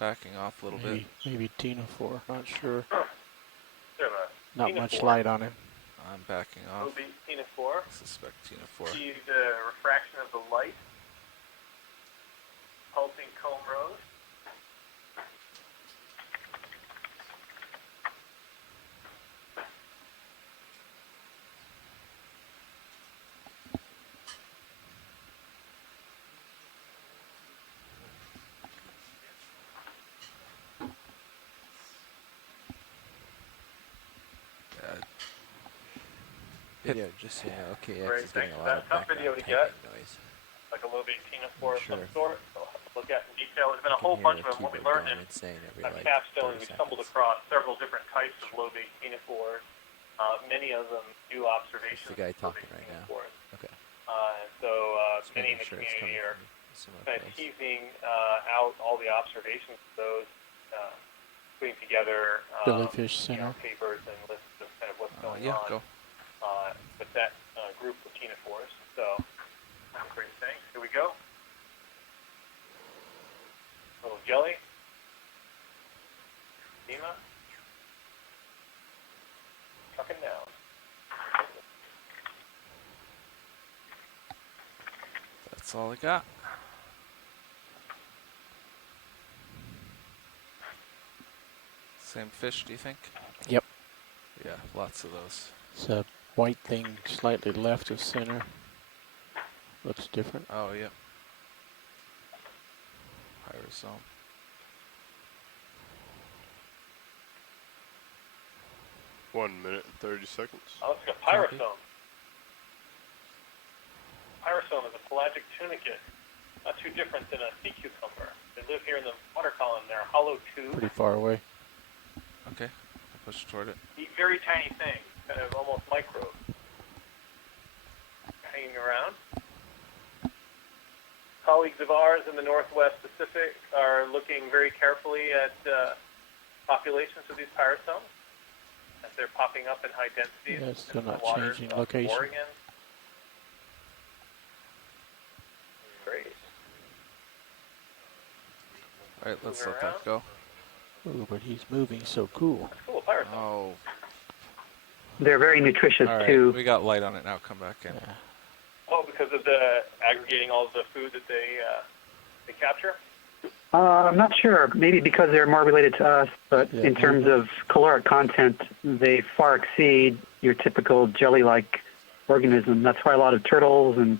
Backing off a little bit. Maybe Tina 4, not sure. Not Not much light on him. I'm backing off. Will be Tina 4. I suspect Tina 4. See the refraction of the light. Pulsing comb rose. Video, just so you know, okay, Great, is getting thanks. a lot of That's tough background video to typing get. noise. Like a low bait Tina 4 of some Sure. sort. So I'll have to look at in detail. There's been a You can whole hear bunch the of them. What we keyboard learned in going insane every at like Capstone, 30 we stumbled seconds. across several different types of low bait Tina 4s. Many of them do observations. It's the guy of low talking bait right Tina now. 4s. Okay. So Just many in making the sure it's community coming are from a similar kind of place. teasing out all the observations of those, putting together Jellyfish you know, center. papers and lists of kind of what's going Yeah, on go. with that group of Tina 4s. So, great, thanks. Here we go. Little jelly. Dima. Trucking down. That's all I got. Same fish, do you think? Yep. Yeah, lots of those. It's a white thing slightly left of center. Looks different. Oh, yeah. Pyrosome. One minute and 30 seconds. Oh, it's got pyrosome. Pyrosome is a pelagic tunicate, not too different than a sea cucumber. They live here in the water column. They're a hollow tube. Pretty far away. Okay, I'll push toward it. Eat very tiny things, kind of almost microbes. Hanging around. Colleagues of ours in the Northwest Pacific are looking very carefully at populations of these pyrosomes as they're popping up in high densities Yeah, still in the not waters changing of location. Oregon. Great. All right, let's Moving let that around. go. Ooh, but he's moving so cool. Cool, pyrosomes. Oh, They're very nutritious all right. too. We got light on it now. Come back in. Yeah. Oh, because of the aggregating all of the food that they capture? I'm not sure. Maybe because they're more related to us, but Yeah, in terms of caloric content, they far exceed your typical jelly-like organism. That's why a lot of turtles and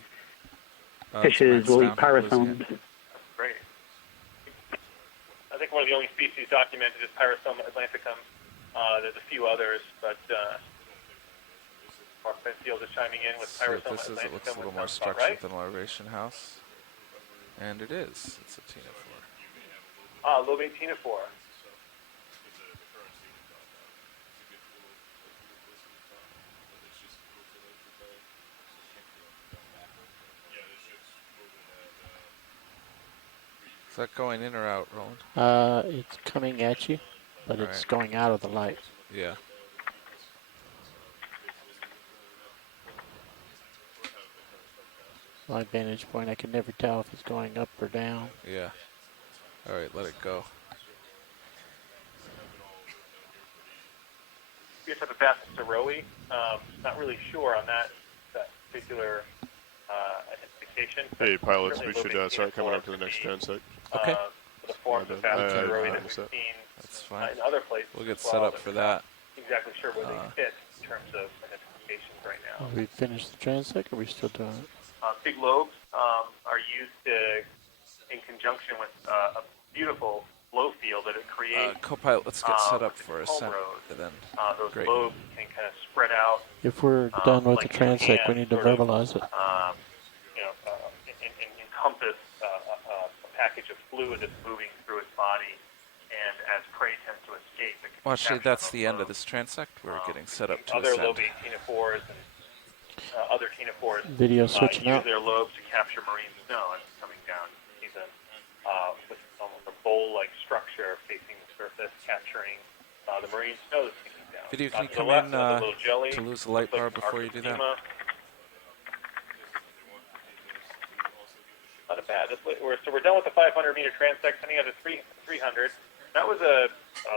fishes will eat pyrosomes. Great. I think one of the only species documented is Pyrosoma atlanticum. There's a few others, but as Mark Penfield is chiming in with So Pyrosoma this is, it looks a little Atlanticum, more which sounds about structured right. than larvation house. And it is. It's a ctenophore. Lobate ctenophore. Is that going in or out, Roland? It's coming at you, but it's Right. going out of the light. Yeah. My vantage point, I can never tell if it's going up or down. Yeah. All right, let it go. We have a Bass Saroe. Not really sure on that particular identification. Hey, pilots, we Certainly should start coming up to the next transect. Okay. The forms of Bass Saroe that we've missed that. seen That's fine. in other places. We'll get as well, set up but for we're not that. exactly sure where they fit in terms of identifications right now. Have we finished the transect, or are we still doing it? Big lobes are used in conjunction with a beautiful flow field that it creates. Co-pilot, let's get set up with for a its home set. road. And then, Those great. lobes can kind of spread out. If we're done with like the transect, we need to sort of, verbalize it. Encompass a package of fluid that's moving through its body, and as prey tends to escape, it can Well, actually, capture that's those the end of lobes. this transect. We're getting set up to Other ascend. lobate ctenophores and other ctenophores Video switching use out. their lobes to capture marine snow as it's coming down. You see them with almost a bowl-like structure facing the surface, capturing the marine snow that's coming down. Video, can you To come the left, in another little jelly. to lose the light Looks bar like an before you do that? Arctema. Not bad. So we're done with the 500-meter transect, sending out to 300. That was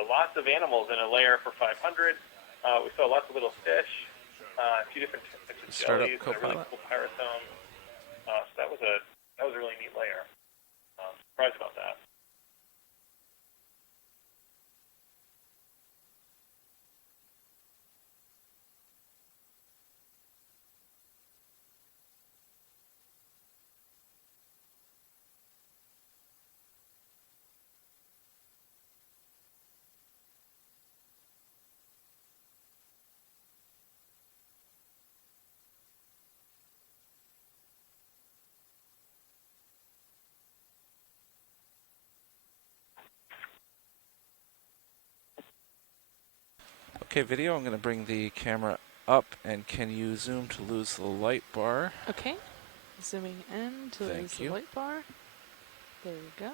lots of animals in a layer for 500. We saw lots of little fish, a few different types of Start up jellies, and a really co-pilot. cool pyrosome. So that was a really neat layer. Surprised about that. Okay, video, I'm going to bring the camera up, and can you zoom to lose the light bar? Okay. Zooming in to Thank lose the you. light bar. There we go.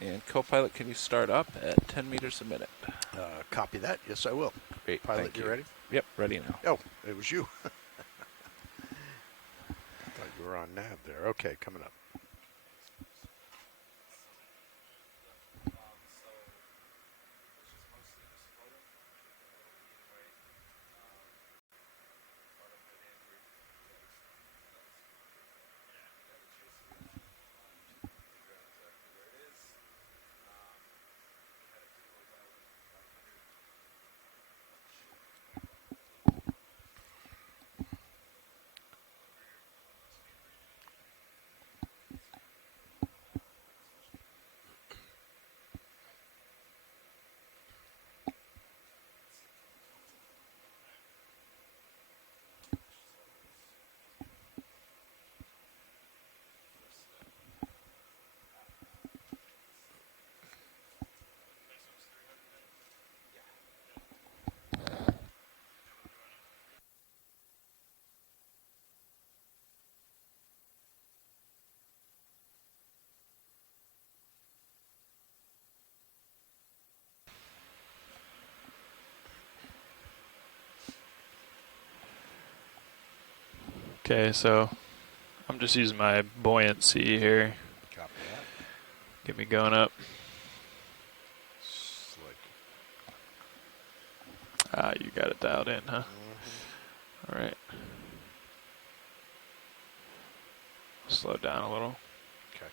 And co-pilot, can you start up at 10 meters a minute? Copy that. Yes, I will. Great, Pilot, thank you you. ready? Yep, ready now. Oh, it was you. I thought you were on nav there. Okay, coming up. Okay, so I'm just using my buoyancy here. Copy that. Get me going up. Slick. You got it dialed in, huh? All right. Slow down a little. Okay.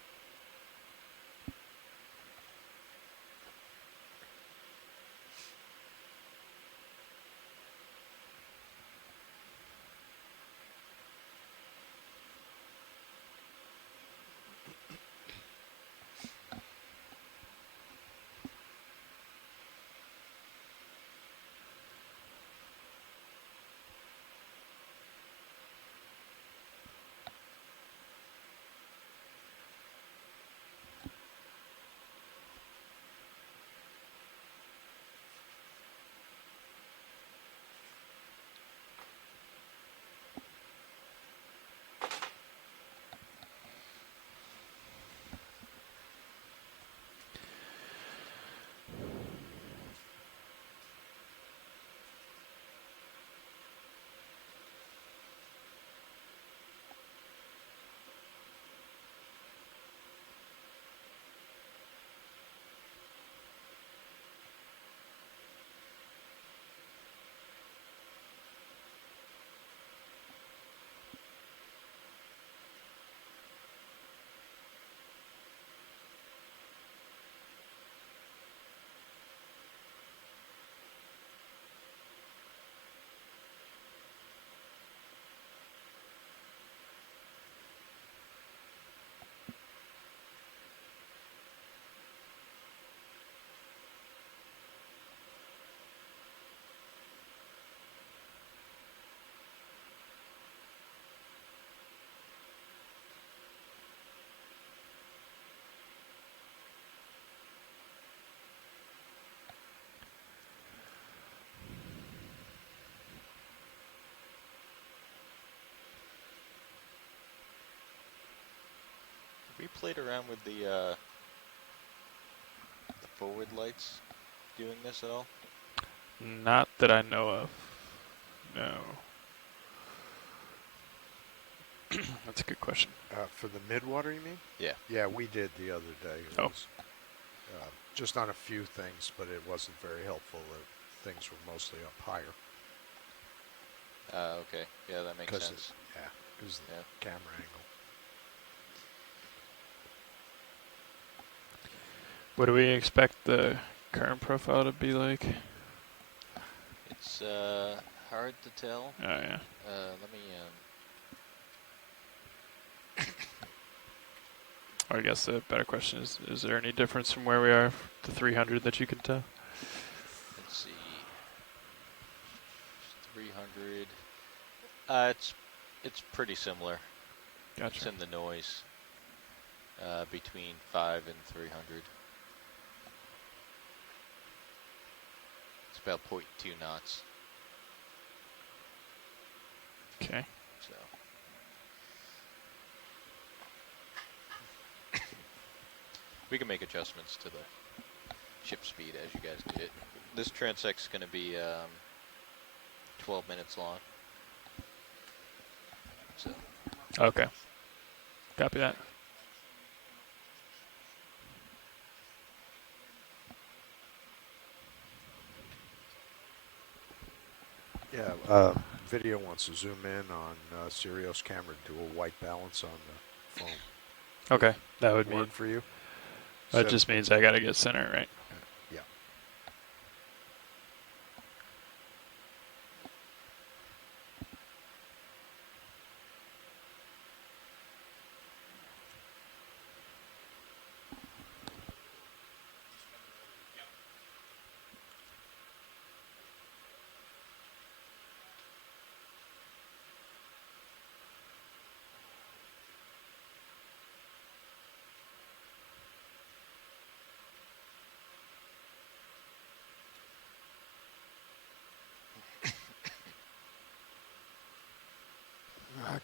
played around with the forward lights doing this at all? Not that I know of. No. That's a good question. For the Midwater, you mean? Yeah. Yeah, we did the other day. It was just on a few things, but it wasn't very helpful. Things were mostly up higher. Okay. Yeah, that makes sense. Because the camera angle. What do we expect the current profile to be like? It's hard to tell. Oh, yeah. Let me... Or I guess the better question is there any difference from where we are to 300 that you can tell? Let's see. 300. It's pretty similar. Gotcha. It's in the noise. Between 5 and 300. It's about 0.2 knots. Okay. So. We can make adjustments to the ship speed as you guys do it. This transect's going to be 12 minutes long. So. Okay. Copy that. Yeah, video wants to zoom in on Sirius camera, do a white balance on the phone. Okay, that would work for you. That just means I gotta get center, right? Yeah.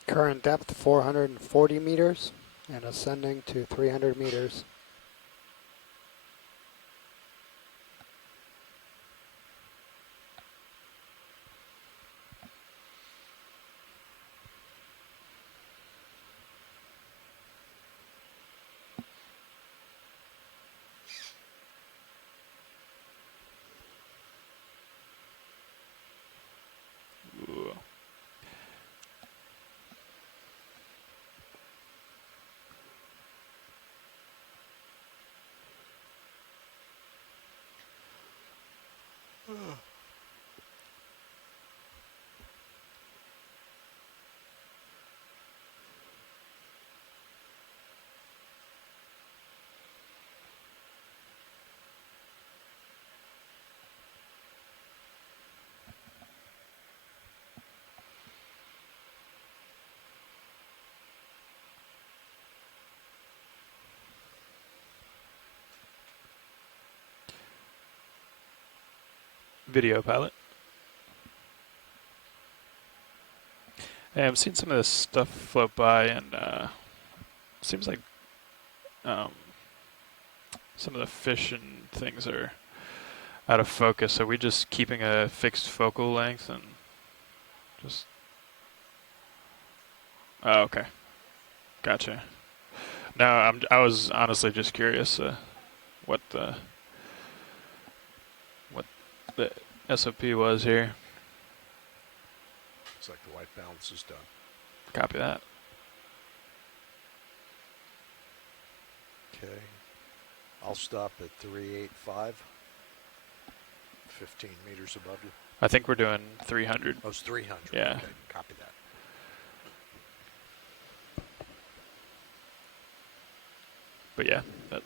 Current depth 440 meters and ascending to 300 meters. Ooh. Video pilot. Hey, I've seen some of this stuff float by, and seems like some of the fish and things are out of focus. Are we just keeping a fixed focal length and just? Oh, okay. Gotcha. No, I was honestly just curious what the SOP was here. Looks like the white balance is done. Copy that. Okay. I'll stop at 385. 15 meters above you. I think we're doing 300. Oh, it's 300. Yeah. Okay, copy that. But yeah, that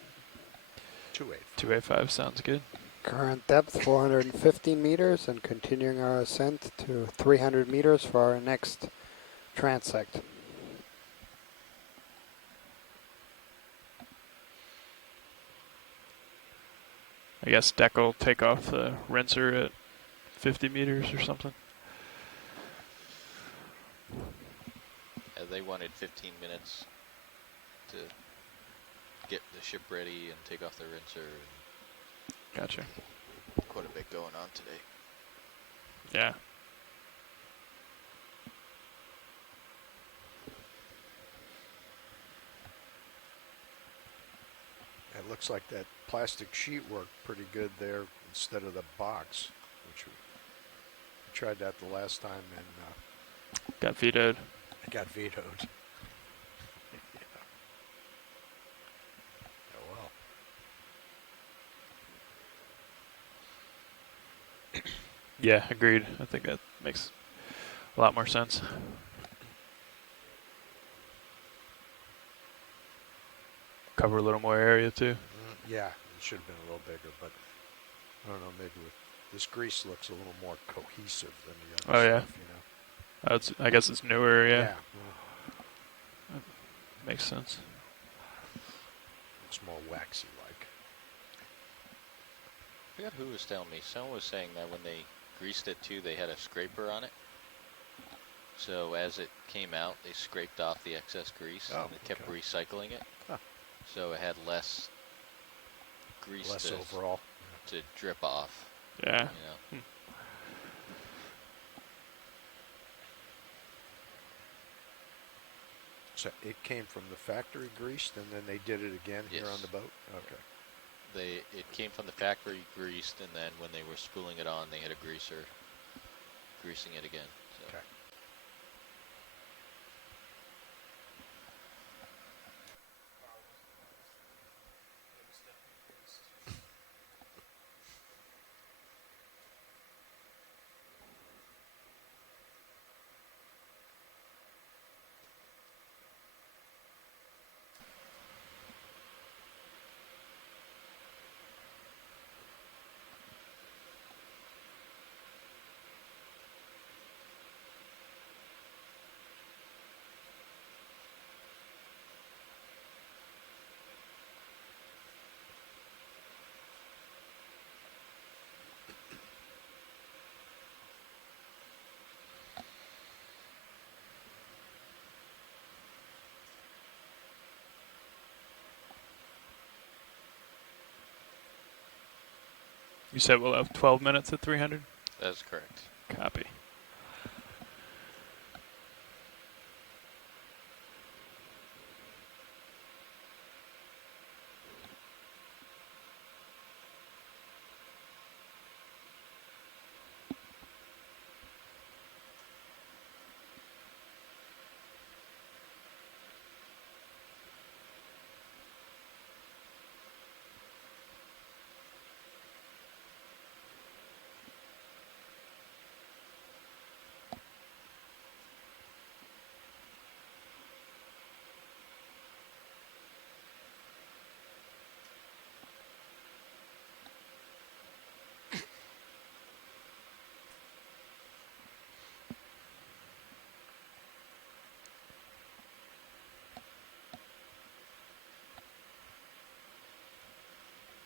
285 sounds good. Current depth 450 meters and continuing our ascent to 300 meters for our next transect. I guess deck will take off the rinser at 50 meters or something. They wanted 15 minutes to get the ship ready and take off the rinser. And Gotcha. quite a bit going on today. Yeah. It looks like that plastic sheet worked pretty good there instead of the box, which we tried that the last time and got vetoed. it got vetoed. Oh well. Yeah, agreed. I think that makes a lot more sense. Cover a little more area too. Yeah, it should have been a little bigger, but I don't know, maybe with this grease looks a little more cohesive than the other stuff, you know. I guess it's newer, yeah. Yeah. Makes sense. Looks more waxy like. I forgot who was telling me. Someone was saying that when they greased it too, they had a scraper on it. So as it came out, they scraped off the excess grease and they kept recycling it. Huh. So it had less grease overall to drip off. Yeah. You know? So it came from the factory greased and then they did it again here on the boat? Okay. It came from the factory greased, and then when they were spooling it on, they had a greaser greasing it again. So. Okay. You said we'll have 12 minutes at 300? That's correct. Copy.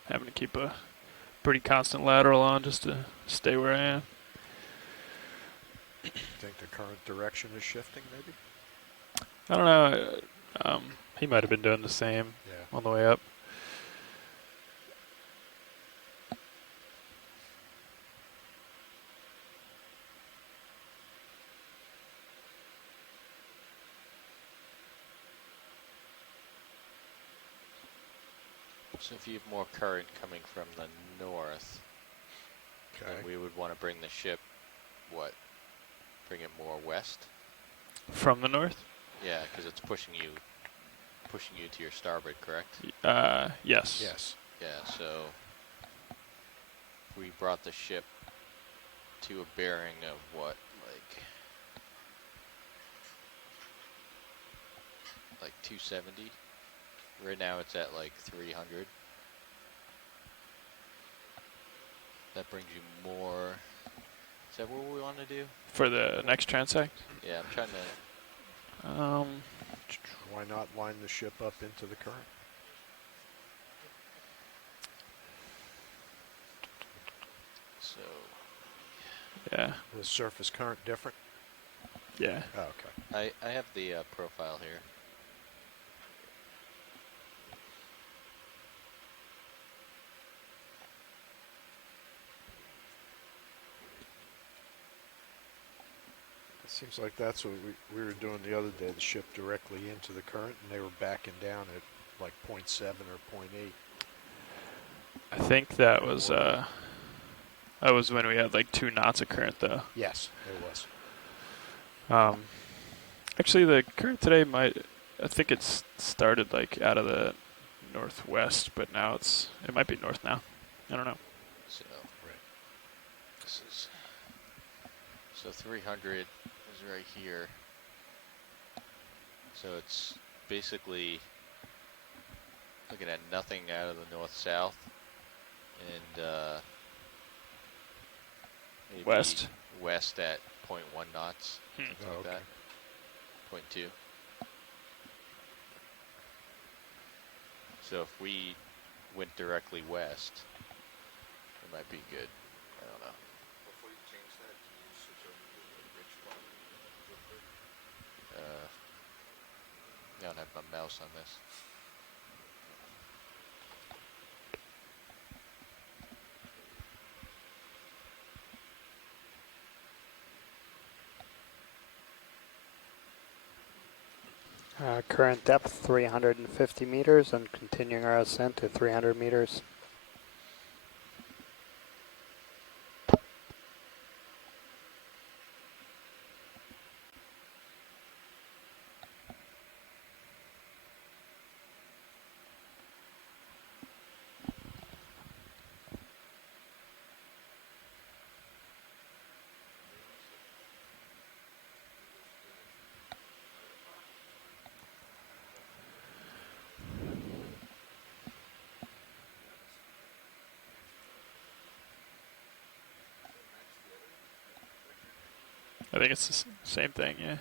Having to keep a pretty constant lateral on just to stay where I am. Think the current direction is shifting, maybe? I don't know. He might have been doing the same on the way up. So if you have more current coming from the north, then we would want to bring the ship, bring it more west? From the north? Yeah, because it's pushing you to your starboard, correct? Yes. Yes. Yeah, so if we brought the ship to a bearing of like 270. Right now it's at like 300. That brings you more. Is that what we want to do? For the next transect? Yeah, I'm trying to. Why not line the ship up into the current? So. Yeah. The surface current different? Yeah. Oh, okay. I have the profile here. Seems like that's what we were doing the other day, the ship directly into the current, and they were backing down at like 0.7 or 0.8. I think that was when we had like 2 knots of current, though. Yes, it was. Actually, the current today I think it's started like out of the northwest, but now it might be north now. I don't know. So, so 300 is right here. So it's basically looking at nothing out of the north-south and maybe west at 0.1 knots, something like that. 0.2. So if we went directly west, it might be good. I don't know. Before you change that, can you switch over to the bridge plot real quick? I don't have my mouse on this. Current depth 350 meters and continuing our ascent to 300 meters. I think it's the same thing, yeah.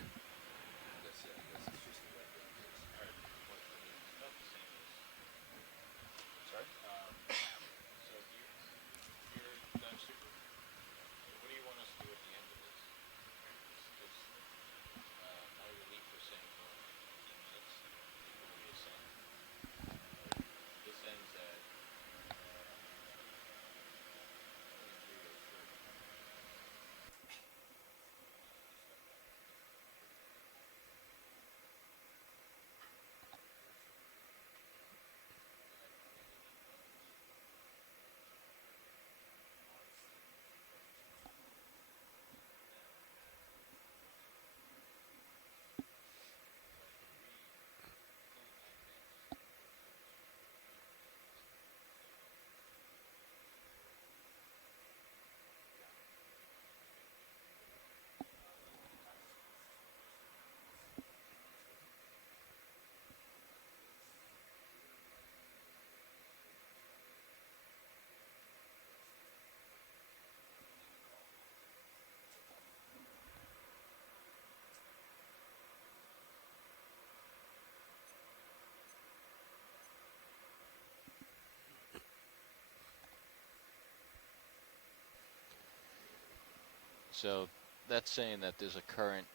So that's saying that there's a current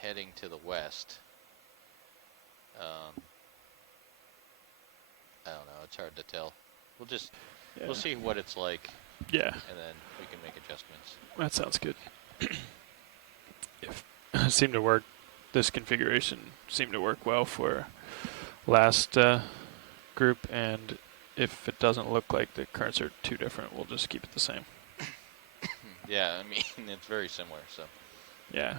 heading to the west. I don't know, it's hard to tell. We'll see what it's like. Yeah. And then we can make adjustments. That sounds good. Seemed to work. This configuration seemed to work well for last group, and if it doesn't look like the currents are too different, we'll just keep it the same. Yeah, I mean, it's very similar, so. Yeah.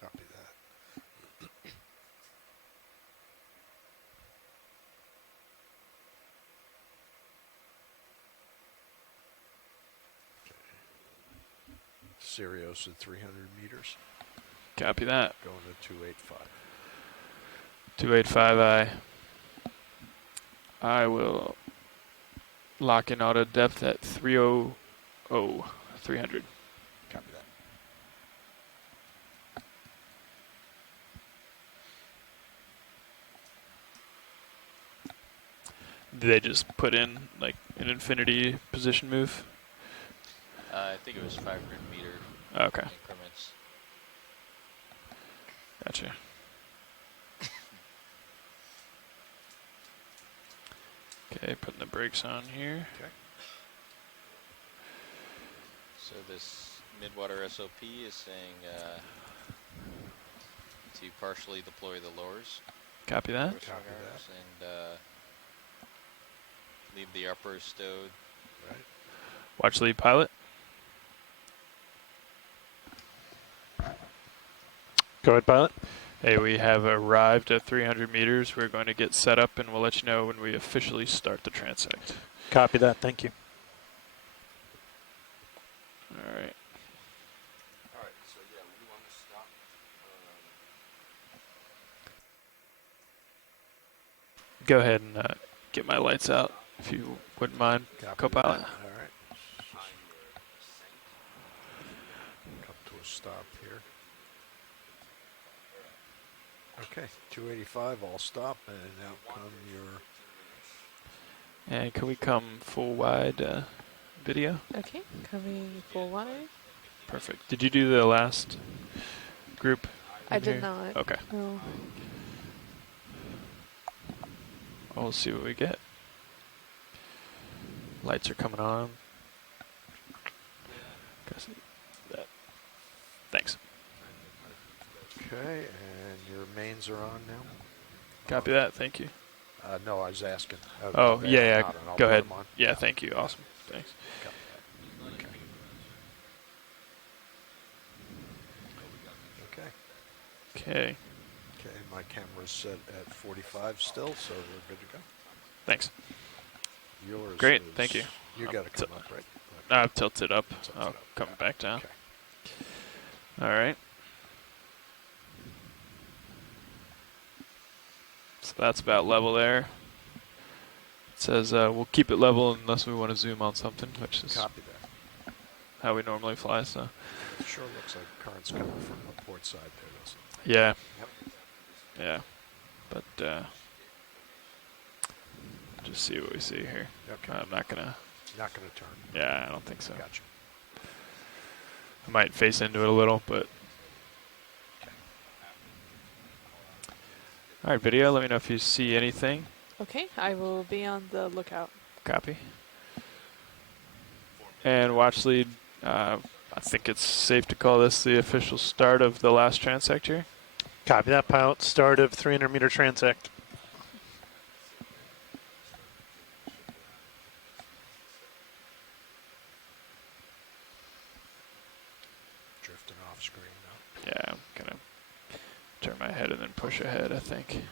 Copy that. Sirius at 300 meters. Copy that. Going to 285. 285I. I will lock in auto depth at 300. 300. Copy that. Did they just put in like an infinity position move? I think it was 500 meter Okay. increments. Gotcha. Okay, putting the brakes on here. Okay. So this Midwater SOP is saying to partially deploy the lowers. Copy that. Copy that. And leave the uppers stowed. Right. Watch lead pilot. Go ahead, pilot. Hey, we have arrived at 300 meters. We're going to get set up, and we'll let you know when we officially start the transect. Copy that. Thank you. All right. All right. So yeah, we want to stop. Go ahead and get my lights out, if you wouldn't mind, co-pilot. All right. Come to a stop here. Okay, 285, all stop, and out come your... And can we come full wide video? Okay, coming full wide. Perfect. Did you do the last group? I did here? not. Okay. No. We'll see what we get. Lights are coming on. Thanks. Okay, and your mains are on now? Copy that. Thank you. No, I was asking. Oh, they yeah, are yeah. not, and I'll Go put ahead. them on. Yeah, thank you. Awesome. Thanks. Okay. Okay. Okay. Okay, my camera's set at 45 still, so we're good to go. Thanks. Yours Great. is, Thank you. You got to come up, right? I've tilted up. I'll come back down. Okay. All right. So that's about level there. It says we'll keep it level unless we want to zoom on something, which is Copy that. how we normally fly. So. It sure looks like current's coming from the port side there, doesn't it? Yeah. Yep. Yeah. But just see what we see here. Okay. I'm not gonna. Not going to turn. Yeah, I don't think so. Gotcha. I might face into it a little, but. All right, video. Let me know if you see anything. Okay, I will be on the lookout. Copy. And watch lead. I think it's safe to call this the official start of the last transect here. Copy that, pilot. Start of 300 meter transect. Drifting off screen now. Yeah, I'm gonna turn my head and then push ahead, I think.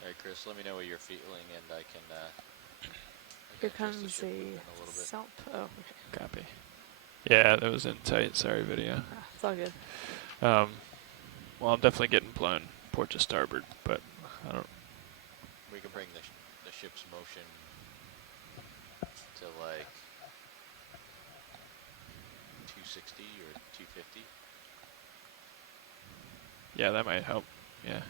All right, Chris, let me know what you're feeling, and I can. Here comes a self. Oh, okay. Copy. Yeah, that was in tight. Sorry, video. It's all good. Well, I'm definitely getting blown port to starboard, but I don't. We can bring the ship's motion to like 260 or 250. Yeah, that might help. Yeah.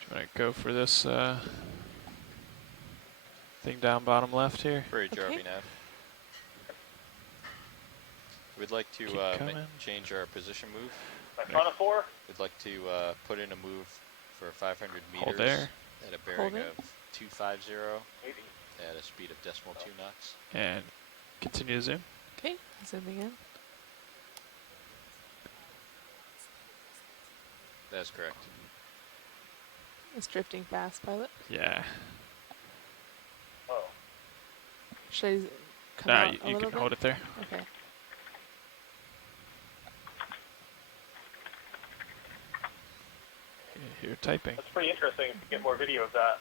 Do you want to go for this thing down bottom left here? Bridge RV nav. We'd like to change our position move. Front of 4. We'd like to put in a move for 500 meters. Hold there. At a bearing of 250 at a speed of decimal 2 knots. And continue to zoom. Okay, zooming in. That's correct. It's drifting fast, pilot. Yeah. Oh. Should I come Nah, out you can hold it there. Okay. You're typing. That's pretty interesting to get more video of that.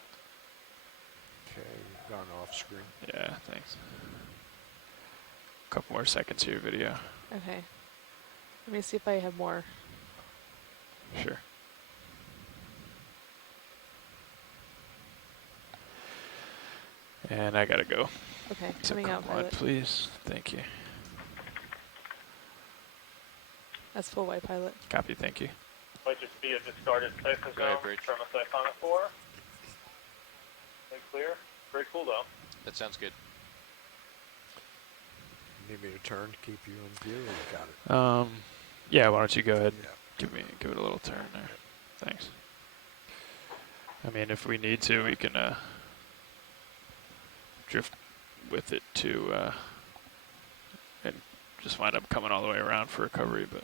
Okay, you've gone off screen. Yeah, thanks. Couple more seconds of your video. Okay. Let me see if I have more. Sure. And I gotta go. Okay, So coming out, come on, pilot. please. Thank you. That's full white pilot. Copy, thank you. Might just be a discarded siphon Go ahead, zone Bridge. from a Siphonophore. Think clear. Very cool though. That sounds good. Need me to turn to keep you in view, or you got it? Yeah, why don't you go ahead and Yeah. give it a little turn there. Thanks. I mean, if we need to, we can drift with it to and just wind up coming all the way around for recovery, but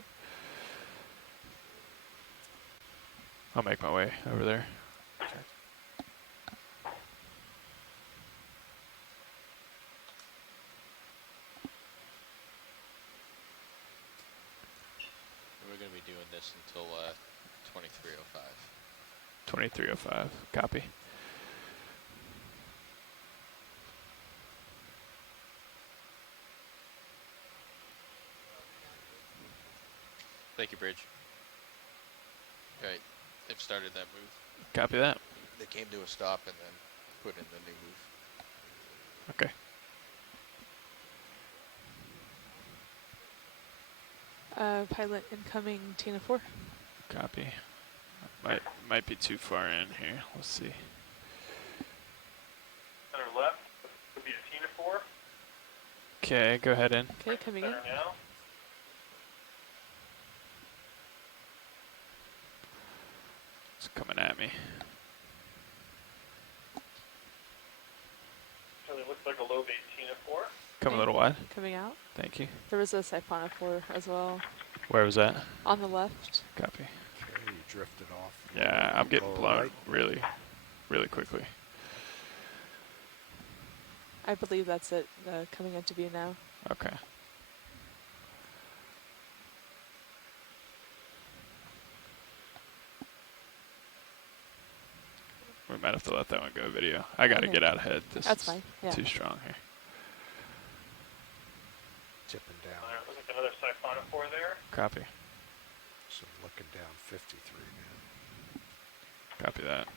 I'll make my way over there. We're going to be doing this until 2305. 2305, copy. Thank you, Bridge. Okay, they've started that move. Copy that. They came to a stop and then put in the new move. Okay. Pilot incoming Tina 4. Copy. Might be too far in here. Let's see. Center left would be a Tina 4. Okay, go ahead in. Okay, coming in. Center now. It's coming at me. Really looks like a low bait Tina 4. Come a little wide. Coming out. Thank you. There was a Siphonophore as well. Where was that? On the left. Copy. Okay, you drifted off. Yeah, I'm getting All blown right. really quickly. I believe that's it, coming into view now. Okay. We might have to let that one go video. I gotta Okay. get out ahead. This That's is fine, yeah. too strong here. Tipping down. Looks like another Siphonophore there. Copy. So looking down 53 now. Copy that.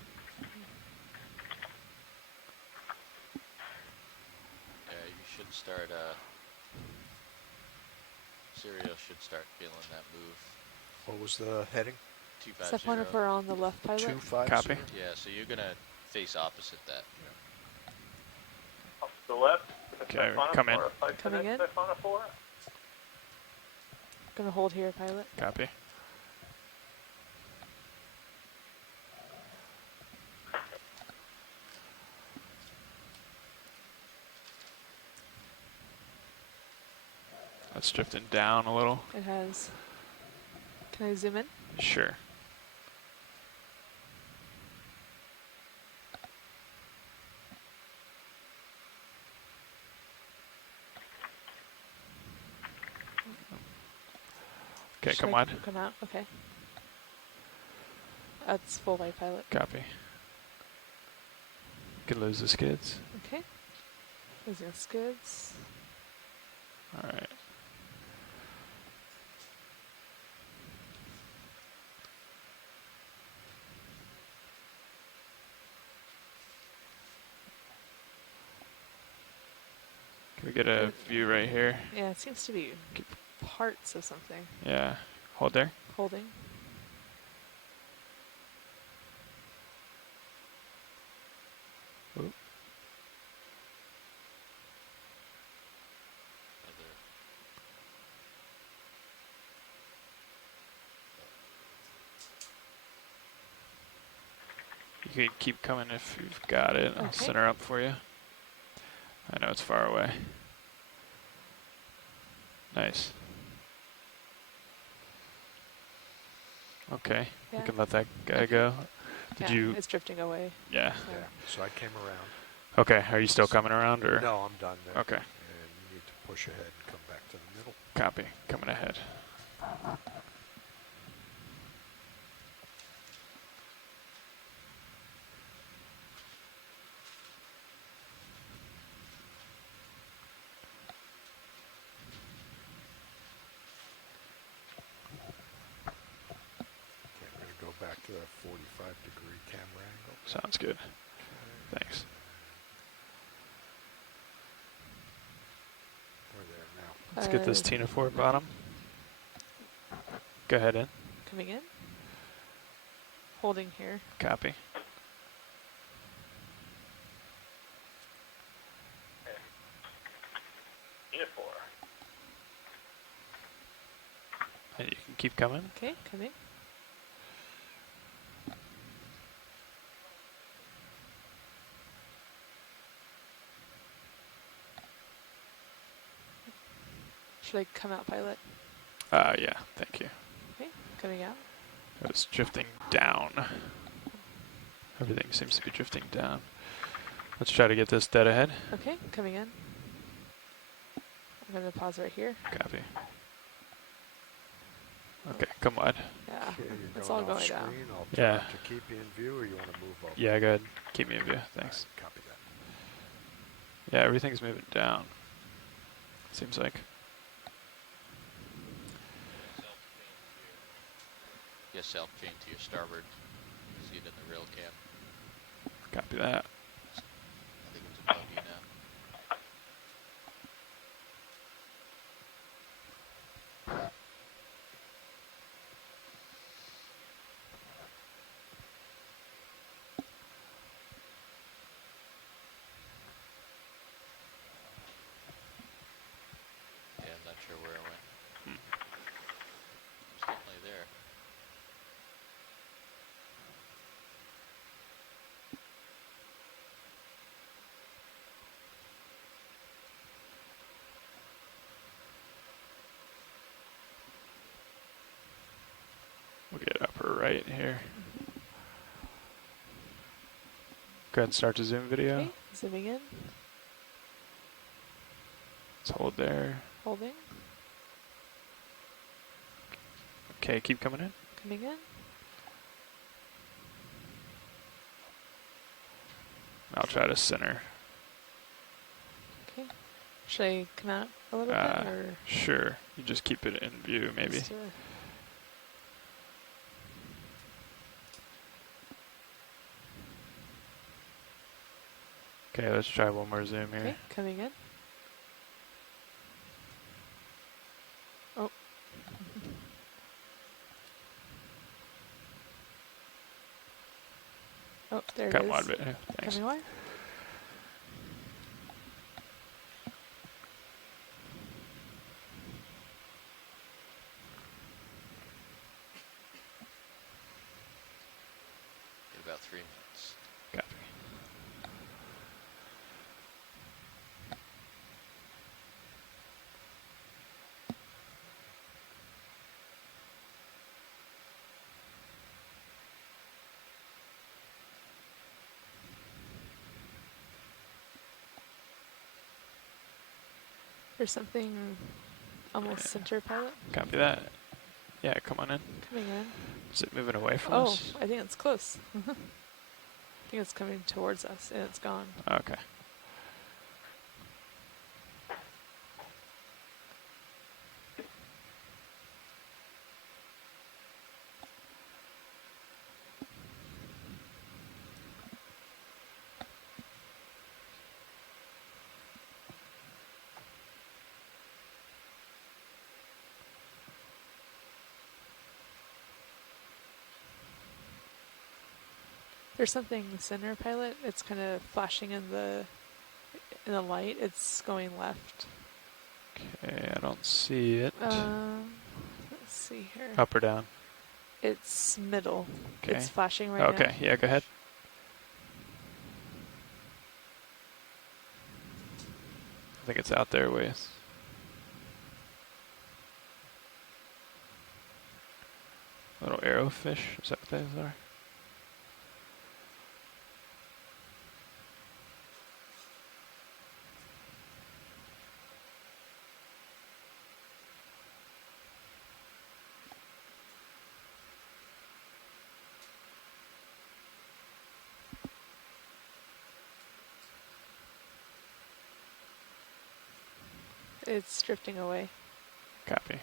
Yeah, you should start, Serial should start feeling that move. What was the heading? 250. Siphonophore on the left, pilot. 250. Copy. Yeah, so you're going to face opposite that. Off to the left. Okay, come in. Coming in. Siphonophore. Gonna hold here, pilot. Copy. That's drifting down a little. It has. Can I zoom in? Sure. Okay, Should come I on. Come out, okay. That's full white pilot. Copy. Could lose the skids. Okay. Losing skids. All right. Can we get a view right here? Yeah, it seems to be parts of something. Yeah. Hold there. Holding. Oop. You can keep coming if you've got it. I'll Okay. center up for you. I know it's far away. Nice. Okay, Yeah. we can let that guy go. Did Yeah, you? it's drifting away. Yeah. Yeah, so I came around. Okay, are you still coming around, or? No, I'm done there. Okay. And you need to push ahead and come back to the middle. Copy. Coming ahead. Okay, I'm going to go back to that 45-degree camera angle. Sounds good. Thanks. We're there now. Let's get this Tina 4 bottom. Go ahead in. Coming in. Holding here. Copy. Unit 4. And you can keep coming. Okay, coming. Should I come out, pilot? Yeah, thank you. Okay, coming out. It's drifting down. Everything seems to be drifting down. Let's try to get this dead ahead. Okay, coming in. I'm going to pause right here. Copy. Okay, come wide. Yeah, Okay, you're it's going all off going down. screen. I'll try Yeah. to keep you in view, or you want to move over? Yeah, go ahead. Keep me in view. Thanks. All right, copy that. Yeah, everything's moving down. Seems like. Yes, self chain to your starboard. See it in the rail cam. Copy that. I think it's above you now. Yeah, I'm not sure where it went. It's definitely there. We'll get upper right here. Go ahead and start the zoom video. Okay, zooming in. Let's hold there. Holding. Okay, keep coming in. Coming in. I'll try to center. Okay. Should I come out a little bit, or? Sure. You just keep it in view, maybe. Just, Okay, let's try one more zoom here. okay, coming in. Oh. Oh, there it Come is. wide bit. Thanks. Coming wide. In about 3 minutes. Copy. There's something almost center, pilot. Copy that. Yeah, come on in. Coming in. Is it moving away from Oh, us? I think it's close. I think it's coming towards us, and it's gone. Okay. There's something center, pilot. It's kind of flashing in the light. It's going left. Okay, I don't see it. Let's see here. Up or down? It's middle. Okay. It's flashing right now. Okay, yeah, go ahead. think it's out there ways. Little arrowfish, is that what those are? It's drifting away. Copy.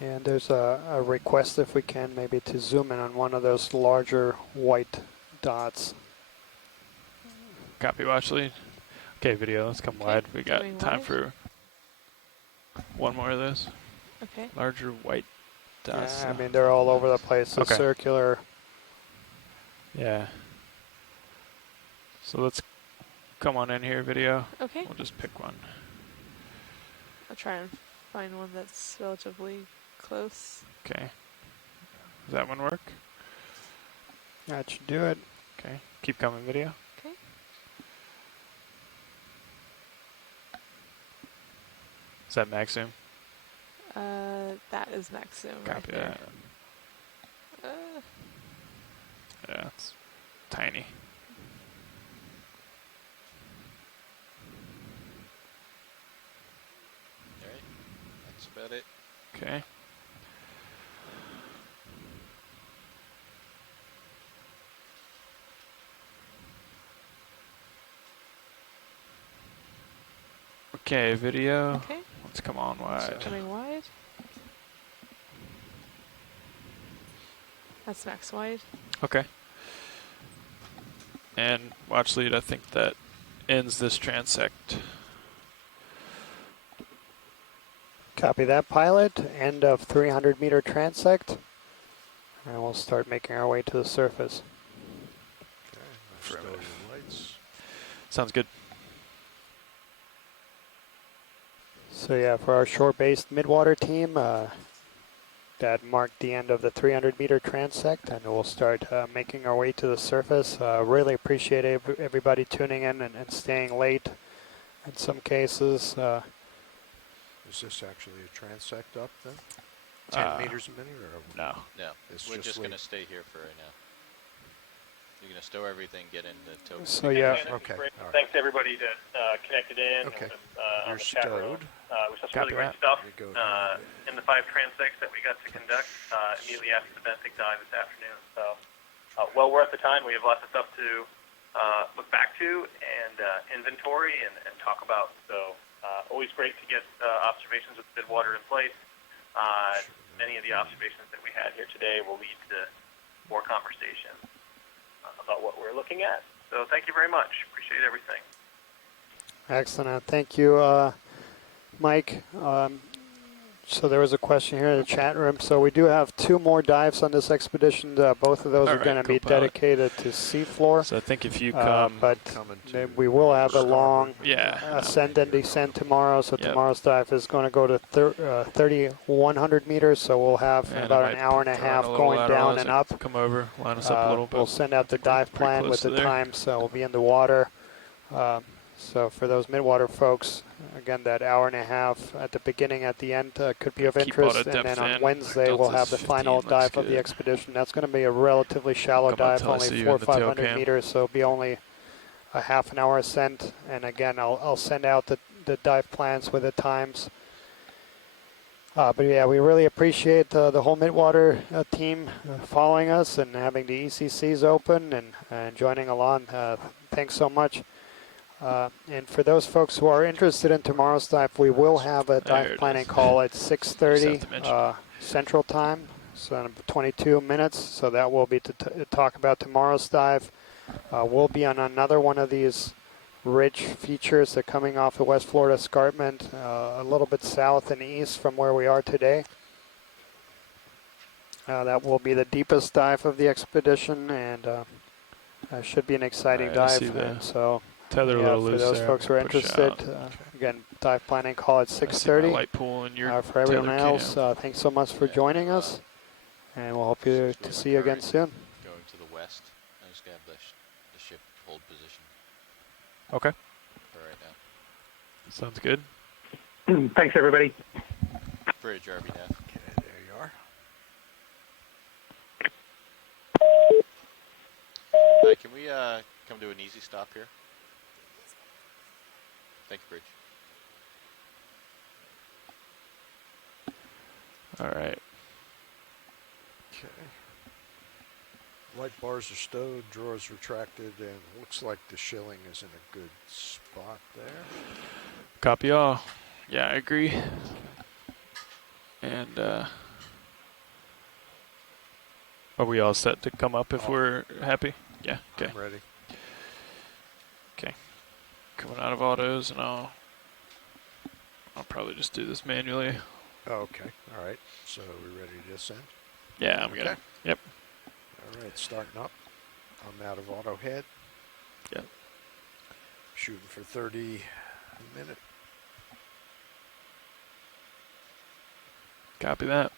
And there's a request, if we can, maybe to zoom in on one of those larger white dots. Copy watch lead. Okay, video, let's come wide. We got time for one more of those. Okay. Larger white dots. Yeah, I mean, they're all over the place. The circular. Yeah. So let's come on in here, video. Okay. We'll just pick one. I'll try and find one that's relatively close. Okay. Does that one work? That should do it. Okay. Keep coming, video. Okay. Is that max zoom? That is max zoom. Copy right that. Yeah, it's tiny. Alright, that's about it. Okay. Okay, video. Okay. Let's come on wide. Coming wide. That's max wide. Okay. And watch lead, I think that ends this transect. Copy that, pilot. End of 300-meter transect. And we'll start making our way to the surface. Okay, stow your lights. Sounds good. So yeah, for our shore-based Midwater team, that marked the end of the 300-meter transect, and we'll start making our way to the surface. Really appreciate everybody tuning in and staying late in some cases. Is this actually a transect up then? 10 meters a minute or? No. No, It's we're just going to lead. stay here for right now. You're going to stow everything, get in the tow. So yeah. Okay. All right. Thanks to everybody that connected in. Okay. On You're the chat room. stowed. We saw some really great stuff in the 5 transects that we got to conduct immediately after the benthic dive this afternoon. So well worth the time. We have lots of stuff to look back to and inventory and talk about. So always great to get observations with Midwater in place. Many of the observations that we had here today will lead to more conversation about what we're looking at. So thank you very much. Appreciate everything. Excellent. Thank you, Mike. So there was a question here in the chat room. So we do have 2 more dives on this expedition. Both of those are going to be dedicated to seafloor. So I think if you come, but we will have a long yeah, ascent and descent tomorrow. So tomorrow's dive is going to go to 3,100 meters. So we'll have about an hour and a half going down and up. Come over, line us up a little bit. We'll send out the dive plan with the times. So we'll be in the water. So for those Midwater folks, again, that hour and a half at the beginning, at the end could be of interest. And then on Wednesday, we'll have the final dive of the expedition. That's going to be a relatively shallow dive, only 400 or 500 meters. So it'll be only a half an hour ascent. And again, I'll send out the dive plans with the times. But yeah, we really appreciate the whole Midwater team following us and having the ECCs open and joining along. Thanks so much. And for those folks who are interested in tomorrow's dive, we will have a dive planning call at 6:30 Central Time, so 22 minutes. So that will be to talk about tomorrow's dive. We'll be on another one of these ridge features that are coming off the West Florida Escarpment, a little bit south and east from where we are today. That will be the deepest dive of the expedition, and should be an exciting dive. And so tether a little for loose those there. folks who are Push interested, out. again, dive planning call at I see my 6:30. light pool in your For everyone tether else, cam. thanks so much for joining us, and we'll hope to see you again soon. Going to the west. I just got the ship hold position Okay. for right now. Sounds good. Thanks, everybody. Bridge, RBNF. Okay, there you are. Hi, can we come to an easy stop here? Thank you, Bridge. All right. Okay. Light bars are stowed, drawers retracted, and looks like the shilling is in a good spot there. Copy all. Yeah, I agree. And are we all set to come up if we're happy? Yeah. Okay. I'm ready. Okay. Coming out of autos, and I'll probably just do this manually. Okay. All right. So we ready to ascend? Yeah, I'm good. Yep. All right. Starting up. I'm out of auto head. Yep. Shooting for 30 a minute. Copy that.